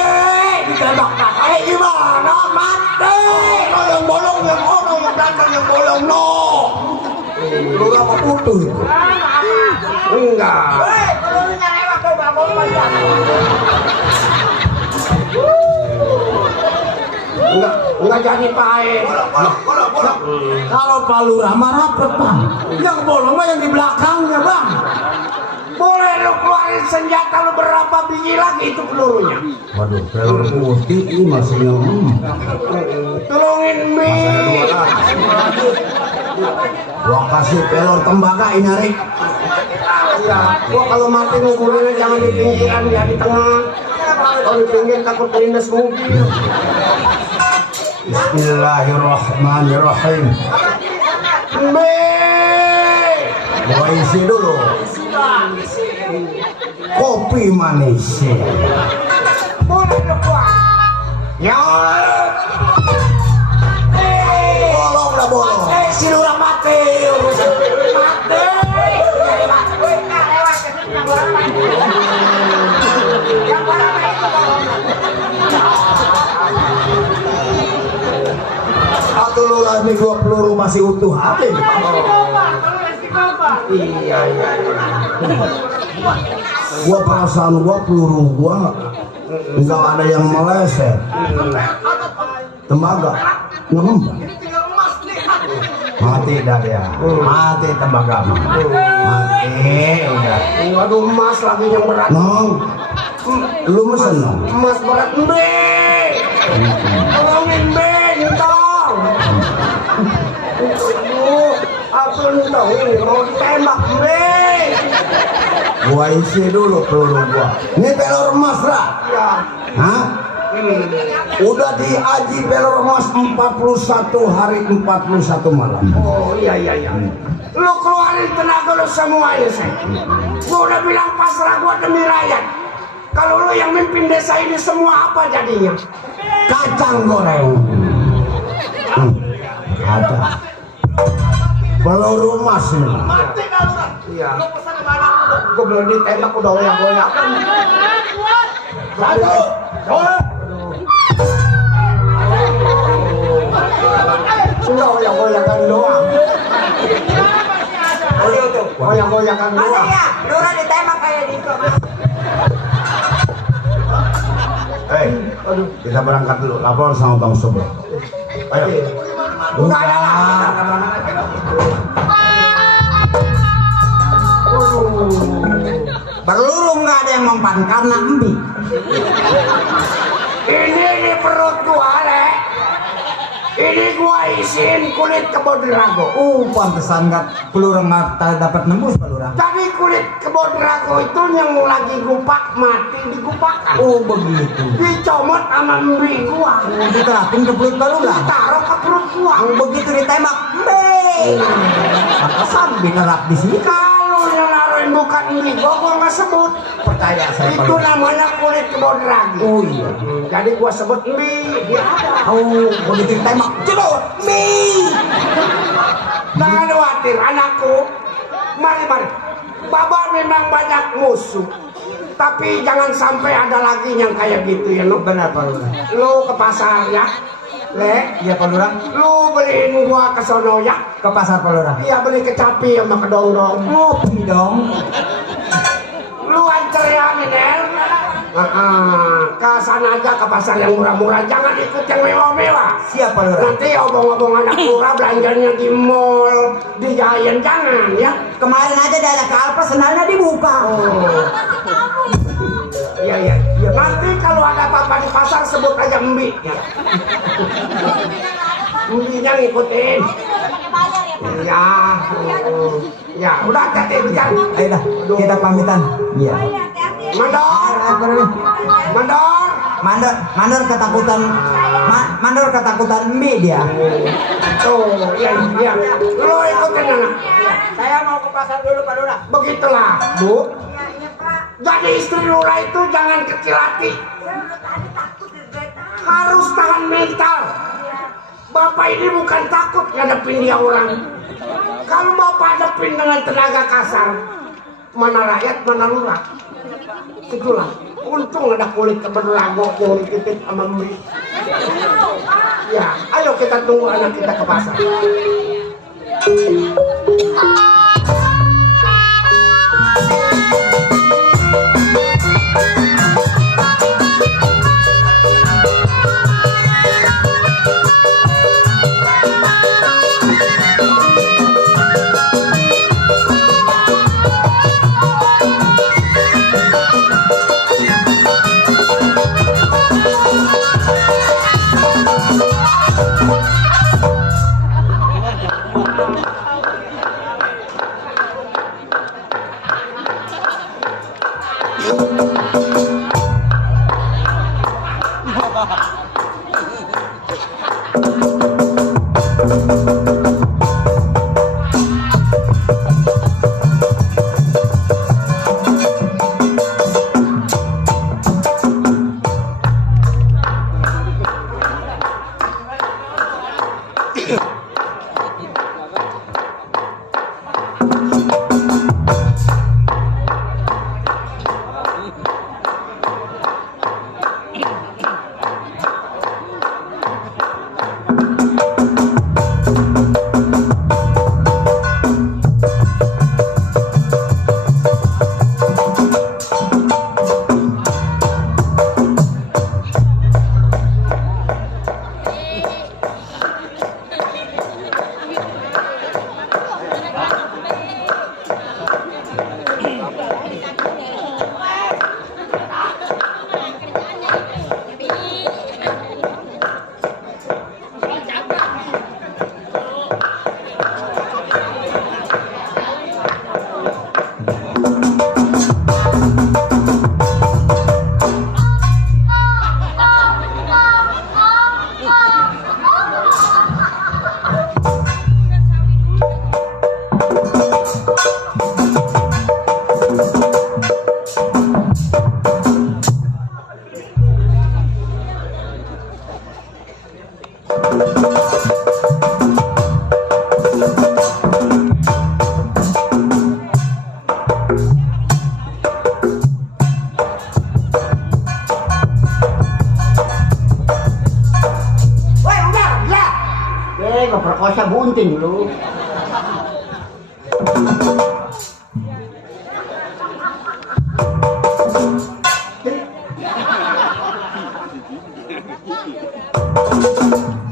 Ditembak mati gimana? Mati. No yang bolong, yang orang yang belakang yang bolong no. Lu apa putus? Enggak. Hei, kalau lu nyarewak kau bangun panjang. Enggak jadi pae. Kalau Pak Lurah mah rapet bang. Yang bolong mah yang di belakangnya bang. Boleh lu keluarin senjata lu berapa biji lagi itu pelurunya. Waduh, pelur putih ini masih Tolongin Mbi. Gua kasih pelor tembaga ini Rik. Ya, gua kalau mati nguburinnya jangan di pinggiran, ya di tengah. Kalau di pinggir takut kelindes mobil. Bismillahirrahmanirrahim. Mbi. Gua isi dulu. Kopi manis. Boleh lu keluar. Ya. Bolong dah bolong. Si Lurah mati. Mati. Atau lu lagi gua peluru masih utuh hati. Iya. Gua perasaan gua peluru gua nggak ada yang meleset. Tembaga ngembang. Mati dah dia. Mati tembaga. Mati udah. Waduh, emas lagi yang berat. Nong, lu mesen nong. Emas berat Mbi. Tolongin Mbi, nyentong. Apa nyentong ini mau ditembak Mbi. Gua isi dulu peluru gua. Ini pelor emas lah. Ya. Hah? Udah diaji pelor emas 41 hari 41 malam. Oh iya. Lu keluarin tenaga lu semuanya sih. Gua udah bilang pasrah gua demi rakyat. Kalau lu yang mimpin desa ini semua apa jadinya? Kacang goreng. Ada. Peluru emas ini. Mati kalau iya. Gua belum ditembak udah goyang-goyangan. Satu. Udah goyang-goyangan doang. Goyang-goyangan doang. Lurah ditembak kayak di Kita berangkat dulu. Lapor sama Bang Sobo. Ayo. Enggak ada lah. Berlurung nggak ada yang mempan karena embi. Ini di perut gua, Le. Ini gua isiin kulit kebon rago. Pantesan nggak pelurang nggak dapat nembus pelurang. Jadi kulit kebon rago itu yang lagi gupak mati digupakan. Begitu. Dicomot sama embi gua. Diterapin ke perut pelurang. Taruh ke perut gua. Begitu ditembak, maka sambil ngerap di sini. Kalau yang naruhin bukan embi gua nggak sebut. Percaya saya. Itu namanya kulit kebon rago. Iya. Jadi gua sebut embi. Dia ada. Begitu ditembak, cedot, Jangan khawatir anakku. Mari. Baba memang banyak musuh. Tapi jangan sampai ada lagi yang kayak gitu ya lu. Benar Pak Lurah. Lu ke pasar ya. Le, Iya Pak Lurah. lu beliin gua ke sono ya. Ke pasar Pak Lurah. Iya beli kecapi sama kedong-dong. Ngopi dong. Lu ancer ya Minel. Ke sana aja ke pasar yang murah-murah. Jangan ikut yang mewah-mewah. Siapa Lurah? Nanti obong-obong anak murah belanjanya di mall, di Giant, jangan ya. Kemarin aja daerah ke Alpa senarnya dibuka. Iya. Nanti kalau ada apa-apa di pasar sebut aja Mbi ya. Mbinya ngikutin. Iya. Ya, udah hati-hati berjalan. Ayo dah, kita pamitan. Iya. Mandor ketakutan. Mandor ketakutan mie dia. Tuh, iya. Lo ikutin anak. Saya mau ke pasar dulu Pak Lurah. Begitulah, Bu. Jadi istri Lurah itu jangan kecil hati. Harus tahan mental. Bapak ini bukan takut ngadepin dia orang. Kalau Bapak hadapin dengan tenaga kasar, mana rakyat, mana Lurah. Itulah. Untung ada kulit kebon rago yang dititip sama Mbi. Ya, ayo kita tunggu anak kita ke pasar. Perkosa bunting lu.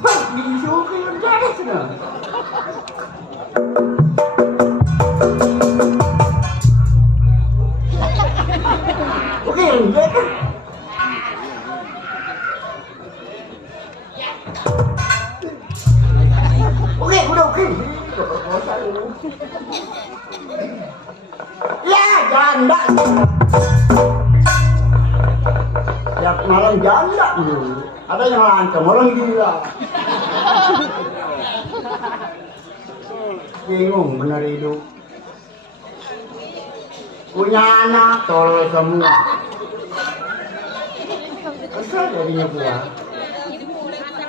Hah, disuruh yang jadi sudah. Oke, yang jadi. Oke, udah oke. Ya, janda. Tiap malam janda dulu. Ada yang lancang, orang gila. Bingung bener hidup. Punya anak, tolol semua. Kesel jadinya gua.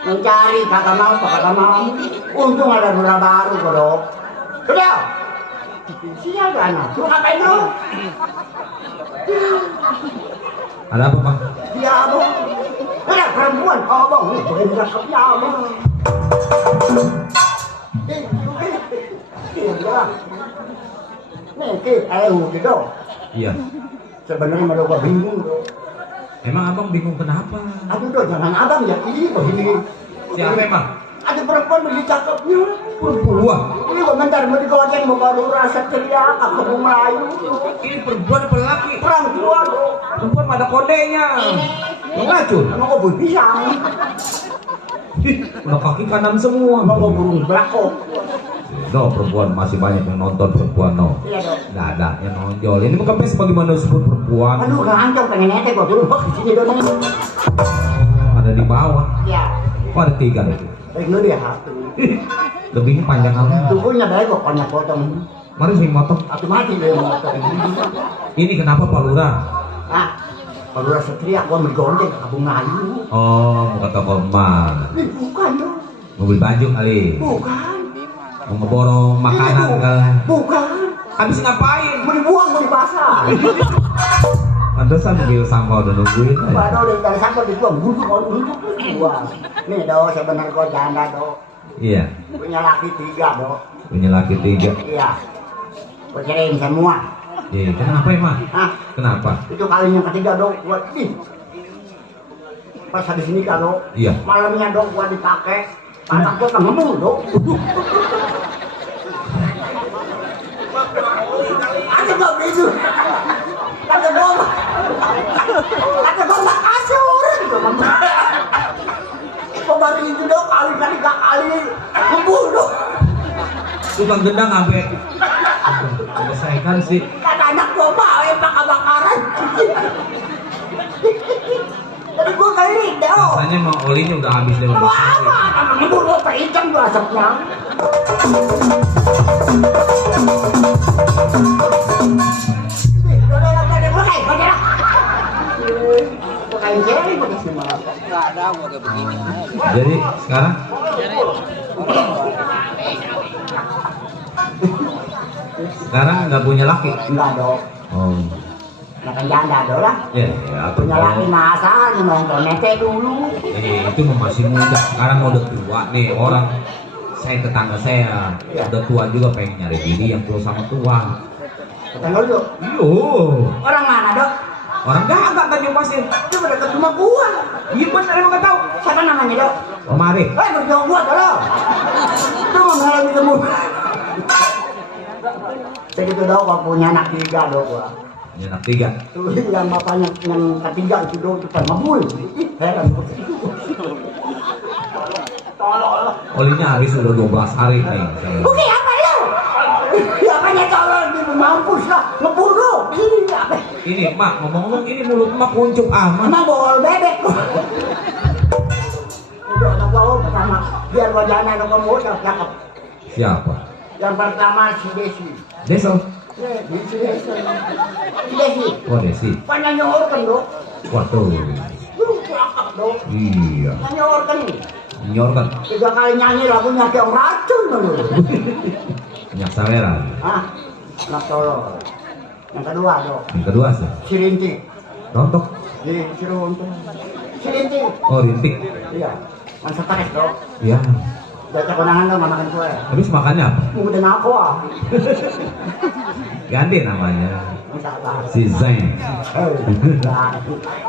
Mencari kakak mau. Untung ada dura baru, kodok. Udah. Sial anak. Lu ngapain lu? Ada apa, Bang? Ya, abang. Ada perempuan, abang. Ini boleh cakepnya, abang. Iya. Nih, gitu. Iya. Sebenarnya malu gua bingung, bro. Emang abang bingung kenapa? Aduh, dong, jangan abang ya. Ini begini. Siapa emang? Ada perempuan beli cakepnya. Perempuan. Ini bentar mau digoceng, mau baru rasa teriak, aku mau Melayu. Ini perempuan apa laki? Perang tua, bro. Perempuan ada kodenya. Lo ngacun? Emang kok boleh pisang? Udah kaki kanan semua. Emang kok burung belakok? No, perempuan masih banyak yang nonton perempuan, no. Iya, dong. Nggak ada yang nonjol. Ini bukan pes bagaimana disebut perempuan. Aduh, ngancok pengen nyetek gua dulu. Di sini dong. Ada di bawah. Iya. Oh, ada 3 lagi. Baik lu dia satu. Lebihnya panjang apa? Tubuhnya baik kok, banyak potong. Mari sing motong. Aku mati dia motong. Ini kenapa Pak Lurah? Ah, kalau rasa teriak gua menggondeng Abu Melayu. Oh, mau kata korban. Ih, bukan dong. Mobil baju kali. Bukan. Mau ngeborong makanan kali. Bukan. Habis ngapain? Mau dibuang, mau dipasang. Pantesan mobil sampah udah nungguin. Waduh, dari sampah dibuang, duduk dibuang. Nih do, sebenarnya gua janda do. Iya. Punya laki 3 do. Punya laki 3. Iya. Gua cariin semua. Iya. Kenapa emang? Hah? Kenapa? Itu kalinya ketiga do, gua ih. Pas habis ini kan do. Iya. Malamnya do gua dipakai. Anak gua kan ngomong do. Ada gak begitu? Ada gua. Ada gua gak kasur gitu. Kok baru itu do kali 3 kali ngebul do. Tukang gendang sampai selesaikan sih. Kata anak gua bae bakar-bakaran. Tapi gua kali do. Rasanya emang olinya udah habis dari Gua apa? Ngebul gua peikan gua asapnya. Jadi sekarang nggak punya laki. Enggak dong. Oh. Makan janda dong lah. Ya, Punya laki masa nonton nete dulu. itu masih muda. Sekarang udah tua nih orang. Saya tetangga saya udah tua juga pengen nyari diri yang tua sama tua. Tetangga lu. Iyo. Orang mana dok? Orang gagak Tanjung Pasir. Itu pada ke rumah gua. Iya bener emang nggak tahu. Siapa namanya dok? Om Arif. Berjuang gua dong. Itu mengalami ketemu. Segitu dok, gua punya anak 3 dok gua. Ya, anak 3. Tuh yang bapaknya yang ketiga itu dok itu kan mabul. Heran. Tolol. Olinya habis udah 12 hari nih. Oke apa lu? Apanya tolol di mampus lah ngebunuh. Ini apa? Ini mak ngomong-ngomong ini mulut mak kuncup amat. Emang bol bebek. Udah anak gua pertama biar gua jangan anak kamu cakep. Siapa? Yang pertama si Desi. Deso. Si Desi. Oh Desi. Penyanyi organ dok. Waduh. Cakep dok. Iya. Nyanyi organ. Nyorkan. 3 kali nyanyi lagunya kayak racun dulu. Minyak saweran. Ah, nak tolol. Yang kedua dok. Yang kedua sih. Si Rinti. Rontok. Jadi si Rinti. Si Rinti. Oh rintik. Iya. Man stres dok. Iya. Baca konangan dong makan kue. Habis makannya apa? Udah ngaku ah. Ganti namanya. Sabar. Si Zain. Nah,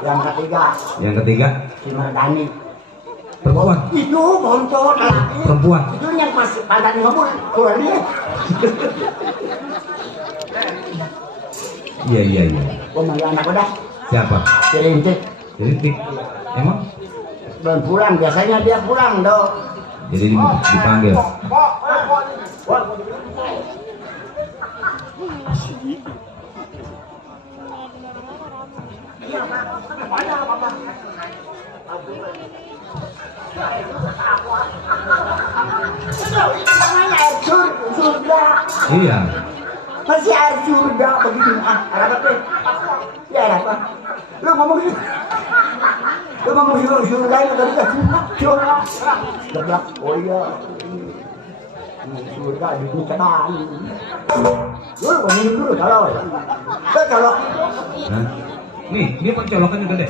yang ketiga Yang ketiga si Mardani. Perempuan. Itu moncong laki. Perempuan. Itu yang masih pantat ngomong keluar dia. Iya. Gua manggil anak udah. Siapa? Cerintik. Jadi emang? Belum pulang, biasanya dia pulang dong. Jadi dipanggil. Namanya air surga. Iya. Masih air surga begitu. Apa tuh? Ya apa? Lu ngomong surga ini tadi kan surga. Sebelah. Oh iya. Surga di hutan. Lu ngomong dulu kalau. Kalau. Nah, nih dia pencolokan juga deh.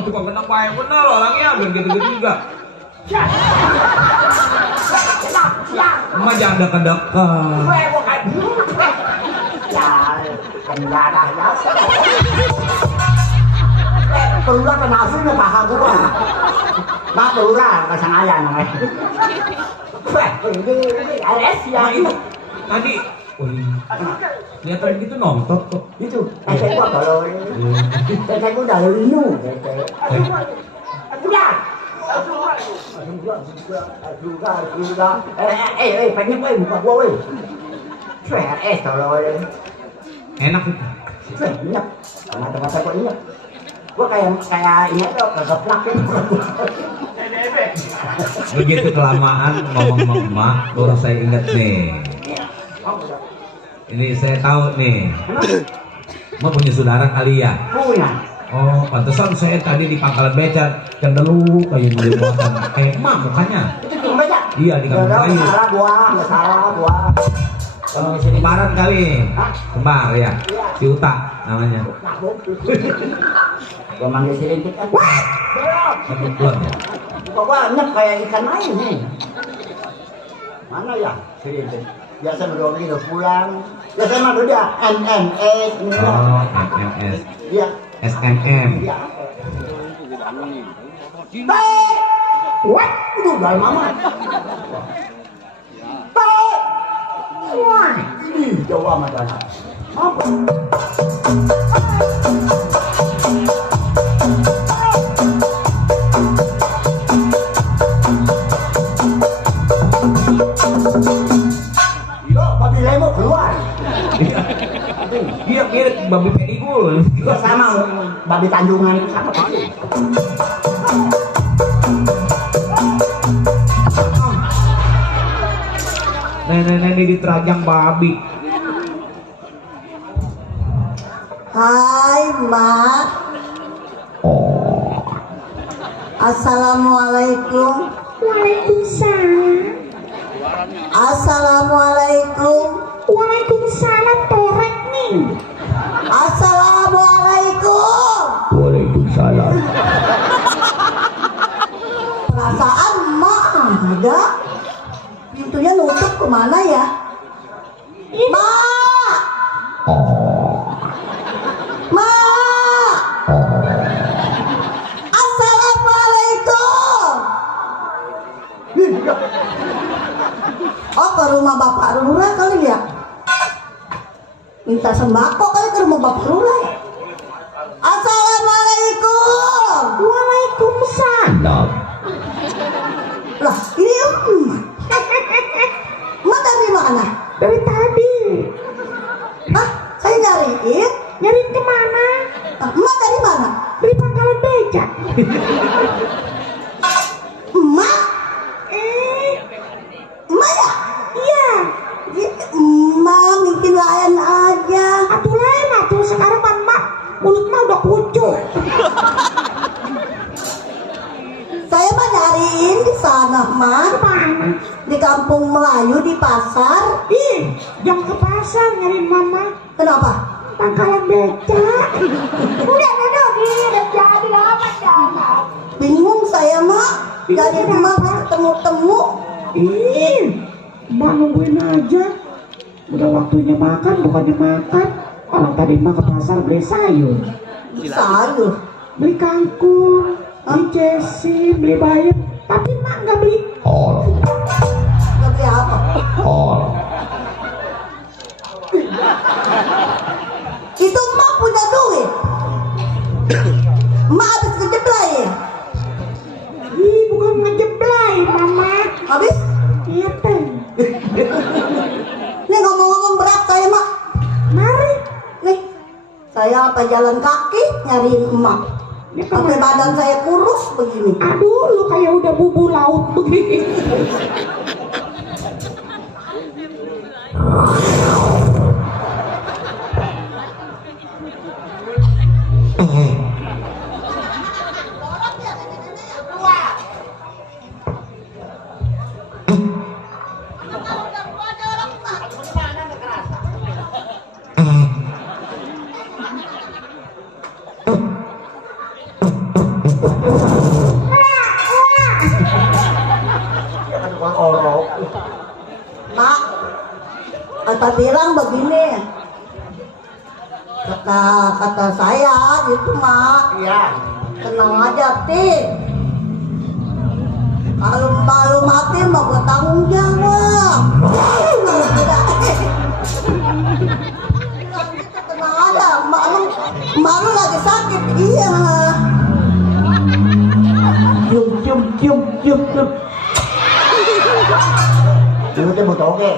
Tukang kena baik bener orangnya, biar gitu-gitu juga. Emak jangan dekat-dekat. Pelura kena aslinya paha gua. Mak pelura pasang ayam namanya. Ini AS ya. Tadi, kelihatan gitu nonton kok. Itu, saya gua kalau saya gua udah linu. Udah. Surga. Pengen gue buka gua weh. Tolong. Enak itu. Enak. Mata-mata gua ingat. Gua kayak ini tuh kegeplak itu. Begitu kelamaan ngomong sama emak, baru saya ingat nih. Ini saya tahu nih. Emak punya saudara kali ya? Punya. Oh, pantesan saya tadi di pangkalan beca cenderung kayak beli muatan kayak emak mukanya. Itu cuma baca. Iya di kampung kayu. Nggak salah gua. Kembaran kali. Kembar ya. Si Uta namanya. Gua manggil si Rintik kan. Belum ya. Kok banyak kayak ikan lain nih. Mana ya si Rintik? Biasa berdua begitu pulang. Biasa mah dia MMS. Oh, MMS. Iya. SMM. Iya. What? Itu dalam mama. Wah, ini Jawa Madana. Apa? Yo, babi lemo keluar. Iya mirip babi pedikul. Itu sama babi Tanjungan itu sama. Nenek-nenek diterajang babi. Hai, Mak. Assalamualaikum. Waalaikumsalam. Assalamualaikum. Waalaikumsalam, torek nih. Assalamualaikum. Waalaikumsalam. Perasaan Mak ada. Pintunya nutup kemana ya? Mak. Mak. Assalamualaikum. Oh, ke rumah Bapak Lurah kali ya? Minta sembako kali ke rumah Bapak Lurah. Assalamualaikum. Waalaikumsalam. Lah, ini Emak dari mana? Dari tadi. Hah? Saya nyariin? Nyariin kemana? Emak dari mana? Dari pangkalan beca. Emak? Emak ya? Iya. Emak mungkin lain aja. Atuh lain atuh, sekarang kan Emak mulut mah udah pucuk. Saya mah nyariin di sana, Mak. Mana? Di kampung Melayu di pasar. Ih, jangan ke pasar nyariin Mama. Kenapa? Pangkalan beca. Udah jadi amat jangan. Bingung saya, Mak. Jadi Mak ketemu-temu. Ih, Mak nungguin aja. Udah waktunya makan, bukannya makan. Orang tadi mah ke pasar beli sayur. Sayur. Beli kangkung, beli jesi, beli bayam. Tapi mak nggak beli kol. Nggak beli apa? Kol. Itu emak punya duit. Emak habis ngejeblay ya? Ih, bukan ngejeblay, mama. Habis? Iya, Teh. Nih ngomong-ngomong berat saya mak. Mari. Nih, saya apa jalan kaki nyariin emak. Sampai badan saya kurus begini. Aduh, lu kayak udah bubu laut begini. Mak, kata bilang begini. Kata saya gitu mak. Iya. Tenang aja Tin. Kalau mati mau gue tanggung jawab. Tenang aja, malu lagi sakit. Iya. Cium. Itu teh butuh oke.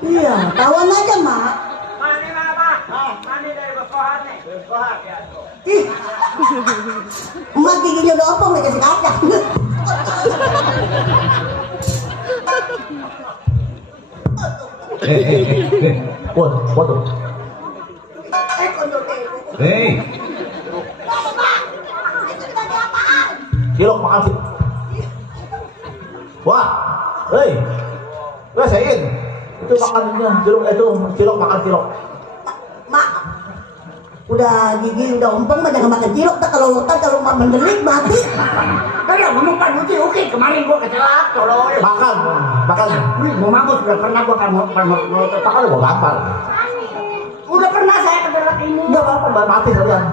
Iya, tawan aja mak. Mandi mama. Mandi dari bekohan nih. Bekohan ya. Ih, emak giginya udah opong nih kasih kaca. Waduh. Kondor ibu. Hei, Apa mak? Itu dibagi apaan? Cilok makan sih. Wah, hei, rasain. Itu makannya cilok makan cilok. Mak, udah gigi udah ompong mah jangan makan cilok. Tak kalau mak mendelik mati. Kayak ngomong Pak Muti, oke kemarin gua kecelak, tolong. Makan. Wih, mau mampus udah pernah gua kan mau gua gampar. Udah pernah saya kecelak ini. Enggak apa-apa, mati kalian.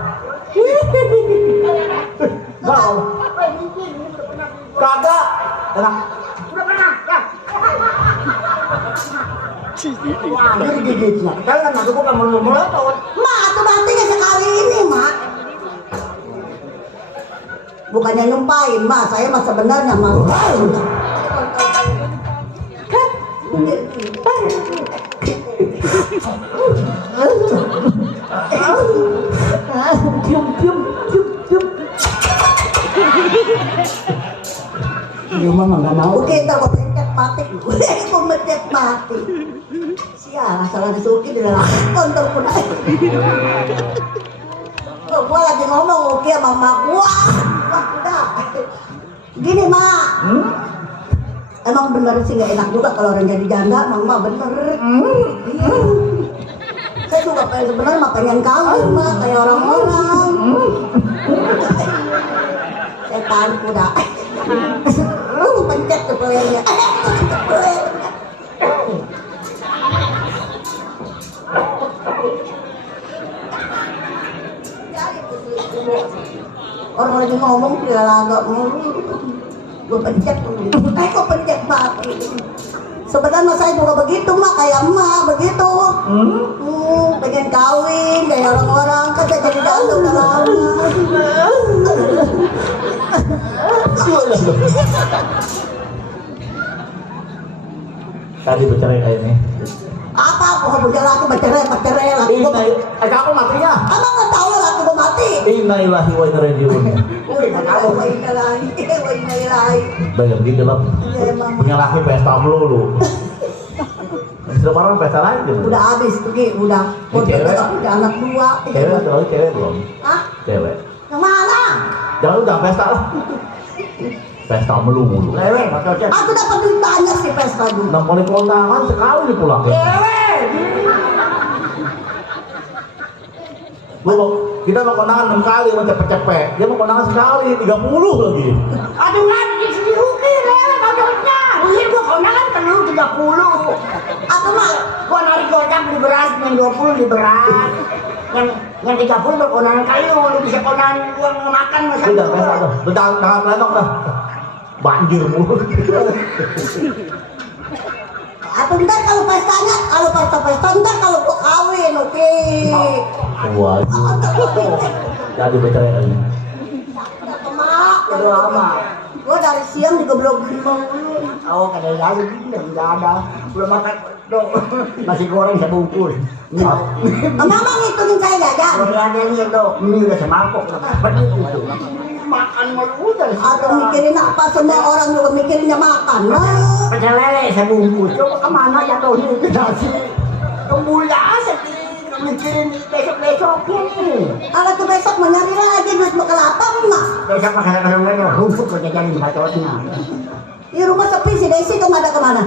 Enggak. Kagak. Enak. Udah pernah, ya. Wah, jadi gigitnya. Kalian aku bukan melotot. Mak, tuh matinya sekali ini mak. Bukannya nyumpahin mak, saya mah sebenarnya mau. Cium. Dia mah enggak mau. Oke, ntar gua pencet mati. Gua pencet mati. Sialah, salah disuki di dalam kontor pun. Gua lagi ngomong oke sama mak gua. Wah, udah. Gini mak. Emang bener sih nggak enak juga kalau orang jadi janda, mama bener. Saya juga sebenarnya mah pengen kawin mah kayak orang-orang. Setan kuda. Pencet tuh playernya. Orang lagi ngomong dia agak gue pencet kok pencet mati. Sebenarnya saya juga begitu mak, kayak emak begitu. Pengen kawin kayak orang-orang kan saya jadi janda udah lama. Tadi bercerai kayaknya. Apa aku punya laki bercerai laki gue. Kamu matinya? Abang nggak tahu laki gue mati. Innalillahi wa inna ilaihi raji'un. Wa inna ilaihi. Bayang gitu lah. Punya laki pesta melulu. Sudah orang pesta lagi. Udah habis pergi, udah. Udah anak dua. Cewek terlalu cewek belum? Hah? Cewek. Yang mana? Jangan pesta lah. Pesta melulu. Lewek, Aku dapat duit banyak sih pesta dulu. Namanya kondangan sekali dipulangin. Cewek. Kita mau kondangan 6 kali, mau cepet-cepet. Dia mau kondangan sekali, 30 lagi. Aduh kan, di sini rugi, lewat motornya. Iya, ayam beli beras, yang 20 beli beras. Yang 30 berkonan kayu, lu bisa konan uang makan masa Sudah, itu. sudah, jangan lenok dah. Banjir mulu. Atau ntar kalau pestanya, kalau pesta ntar kalau gua kawin, oke. Wah, jadi betul. Mak, Udah lama. gua dari siang juga belum mulu. Oh, kadang lagi nggak ada. Belum makan. Nasi goreng sebungkus. Mama ngitungin saya jajan. Gorengannya ini tuh, ini udah semangkok. Betul itu. Makan mulu dari Atau mikirin apa, semua orang juga mikirinnya makan. Nah, pecel lele sebungkus. Coba kemana jatuhnya itu nasi? Kembuya sedih. Mikirin besok-besoknya nih. kalau tuh besok mau nyari lagi duit mau kelapa emak. Besok makan lele rumput kok jajanin di bacotnya. Di rumah sepi si Desi tuh nggak ada kemana?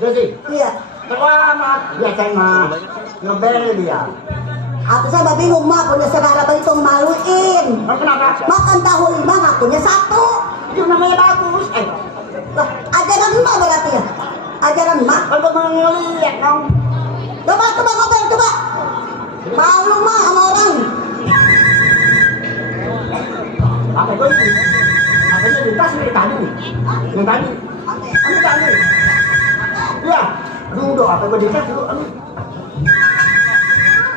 Jadi, Iya. selamat. Biasanya mah ngebel dia. Aku saya bingung mah punya saudara itu maluin. Kenapa? Makan tahu 5 ngakunya 1. Itu namanya bagus. Lah, ajaran emak berarti ya? Ajaran emak. Kalau mau ngeliat dong. Coba ngomong coba. Malu mah sama orang. Apa itu? Apa itu di tas ini tadi? Yang tadi? Ini tadi. Iya. Dulu apa gue di tas dulu?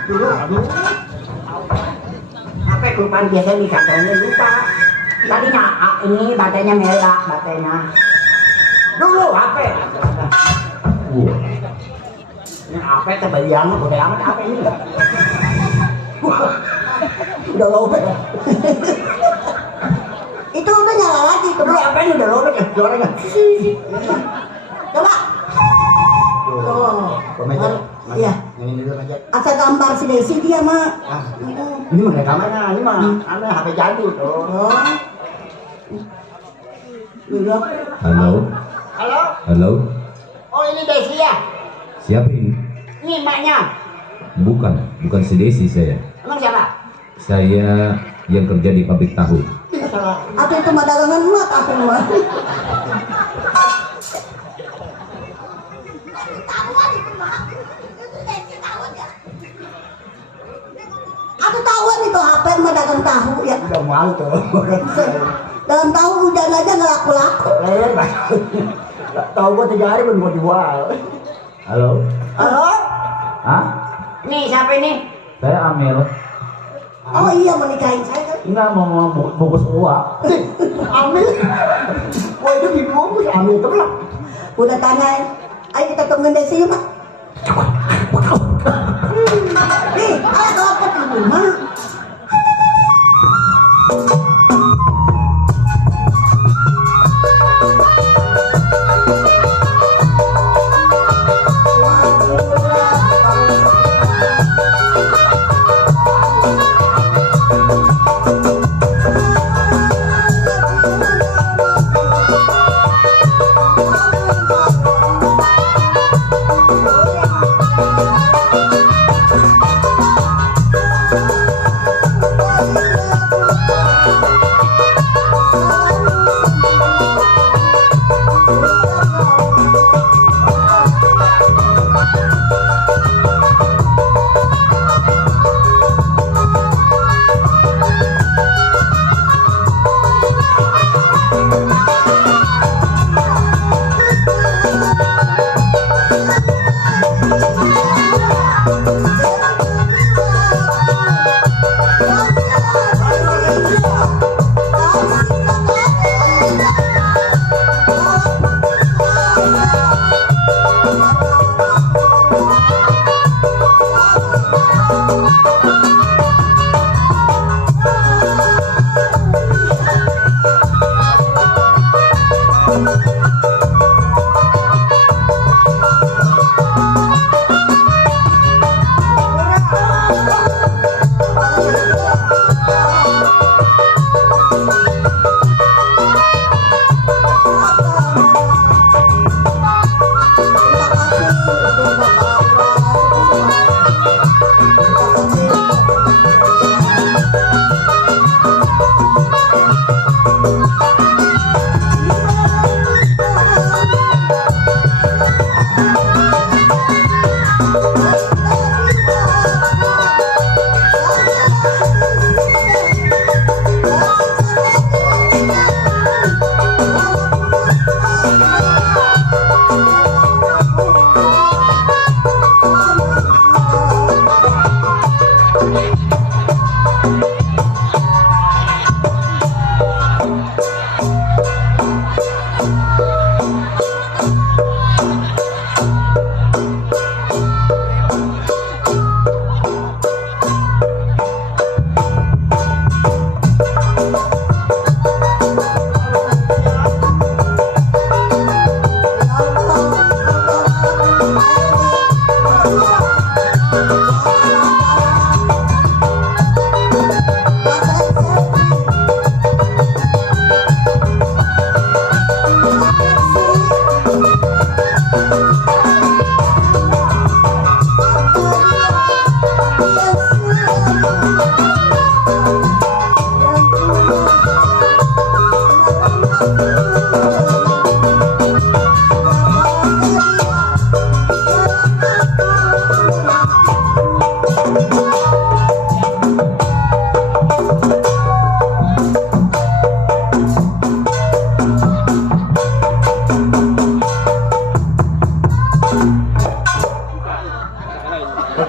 Dulu. Apa kelupaan biasanya di kantongnya lupa. Tadinya ini batanya merah batanya. Dulu apa? Ini apa terbalian? Udah amat apa ini? Udah lobet. Itu udah nyala lagi tuh. Dulu apa ini udah lobet ya? Suaranya. Coba. Oh. Meja. Iya. Yang ini dulu meja. Asal gambar si Desi dia mah. Ah, ini mah gak kamarnya, ini mah anu HP jadul tuh. Oh. Iya. Halo, Halo? halo. Oh ini Desi ya? Siapa ini? Ini emaknya. Bukan si Desi saya. Emang siapa? Saya yang kerja di pabrik tahu. Atau itu mah dagangan emak aku mah. Aku tahuan itu HP mah dagang tahu ya. Udah malu tuh. Dagang tahu hujan aja nggak laku-laku. Gak tau gua 3 hari belum mau jual. Halo. Halo? Hah? Nih siapa ini? Saya Amel. Oh iya mau nikahin saya kan? Enggak mau bungkus uang. Amil. Wah itu dibungkus Amil terus. Udah tanyain. Ayo kita temuin Desi yuk, Mak. Nih, ayo kelapa di rumah.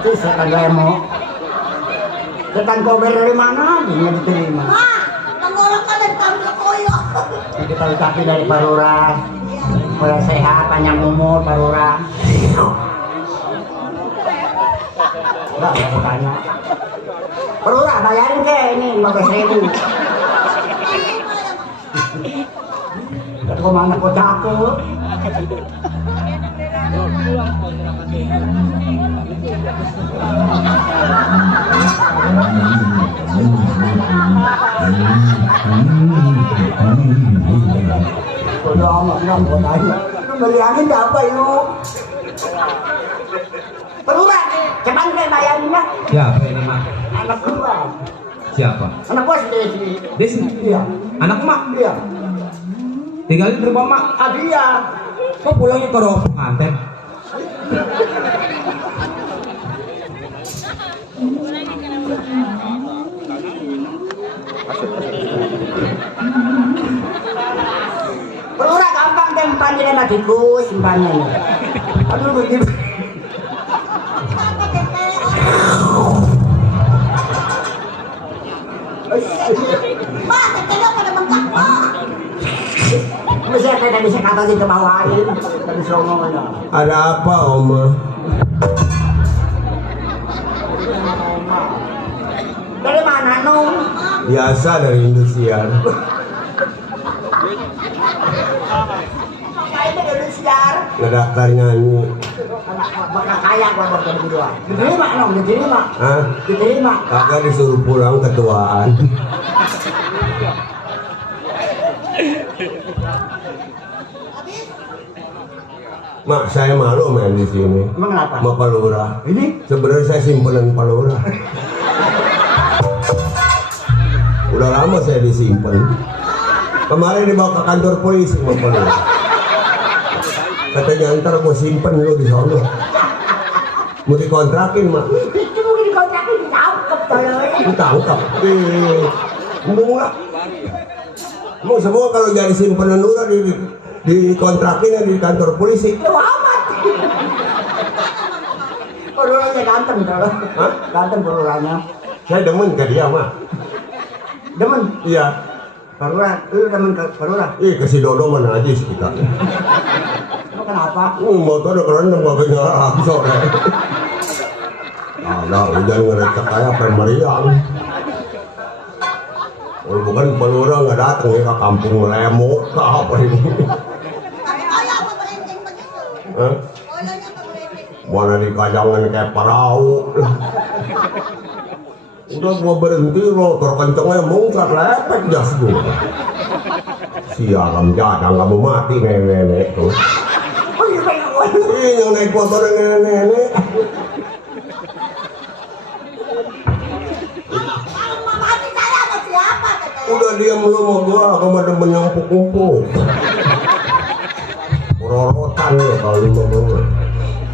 percis kan demo. Dekan kober dari mana aja nggak diterima. Mak, tenggorokan dari kampung koyo. Kita ucapi dari Parura. Supaya sehat, panjang umur Parura. Enggak mau tanya. Parura bayarin ke ini 15.000. Kau mana kau cakep? Udah amat bilang kau tanya. Lu beli angin apa itu? Parura, cuman kayak bayarinnya. Siapa ini mak? Anak gua. Siapa? Anak gua sendiri. Desi. Iya. Anak mak. Iya. Tinggalin di rumah mak. Dia. Kok pulangnya ke rumah pengantin? Parura gampang tempan dia mah tikus simpannya. Aduh begitu. Mak, tetenya pada bengkak, Mak. Bisa tidak bisa katasin ke bawain. Tadi sombong aja. Ada apa, Oma? Dari mana Nung? Biasa dari Indosiar. Ngapain dia dari siar? Ngedaftar nyanyi. Bakal kaya gua buat jadi berdua. Diterima Nung, diterima. Hah? Diterima. Kagak disuruh pulang ketuaan. Mak, saya malu main di sini. Emang kenapa? Sama Pak Lurah. Ini? Sebenarnya saya simpanan Pak Lurah. Udah lama saya disimpan. Kemarin dibawa ke kantor polisi sama Pak Lurah. Katanya ntar mau simpen lu di sana. Mau dikontrakin, Mak. Itu mungkin dikontrakin ditangkep tolong. Ditangkap. Mula. Mau semua kalau jadi simpanan Lurah dikontrakin di kantor polisi. Lu amat. Paruranya ganteng tolong. Hah? Ganteng paruranya. Saya demen ke dia, Mak. Demen. Iya. Parura, lu demen ke Parura. Ke si Dodo mana aja sih kita. Lu kenapa? Motor keren dong gak nyala sore. Ada hujan ngerecek kayak pemerian. Oh, bukan Pelura nggak datang ya ke kampung Lemok ke apa ini? Tapi ayah apa berending begitu? Hah? Koyonya apa berending? Mana di kajangan kayak perahu. Udah gua berhenti motor kencengnya mungkat lepek jas gua. Sialan jadang kamu mati nenek-nenek tuh. Oh iya pengen gua. Ih, yang naik motor nenek-nenek. Kalau mama hati saya sama siapa teteh? Udah diam lu mau gua, aku mah demen yang empuk-empuk. Rorotan ya kalau lu mau.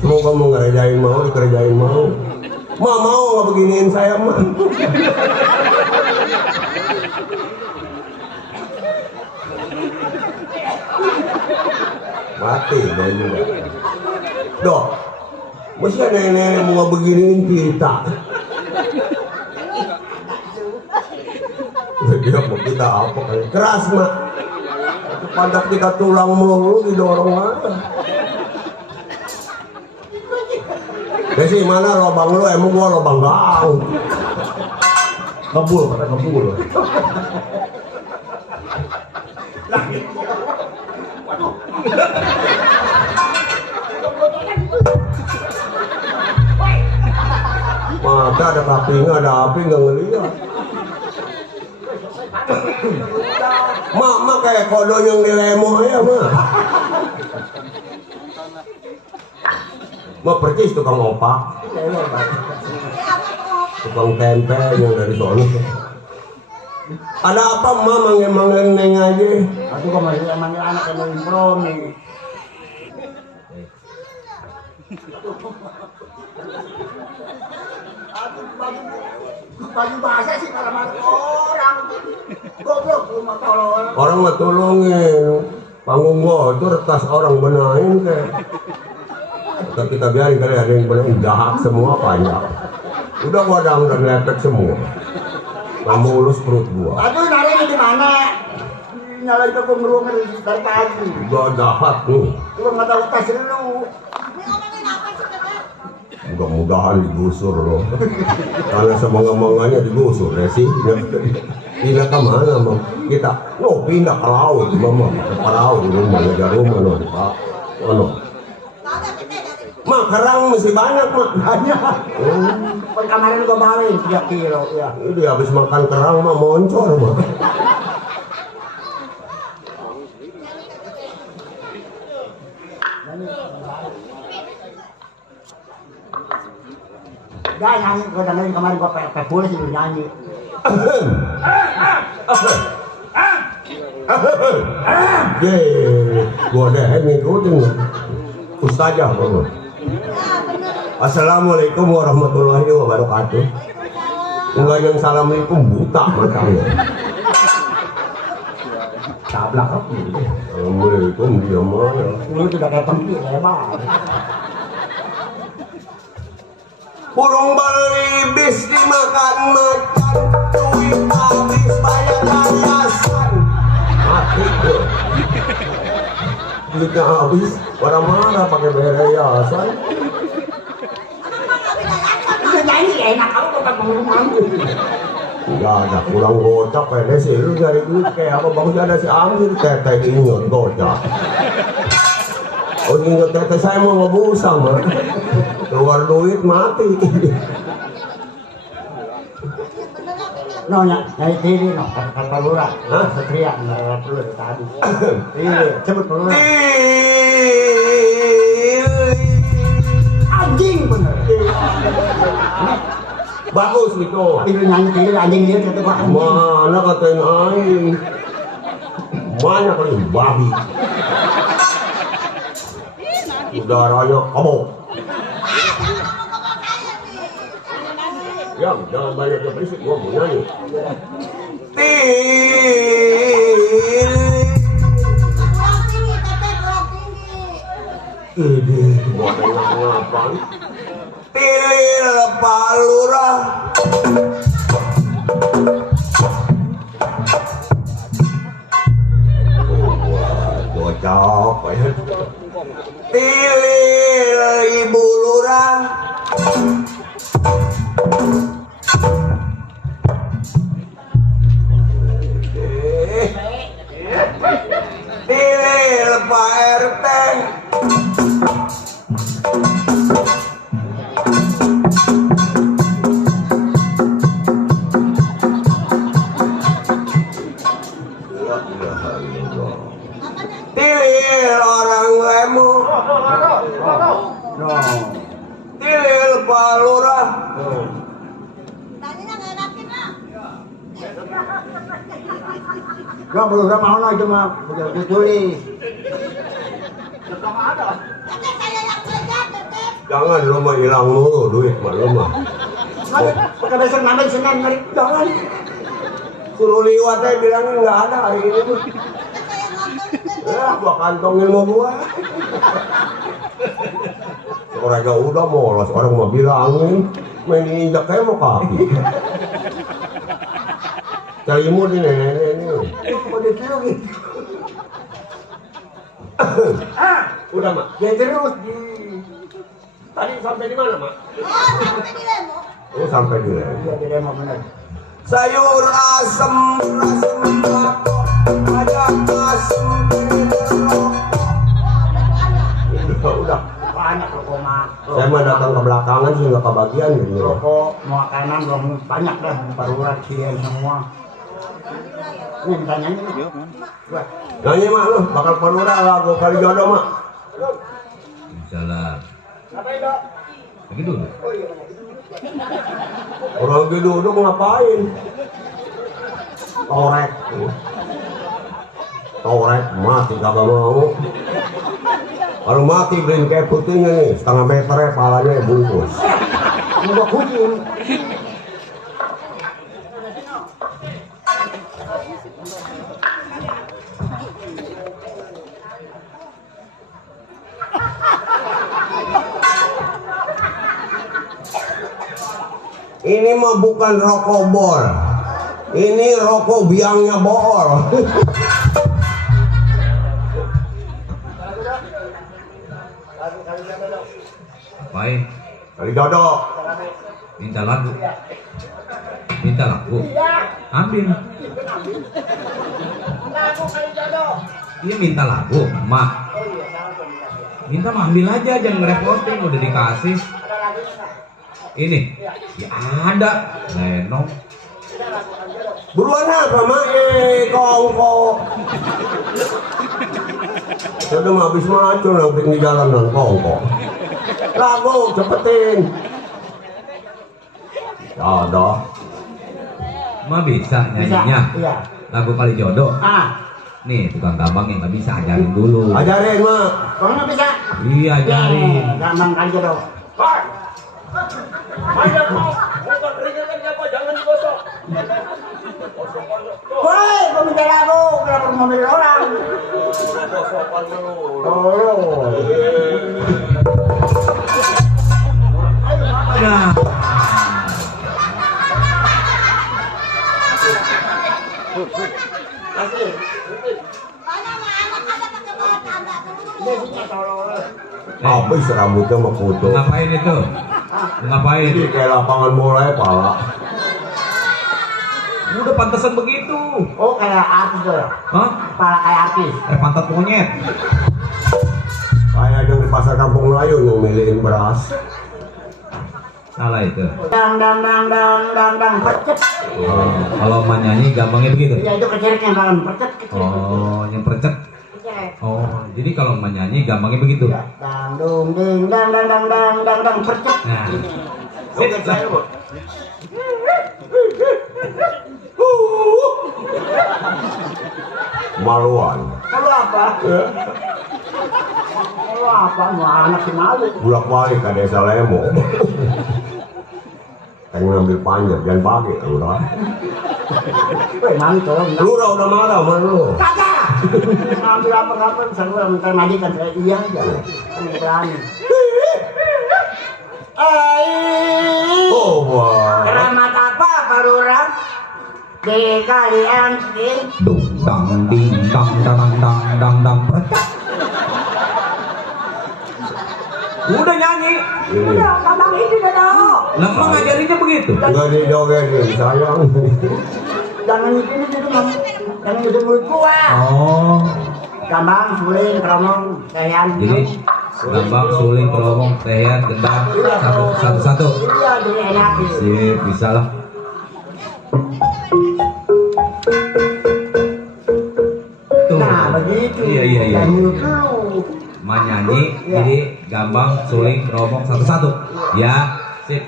Semoga mau ngerjain mau, dikerjain mau. Mau nggak beginiin saya mah. Mati dah juga. Dok, mesti ada nenek mau nggak beginiin kita. Dia mau kita apa kayak keras mak. Pantat kita tulang melulu didorong aja. Desi mana lubang lu? Emang gua lubang gang. Kebul, kata kebul. Mata ada kakinya, ada api nggak ngeliat. Mak kayak kodok yang di Lemo ya mak. Mak percis tukang opak, tukang tempe yang dari sono. Ada apa mak manggil neng aja? Aku kok manggil anak yang mau improm nih. Bagi bahasa sih kalau marah orang goblok rumah tolong. Orang mah tolongin, panggung gua itu retas orang benahin ke Atau kita biarin kali ada yang bener jahat semua panjang. Udah gua dan lepek semua. Nggak mulus perut gua. Aduh, nyalain di mana? Nyalain ke kumruangan dari tadi. Udah jahat nih. Lu nggak tahu tes lu. Mudah-mudahan digusur loh. Karena semangga-mangganya digusur ya sih. Pindah ke mana mam? Kita pindah ke laut mama. Ke laut rumah no di Pak. Mak kerang masih banyak mak. Banyak. Kemarin gua balik 3 kilo ya. Ini habis makan kerang mah moncor mah. Gak nyanyi, gua dengerin kemarin gua pe pulis itu nyanyi. Gua ada ngikutin Ustazah bang. Assalamualaikum warahmatullahi wabarakatuh. Enggak yang assalamualaikum buta matanya. Tablak apa? Assalamualaikum dia mana? Lu sudah kayak tempi lebar. Burung belibis dimakan macan, duit habis bayar yayasan. Mati tuh. Duitnya habis, marah-marah pakai bayar yayasan. Udah nyanyi enak, kamu bukan ngomong. Enggak ada, kurang gocap kayaknya sih. Lu nyari duit kayak apa, bagus ada si Amir, teteh ingat gocap. Oh ingat teteh saya mau ngebusa mah. Keluar duit mati. Nanya, nyari TV no, kata lurah. Hah? Satria, nggak perlu tadi. Iya, cepet lurah. Anjing bener. Bagus itu. Tapi lu nyanyi TV anjing dia kata gua anjing. Mana katain aing? Banyak kali babi. Udaranya kabok. Ya, jangan banyak yang berisik, gua mau nyanyi. Ini gua pengen ngapain? Tilil Pak Lurah. Gua capek. Tilil Ibu Lurah. Tilil Pak RT. Tilil orang lemu. Tilil Pak Lurah. Gak perlu mau aja mah, udah tulis. Jangan lu mah hilang mulu duit mah lu mah. Pakai besok ngambil Senin ngeri, jangan. Suruh liwat aja bilangin nggak ada hari ini tuh. Ya gua kantongin mau gua. Orang aja udah molos, orang mau bilangin main injak kayak mau kaki. Carimu di nenek ini. Mau ditiup. Udah mak. Ya terus di. Tadi sampai di mana mak? Sampai di Lemo. Oh sampai di Lemo. Iya di demo benar. Sayur asem bako, ada asem udah. Banyak rokok mah. Saya mah datang ke belakangan sih nggak kebagian gitu. Rokok, makanan belum banyak dah, parurat sih semua. Ini ditanya nih. Nanya mak lu, bakal panura lagu kali jodoh mak. Salah. Lagi dulu. Orang lagi duduk ngapain? Torek. Torek mati kagak mau. Kalau mati beliin kayak putihnya nih, setengah meter ya palanya bungkus. Enggak kucing. Ini mah bukan rokok bor. Ini rokok biangnya bor. Baik, Kali dodo. minta lagu. Minta lagu. Ambil. Dia minta lagu, mak. Minta mah ambil aja, jangan ngerepotin, udah dikasih. Ini, ya ada, Lenong. Buruan apa mak? Kongko. Sudah mah habis macul nanti di jalanan kongko. Lagu cepetin. Ada. Mah bisa nyanyinya. Iya. Lagu Kali Jodoh. Ah, Nih, tukang gambang yang nggak bisa ajarin dulu. Ajarin mak. kalau nggak bisa. Iya, ajarin. Gampang aja dong. Woi, gua minta lagu, kenapa mau milih orang? Nah, Habis rambutnya mau kutu. ngapain itu? Ngapain? Ini kayak lapangan bola ya pala. Udah pantesan begitu. Oh, kayak artis tuh. Hah? Kepala kayak artis. Pantat monyet. Kayak yang di pasar Kampung Melayu yang milihin beras. Salah itu. Dang, percet. Oh, kalau nyanyi gampangnya begitu. Ya itu kecilnya kan, percet kecil. Oh, yang percet. Kecil. Oh, jadi kalau nyanyi gampangnya begitu. Dang, dung, ding, dang, percet. Nah, sip, lah. Maluan. Kalau apa? Kalau apa? Mau anak si malu. Bulak balik ke desa Lemo. Pengen ngambil panjat jangan pakai lurah. Woi, malu tolong. Lurah udah marah sama lu. Kagak. Ngambil apa-apa bisa gua minta majikan saya iya aja. Kan berani. Oh wah. Keramat apa Pak Lurah? Di kalian sih. Dung dang ding dang dang percet. Udah nyanyi. Ini Gampang ini dah. Lama ngajarinnya begitu. enggak dijogetin sayang. Jangan itu Mam. Jangan itu mulut gua. Oh, Gampang suling keromong kayan. jadi gambang, suling, keromong, tehian, gendang, satu-satu. Iya, jadi enak. Sip, bisa lah. Tuh. Nah, begitu. Iya. Dan mulut lu. Menyanyi, jadi gambang, suling, keromong, satu-satu. Ya, sip.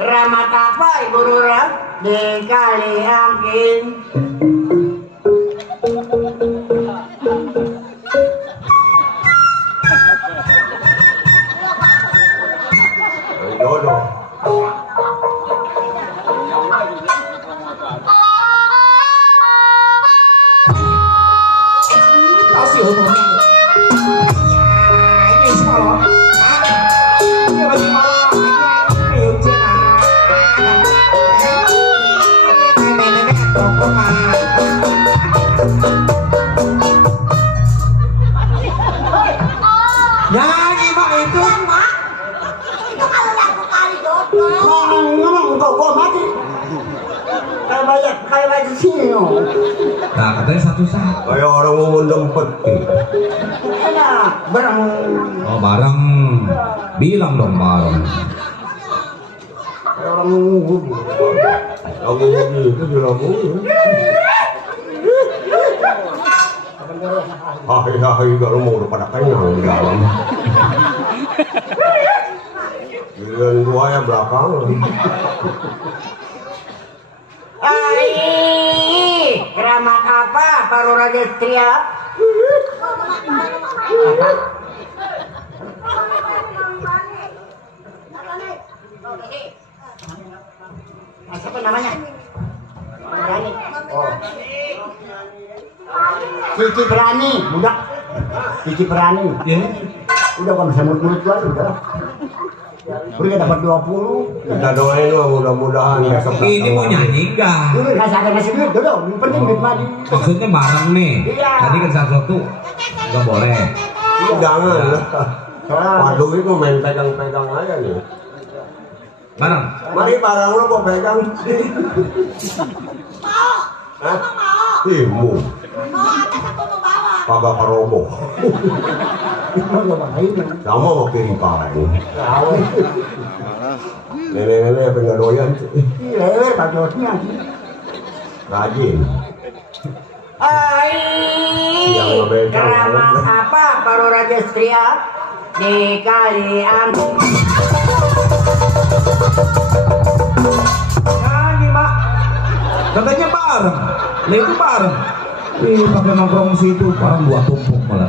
Keramat apa Ibu Lurah? Di kali angkin. Jodoh. Kasih hubungan. Ini semua. Ini lagi malam. Ini hujan. Nenek tokokan. Nyanyi mak itu. Itu kalau lagu Kali Jodoh. Ngomong gua mati. Kayak banyak di sini no. Nah, katanya satu-satu. Kayak orang mau mendempet. Enak, bareng. Oh, bareng. Bilang dong bareng. Kayak orang nunggu. Lagu begitu di lagu. Hai, kalau mau udah pada kenyang di dalam. Giliran gua ya belakang. Keramat apa Pak Lurah Destria? Siapa namanya? Berani. Oh. Cici Berani, budak. Cici Berani. Ya. Udah gak bisa mulut-mulut gua udah. Udah dapat 20. Kita doain lo mudah-mudahan besok Ini mau nyanyi enggak? Dulu kasih ada ngasih duit dulu. Yang penting duit mah di. Maksudnya bareng nih. Iya. Tadi kan satu nggak boleh. Jangan. Waduh itu main pegang-pegang aja nih. Bareng. Mari barang lo kok pegang. Hah? Imu. Kagak karobo. Sama mau piring paling. Nenek-nenek apa nggak doyan? Iya, bajotnya. Rajin. Ai, drama apa Paru Raja Stria di Kali Ampung? Nyanyi mak. Katanya bareng. Lah itu bareng. Ih pakai nongkrong situ bareng buat tumpuk malah.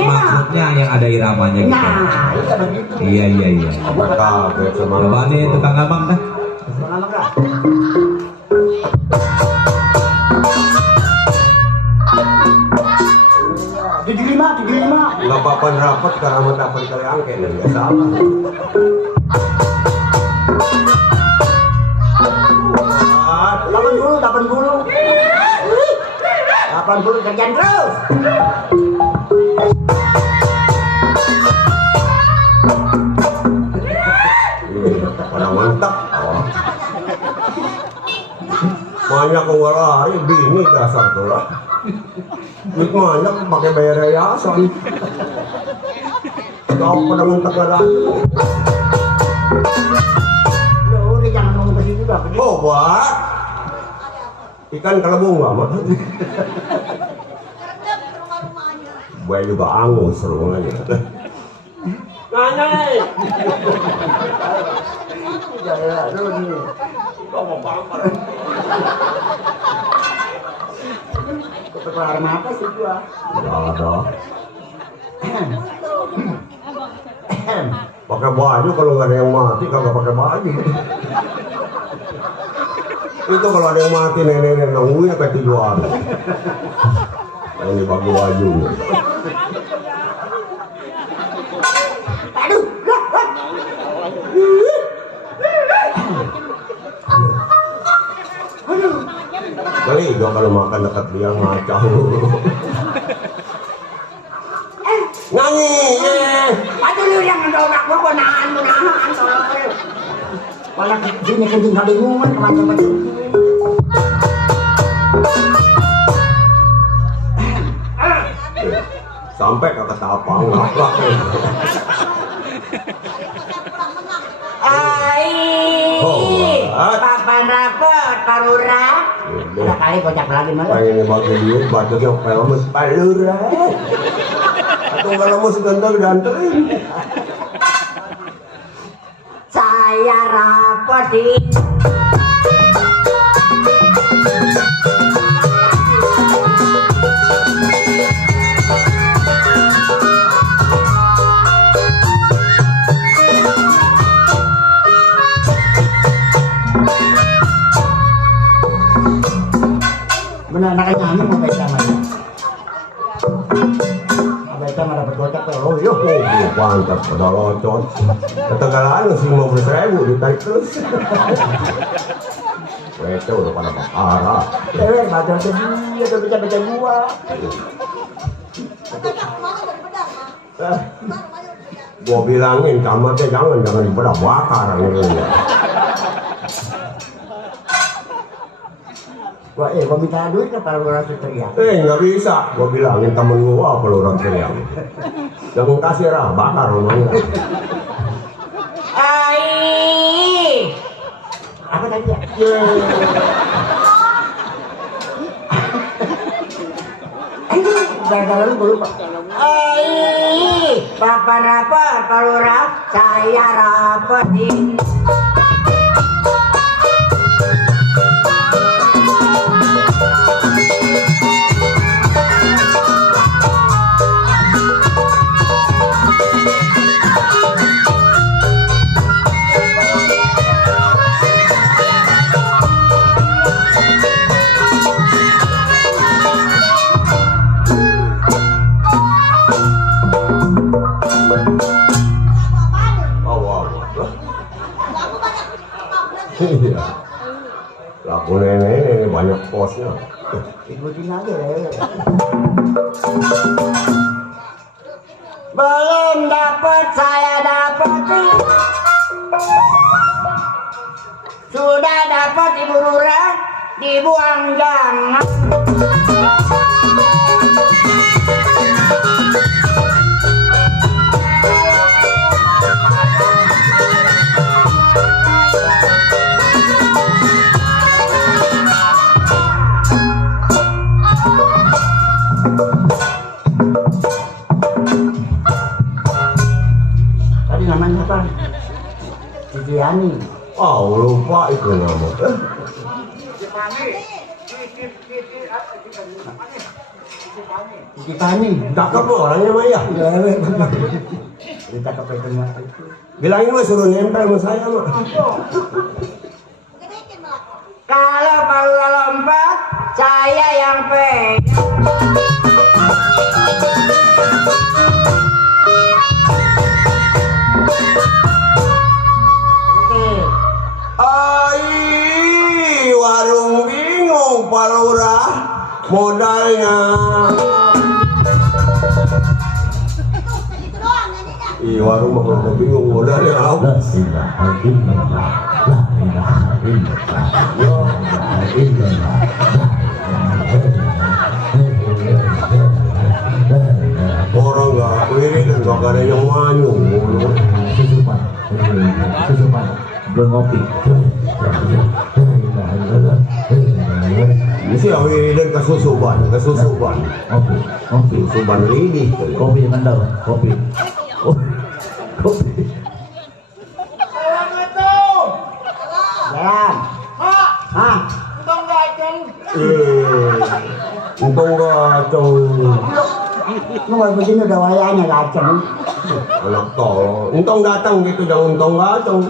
Maksudnya yang ada iramanya gitu. Nah, itu begitu. Iya. Maka kayak semangat. Coba nih tukang abang dah. Semangat dah. Tujuh lima. Nggak apa-apa rapat karena mau dapat kali angke dan nggak salah. Delapan puluh kerjaan terus. Pada mantap. Banyak orang lari bini dasar tuh lah. Duit banyak pakai bayar yayasan. Kau pada mentak ada. Udah jangan ngomong ke situ dah. Oh buat ikan kelebung lama. Gue juga angus serungannya. Nanya. Kepelar apa sih gua? Nggak ada. Pakai baju kalau nggak ada yang mati kagak pakai baju. Itu kalau ada yang mati nenek-nenek nunggunya kayak tujuan. Yang dibagi baju. Kali juga kalau makan dekat dia ngacau. Nyanyi, Aduh lu yang mendobrak gua nahan. Malah sini kencing kali ngumun kemana-mana. sampai kata tapang ngaplak. Papan rapot, Parura. Udah kali kocak lagi malah. Pengen bagi duit, batunya pelmes Parura. Atau kalau mau seganteng dianterin. Saya rapotin. Benar anak nyanyi mau baca mana? Baca mana dapat gocap tuh? Oh yo, Mantap, udah locot. Ketinggalan sih 50.000 ditarik terus. Itu udah pada parah. Baca dia tuh baca gua. Gua bilangin kamarnya jangan dibedah bakar gitu. Gua gua minta duit ke Parura teriak. Nggak bisa, gua bilangin temen gua apa lu orang teriak. Jangan kasih rah, bakar rumahnya. Apa tadi ya? Gara-gara lu lupa. Papan rapot, Parura, saya rapotin. Iya. Laku nenek ini banyak posnya. Ikutin aja deh. Belum dapat saya dapetin. Sudah dapat ibu Rura dibuang jangan. Tadi namanya apa? Viviani. Oh, lupa itu nama. Viviani. Cakep loh orangnya mah ya. Kita ke pertemuan itu. Bilangin mah suruh nempel sama saya mah. Kalau mau lompat, saya yang pegang. Ai, warung bingung Pak Lurah modalnya. Iya, warung mah bingung modalnya apa? Orang nggak wirid dan nggak ada yang manyung. Kesupan belum ngopi. Ini sih wirid dan kesusuban. Ngopi Susuban lidi. kopi dengan daun kopi. Jalan. Hah? Untung gaceng. Lu nggak begini udah wayanya gaceng. Anak tolong. Untung datang gitu, jangan untung gaceng.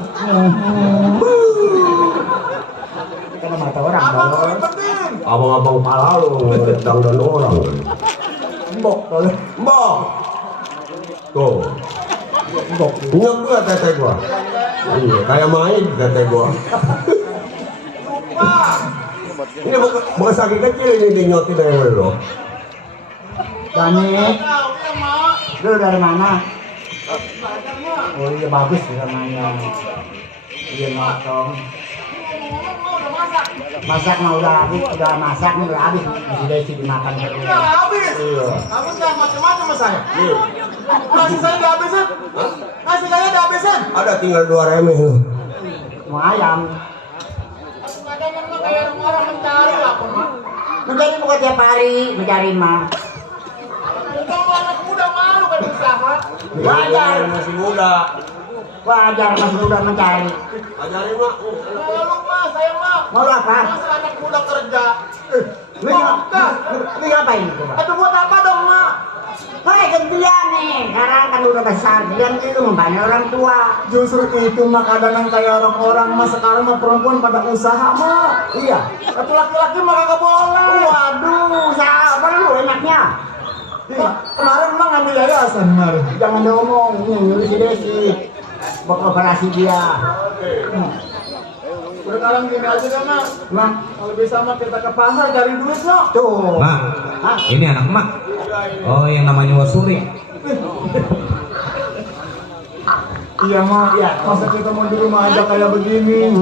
Karena mata orang dong. Abang-abang pala lu ngedang dan orang. Mbok boleh. Mbok. Tuh. Mbok. Ingat gua tete gua. Iya, kayak main tete gua. Ini bukan sakit kecil ini dinyotin dari lo. Dani. Lu dari mana? Oh iya bagus namanya. Iya motong. Masak mah udah habis, udah masak nih udah habis. Masih desi dimakan. Habis. Iya. Kamu jangan macam-macam sama saya. Nasi saya udah habisin. Nasi saya udah habisin. Ada tinggal 2 remeh lu. Mau ayam. Kadang mah kayak orang mencari apa mah. Mencari bukan tiap hari, mencari mah. Kalau anak muda malu kan usaha. Wajar. Masih muda. Wajar masih muda mencari. Ajarin mak. Malu mah saya mah. Mau lu apa? Masa anak muda kerja. Lu ngapain itu, Pak? Aduh buat apa dong mak? Hei, gantian nih. Sekarang kan udah besar, dia itu membantu orang tua. Justru itu mah kadang kayak orang-orang mah sekarang mah perempuan pada usaha mah. Iya. Satu laki-laki mah kagak boleh. Waduh, usaha apa lu enaknya? Kemarin mah ngambil yayasan kemarin. Jangan diomong, ini si Desi. Buat operasi dia. Udah sekarang gini aja kan mak. Nah, Kalau bisa mah kita ke pasar cari duit no. tuh. Mak, ini anak emak. Oh, yang namanya Wasuri. Iya mak. Masa kita mau di rumah aja kayak begini.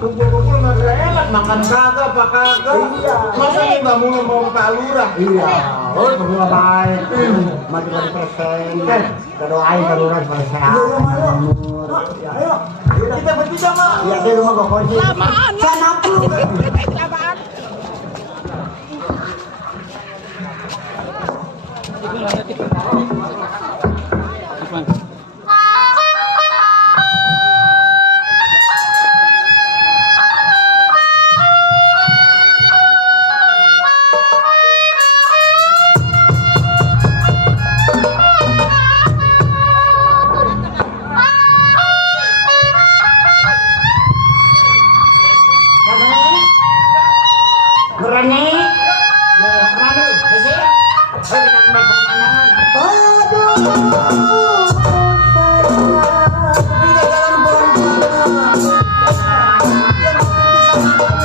Kumpul-kumpul nggak enak, makan kagak apa kagak. Iya. Masa kita mau ke lurah. Iya. Oh, berdua baik. Mati dari pesen. Kita doain darurat supaya sehat. Ayo, kita bertiga mak. Iya, di rumah gua kunci. Sana pun. Berani? Ya, berani. Desi. Saya tidak membaik pemandangan. Aduh, sayang. Tidak jalan pelan-pelan. Thank you.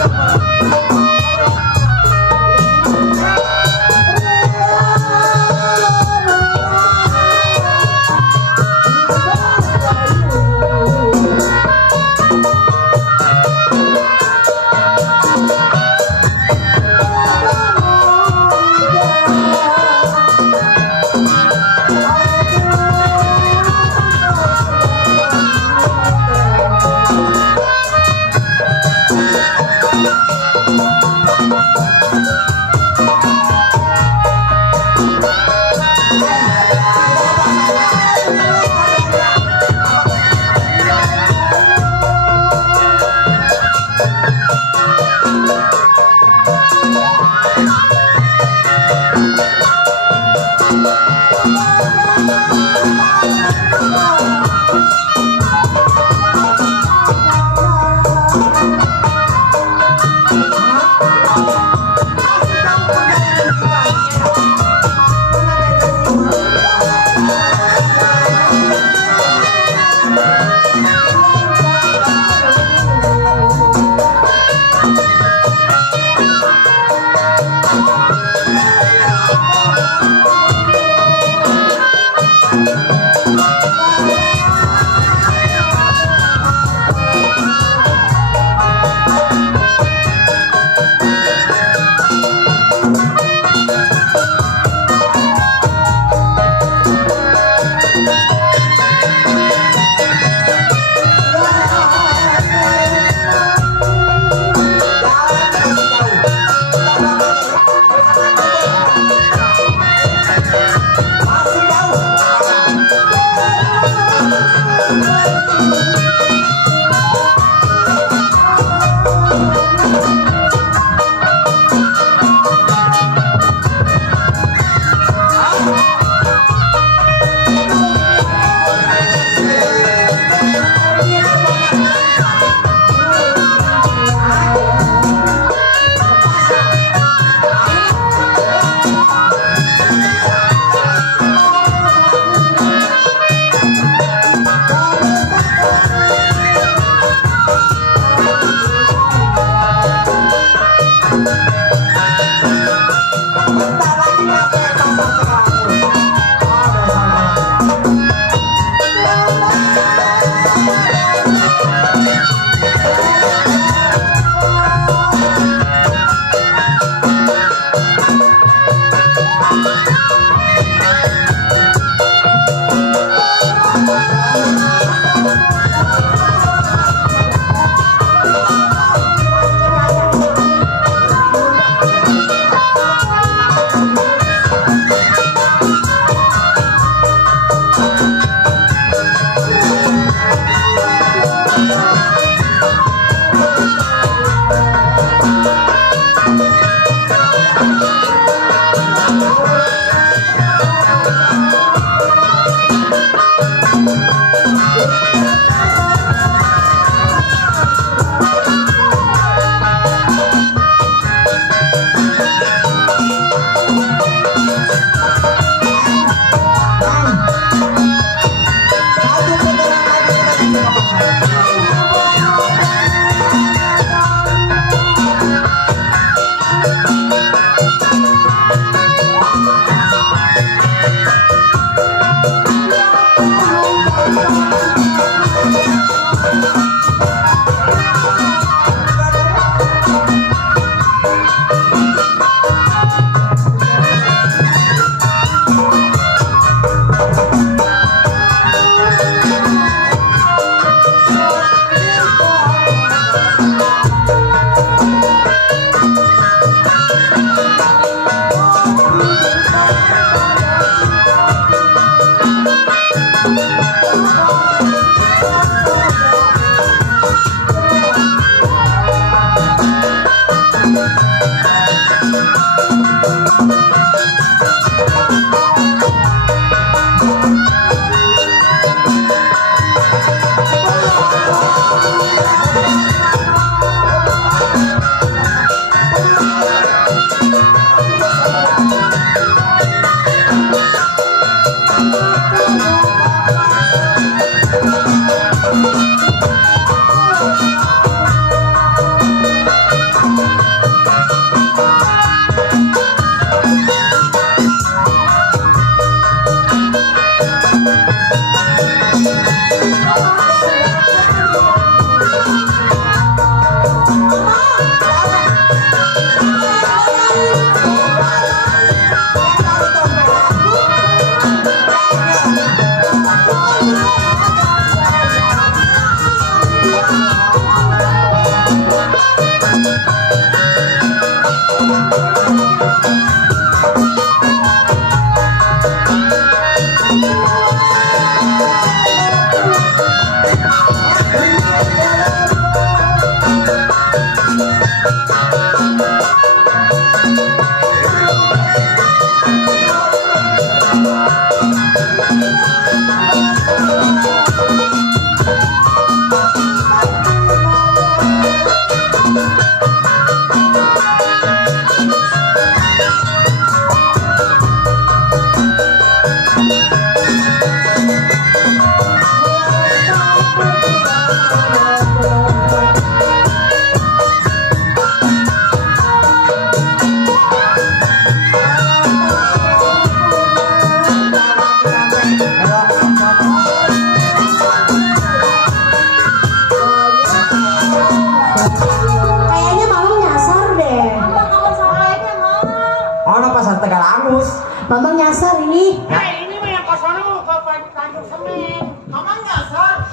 sono pasar Tegalangus. Mamang nyasar ini. Ini mah yang kosono mau ke Tanjung Semen. Mamang nyasar.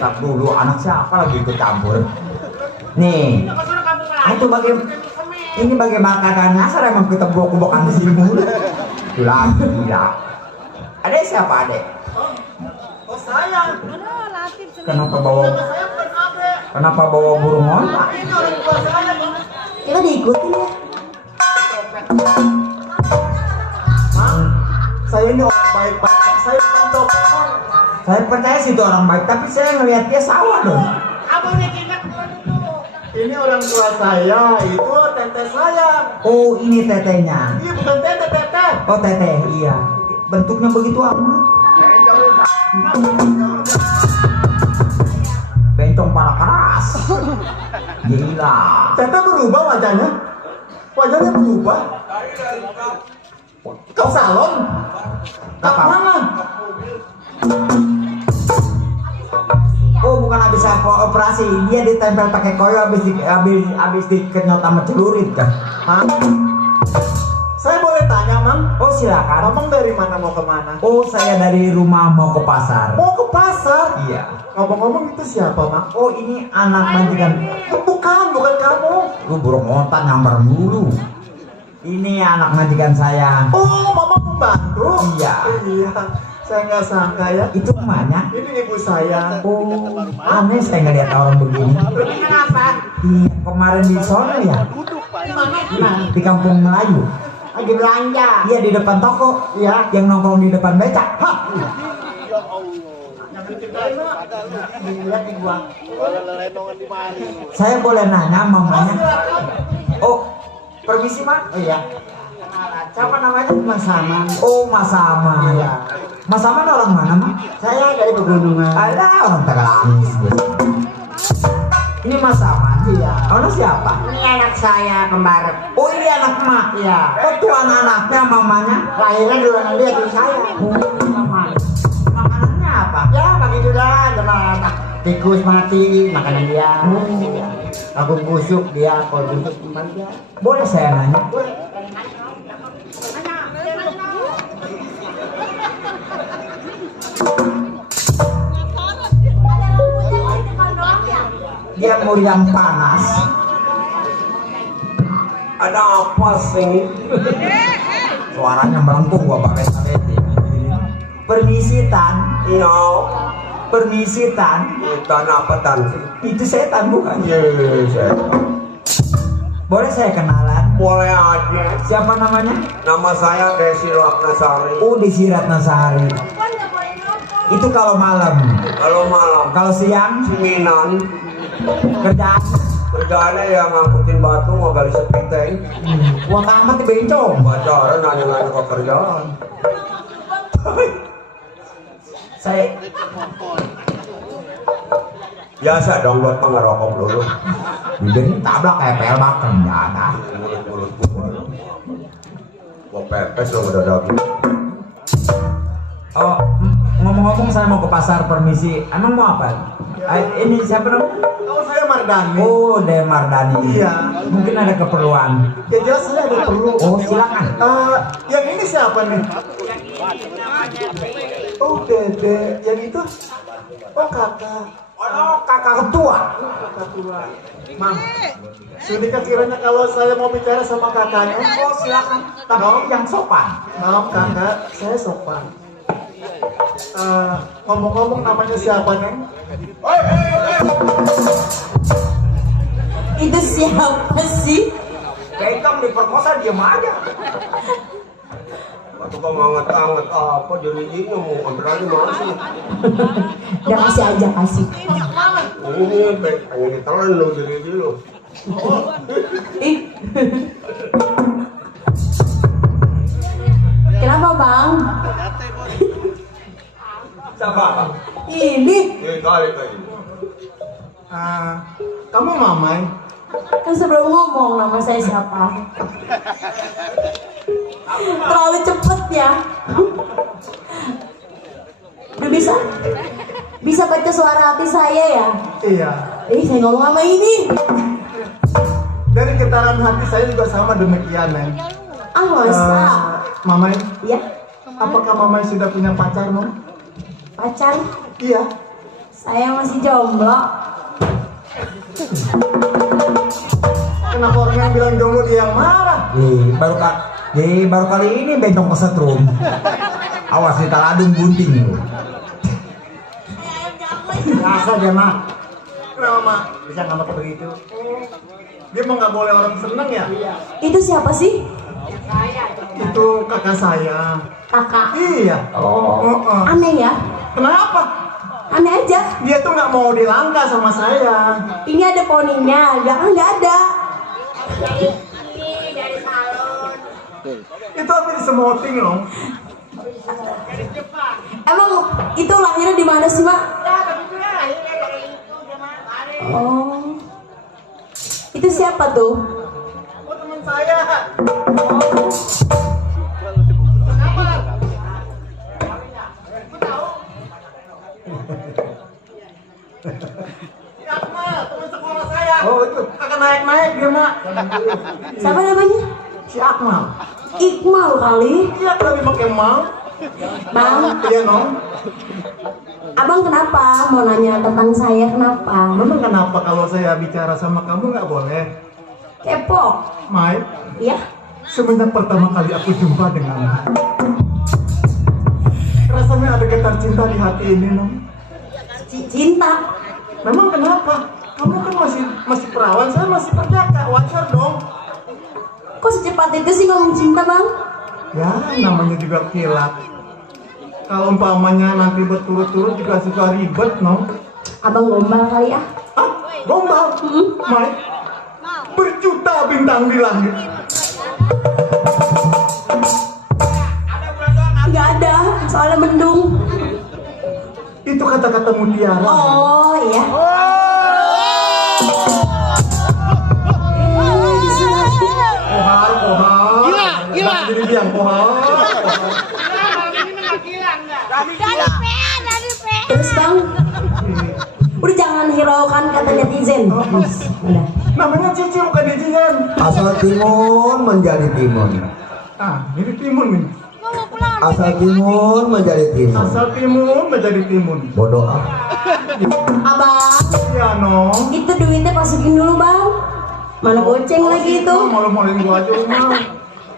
Tak dulu anak siapa lagi ikut campur. Nih, Yang kosono kampung Melayu. itu Tanjung Semen. ini bagaimana kakak nyasar emang kita blok-blokan di sini mulu. Gila, gila. Adek siapa adek? Oh saya. Kenapa bawa burung onta? Kita diikutin ya. Saya ini orang baik-baik. Saya bukan topeng. Saya percaya sih itu orang baik, tapi saya ngelihat dia sawah dong. Abang ditindak dulu. Ini orang tua saya, itu teteh saya. Oh, ini tetenya. Iya bukan teteh, teteh. Oh, teteh, iya. Bentuknya begitu amat. Bencong pala keras. Gila. Teteh berubah wajahnya. Wajahnya berubah. Kau salon? Kau mana? Oh, bukan habis operasi. Dia ditempel pakai koyo habis dikenyot sama celurit kan. Hah? Saya boleh tanya, Mang? Oh, silakan. Mamang dari mana mau kemana? Oh, saya dari rumah mau ke pasar. Mau ke pasar? Iya. Ngomong-ngomong itu siapa, Mang? Oh, ini anak majikan. Bukan kamu. Lu burung onta nyambar mulu. Ini anak majikan saya. Oh, Mama pembantu? Iya. Iya. Saya nggak sangka ya. Itu emaknya. Ini ibu saya. Oh, aneh saya ngeliat orang begini. Kenapa? Iya, kemarin di sono ya. Di kampung Melayu. Lagi belanja. Iya, di depan toko. Iya. Yang nongkrong di depan becak. Hah. Saya boleh nanya mamanya? Oh, permisi Mak. Oh iya. Siapa namanya? Mas Aman. Oh, Mas Aman. Iya. Mas Aman orang mana, Mak? Saya dari pegunungan. Ada orang Tegalangus. Ini Mas Aman. Iya. Ono siapa? Ini anak saya kembar. Oh, ini anak Mak. Iya. Oh, itu anak-anaknya mamanya. Lahirnya duluan dia di saya. Makanannya apa? Ya, begitu dah. Sama tikus mati, makanan dia. Aku busuk dia, kalau busuk teman dia. Boleh saya nanya? Dia mau yang panas. Ada apa sih? Suaranya melengkung gua pakai sabeti. Permisi Tan. No. Permisi Tan. Tan apa tan? Itu setan bukan? Yes. Boleh saya kenalan? Boleh aja. Siapa namanya? Nama saya Desi Ratnasari. Oh, Desi Ratnasari. Itu kalau malam. Kalau malam, Kalau siang Ciminan, kerjaan. kerjaannya yang ngangkutin batu, ngegali sepiteng. Uang amat di bencong. Pacaran nanya-nanya ke kerjaan. Saya Biasa dong buat pengerokok dulu. bibirnya tabrak kayak pel makan ya ada. Mulut-mulut gua pepes lo udah daging. Oh, ngomong-ngomong saya mau ke pasar, permisi. Emang mau apa? Ini siapa namanya? Oh, saya Mardani. Oh, Mardani. Iya. Mungkin ada keperluan. Ya jelas saya ada perlu. Oh, silakan. Yang ini siapa nih? Oh, Dede. Yang itu? Oh, kakak. Oh, kakak ketua. Kakak tua. Mam, sudikah kiranya kalau saya mau bicara sama kakaknya? Oh, silakan. Tapi yang sopan. Maaf kakak, saya sopan. Ngomong-ngomong namanya siapa Neng? Itu siapa sih? Bekam diperkosa diem aja. Atau kau nganget-nganget apa jadinya mau kontranya masih. Ya kasih aja kasih. Ini pengen ditelan lo jadi lo. Ih. Kenapa Bang? Siapa? Ini Kali tadi. Kamu Mamai? kan sebelum ngomong nama saya siapa? Terlalu cepet ya. Udah bisa baca suara hati saya ya? Iya. Saya ngomong sama ini. Dari getaran hati saya juga sama demikian Neng. Ah masa? Mamai, Ya, apakah Mamai sudah punya pacar, Mam? pacar. Iya. Saya masih jomblo. Kenapa orang yang bilang jomblo dia yang marah? Baru kali ini bentong kesetrum. Awas di taladung bunting. Rasa dia mah. Kenapa mah bisa ngambek begitu? Dia mah nggak boleh orang seneng ya? Itu siapa sih? Itu kakak saya. Kakak. Iya. Aneh ya? Kenapa? Aneh aja. Dia tuh nggak mau dilangkah sama saya. Ini ada poninya, belakang nggak ada. Itu apa di semoting loh? Emang itu lahirnya di mana sih, Mak? Oh. Itu siapa tuh? Oh, teman saya. Si Akmal, teman sekolah saya. Oh itu, kakak naik-naik dia mak. Siapa namanya? Si Akmal. Iqmal kali. Iya, lebih pakai mal. Bang, Iya nong. abang kenapa? Mau nanya tentang saya kenapa? Memang kenapa kalau saya bicara sama kamu nggak boleh? Kepo. Mai, Iya. semenjak pertama kali aku jumpa denganmu, rasanya ada getar cinta di hati ini nong. Cinta. Memang kenapa? Kamu kan masih perawan, saya masih perjaka, wajar dong. Kok secepat itu sih ngomong cinta, Bang? Ya, namanya juga kilat. Kalau umpamanya nanti berturut-turut juga suka ribet, no? Abang gombal kali ya? Ah, gombal? Mai, berjuta bintang di langit. Nggak ada, soalnya mendung. Itu kata-kata mutiara. Oh, iya. Pohar. Gila. Jadi biang pohar. Terus, Bang? Udah jangan hiraukan kata netizen. Udah. Namanya Cici bukan netizen. Asal timun menjadi timun. Ah, ini timun nih. Asal timun menjadi timun. Asal timun menjadi timun. Bodoh ah. Abang, Ya, no. itu duitnya masukin dulu, Bang. Mana goceng lagi itu? Malu-maluin gua aja, Umar.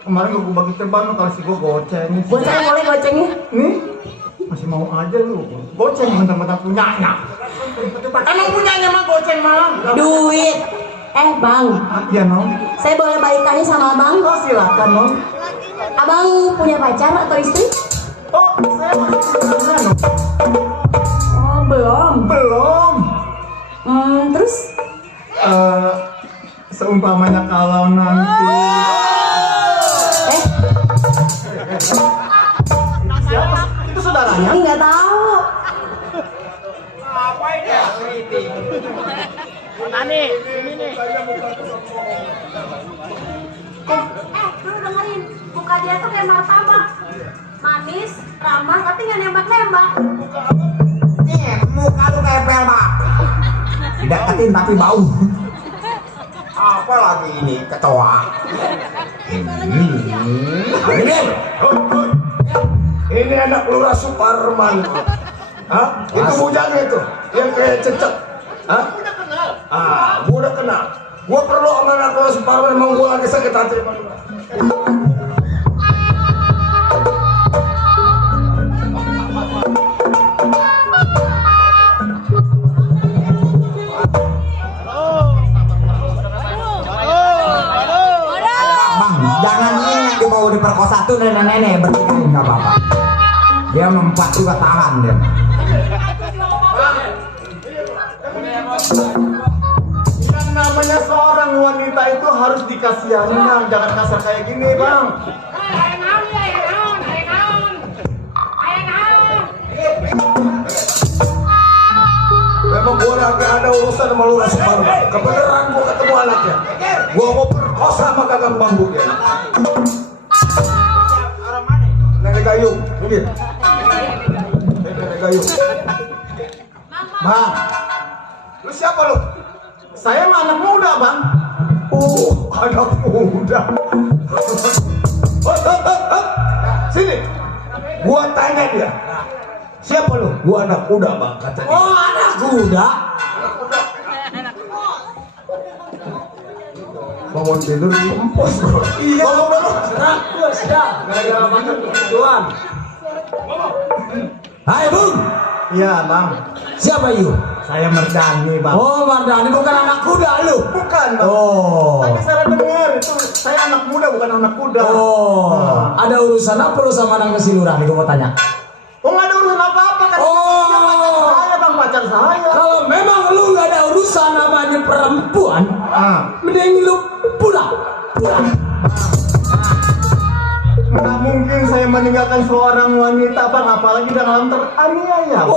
Kemarin gua bagi ceban, kalau si gua goceng. Goceng boleh gocengnya? Nih, masih mau aja lu. Goceng mentang-mentang punyanya. Emang punyanya mah goceng mah. Duit. Bang, Iya, no. saya boleh balik tanya sama Abang? Oh, silakan, no. Abang punya pacar atau istri? Oh, saya masih punya, no. Oh, belum. Belum. Terus? Seumpamanya kalau nanti siapa? Itu saudaranya? Nggak tahu. Lu dengerin, muka dia tuh kayak martabak. Manis, ramah, tapi nggak nembak-nembak. Muka lu kayak pelmak. Dideketin tapi bau. Apa lagi ini kecoa? Ini anak Lurah Suparman. Hah? Itu bujangnya itu yang kayak cecek. Hah? Gua udah kenal. Gua perlu sama anak Lurah Suparman, emang gua lagi sakit hati. Jangan ini yang dibawa diperkosa tuh nenek-nenek bertigain nggak apa-apa. Dia mempat juga tahan dia. yang namanya seorang wanita itu harus dikasihani, jangan kasar kayak gini, Bang. Memang gua lagi ada urusan sama Lurah Suparman. Kebenaran gua ketemu anaknya. Gua mau perkosa sama kakak bambu ya. Nenek Gayung, mungkin. Nenek Gayung. Bang, Lu siapa lu? saya mah anak muda, Bang. Anak muda. Ini, gua tanya dia. Siapa lu? Gua anak kuda bang katanya. Oh, anak kuda. Bangun tidur di empos bro. Iya. Ngomong dulu. Sedang. Gara-gara makan tuan. Hai Bung. Iya bang, Siapa you? saya Merdani bang. Oh, Mardani bukan anak kuda lu. Bukan bang. Oh. Tapi salah dengar itu saya anak muda bukan anak kuda. Oh. Ada urusan apa lu sama anak kesilurah nih gua mau tanya. Oh nggak ada urusan apa-apa kan? Oh. Dia pacar saya bang, pacar saya. Kalau memang lu nggak ada urusan namanya perempuan, mending lu pulang. Nggak mungkin saya meninggalkan seorang wanita bang, apalagi dalam teraniaya.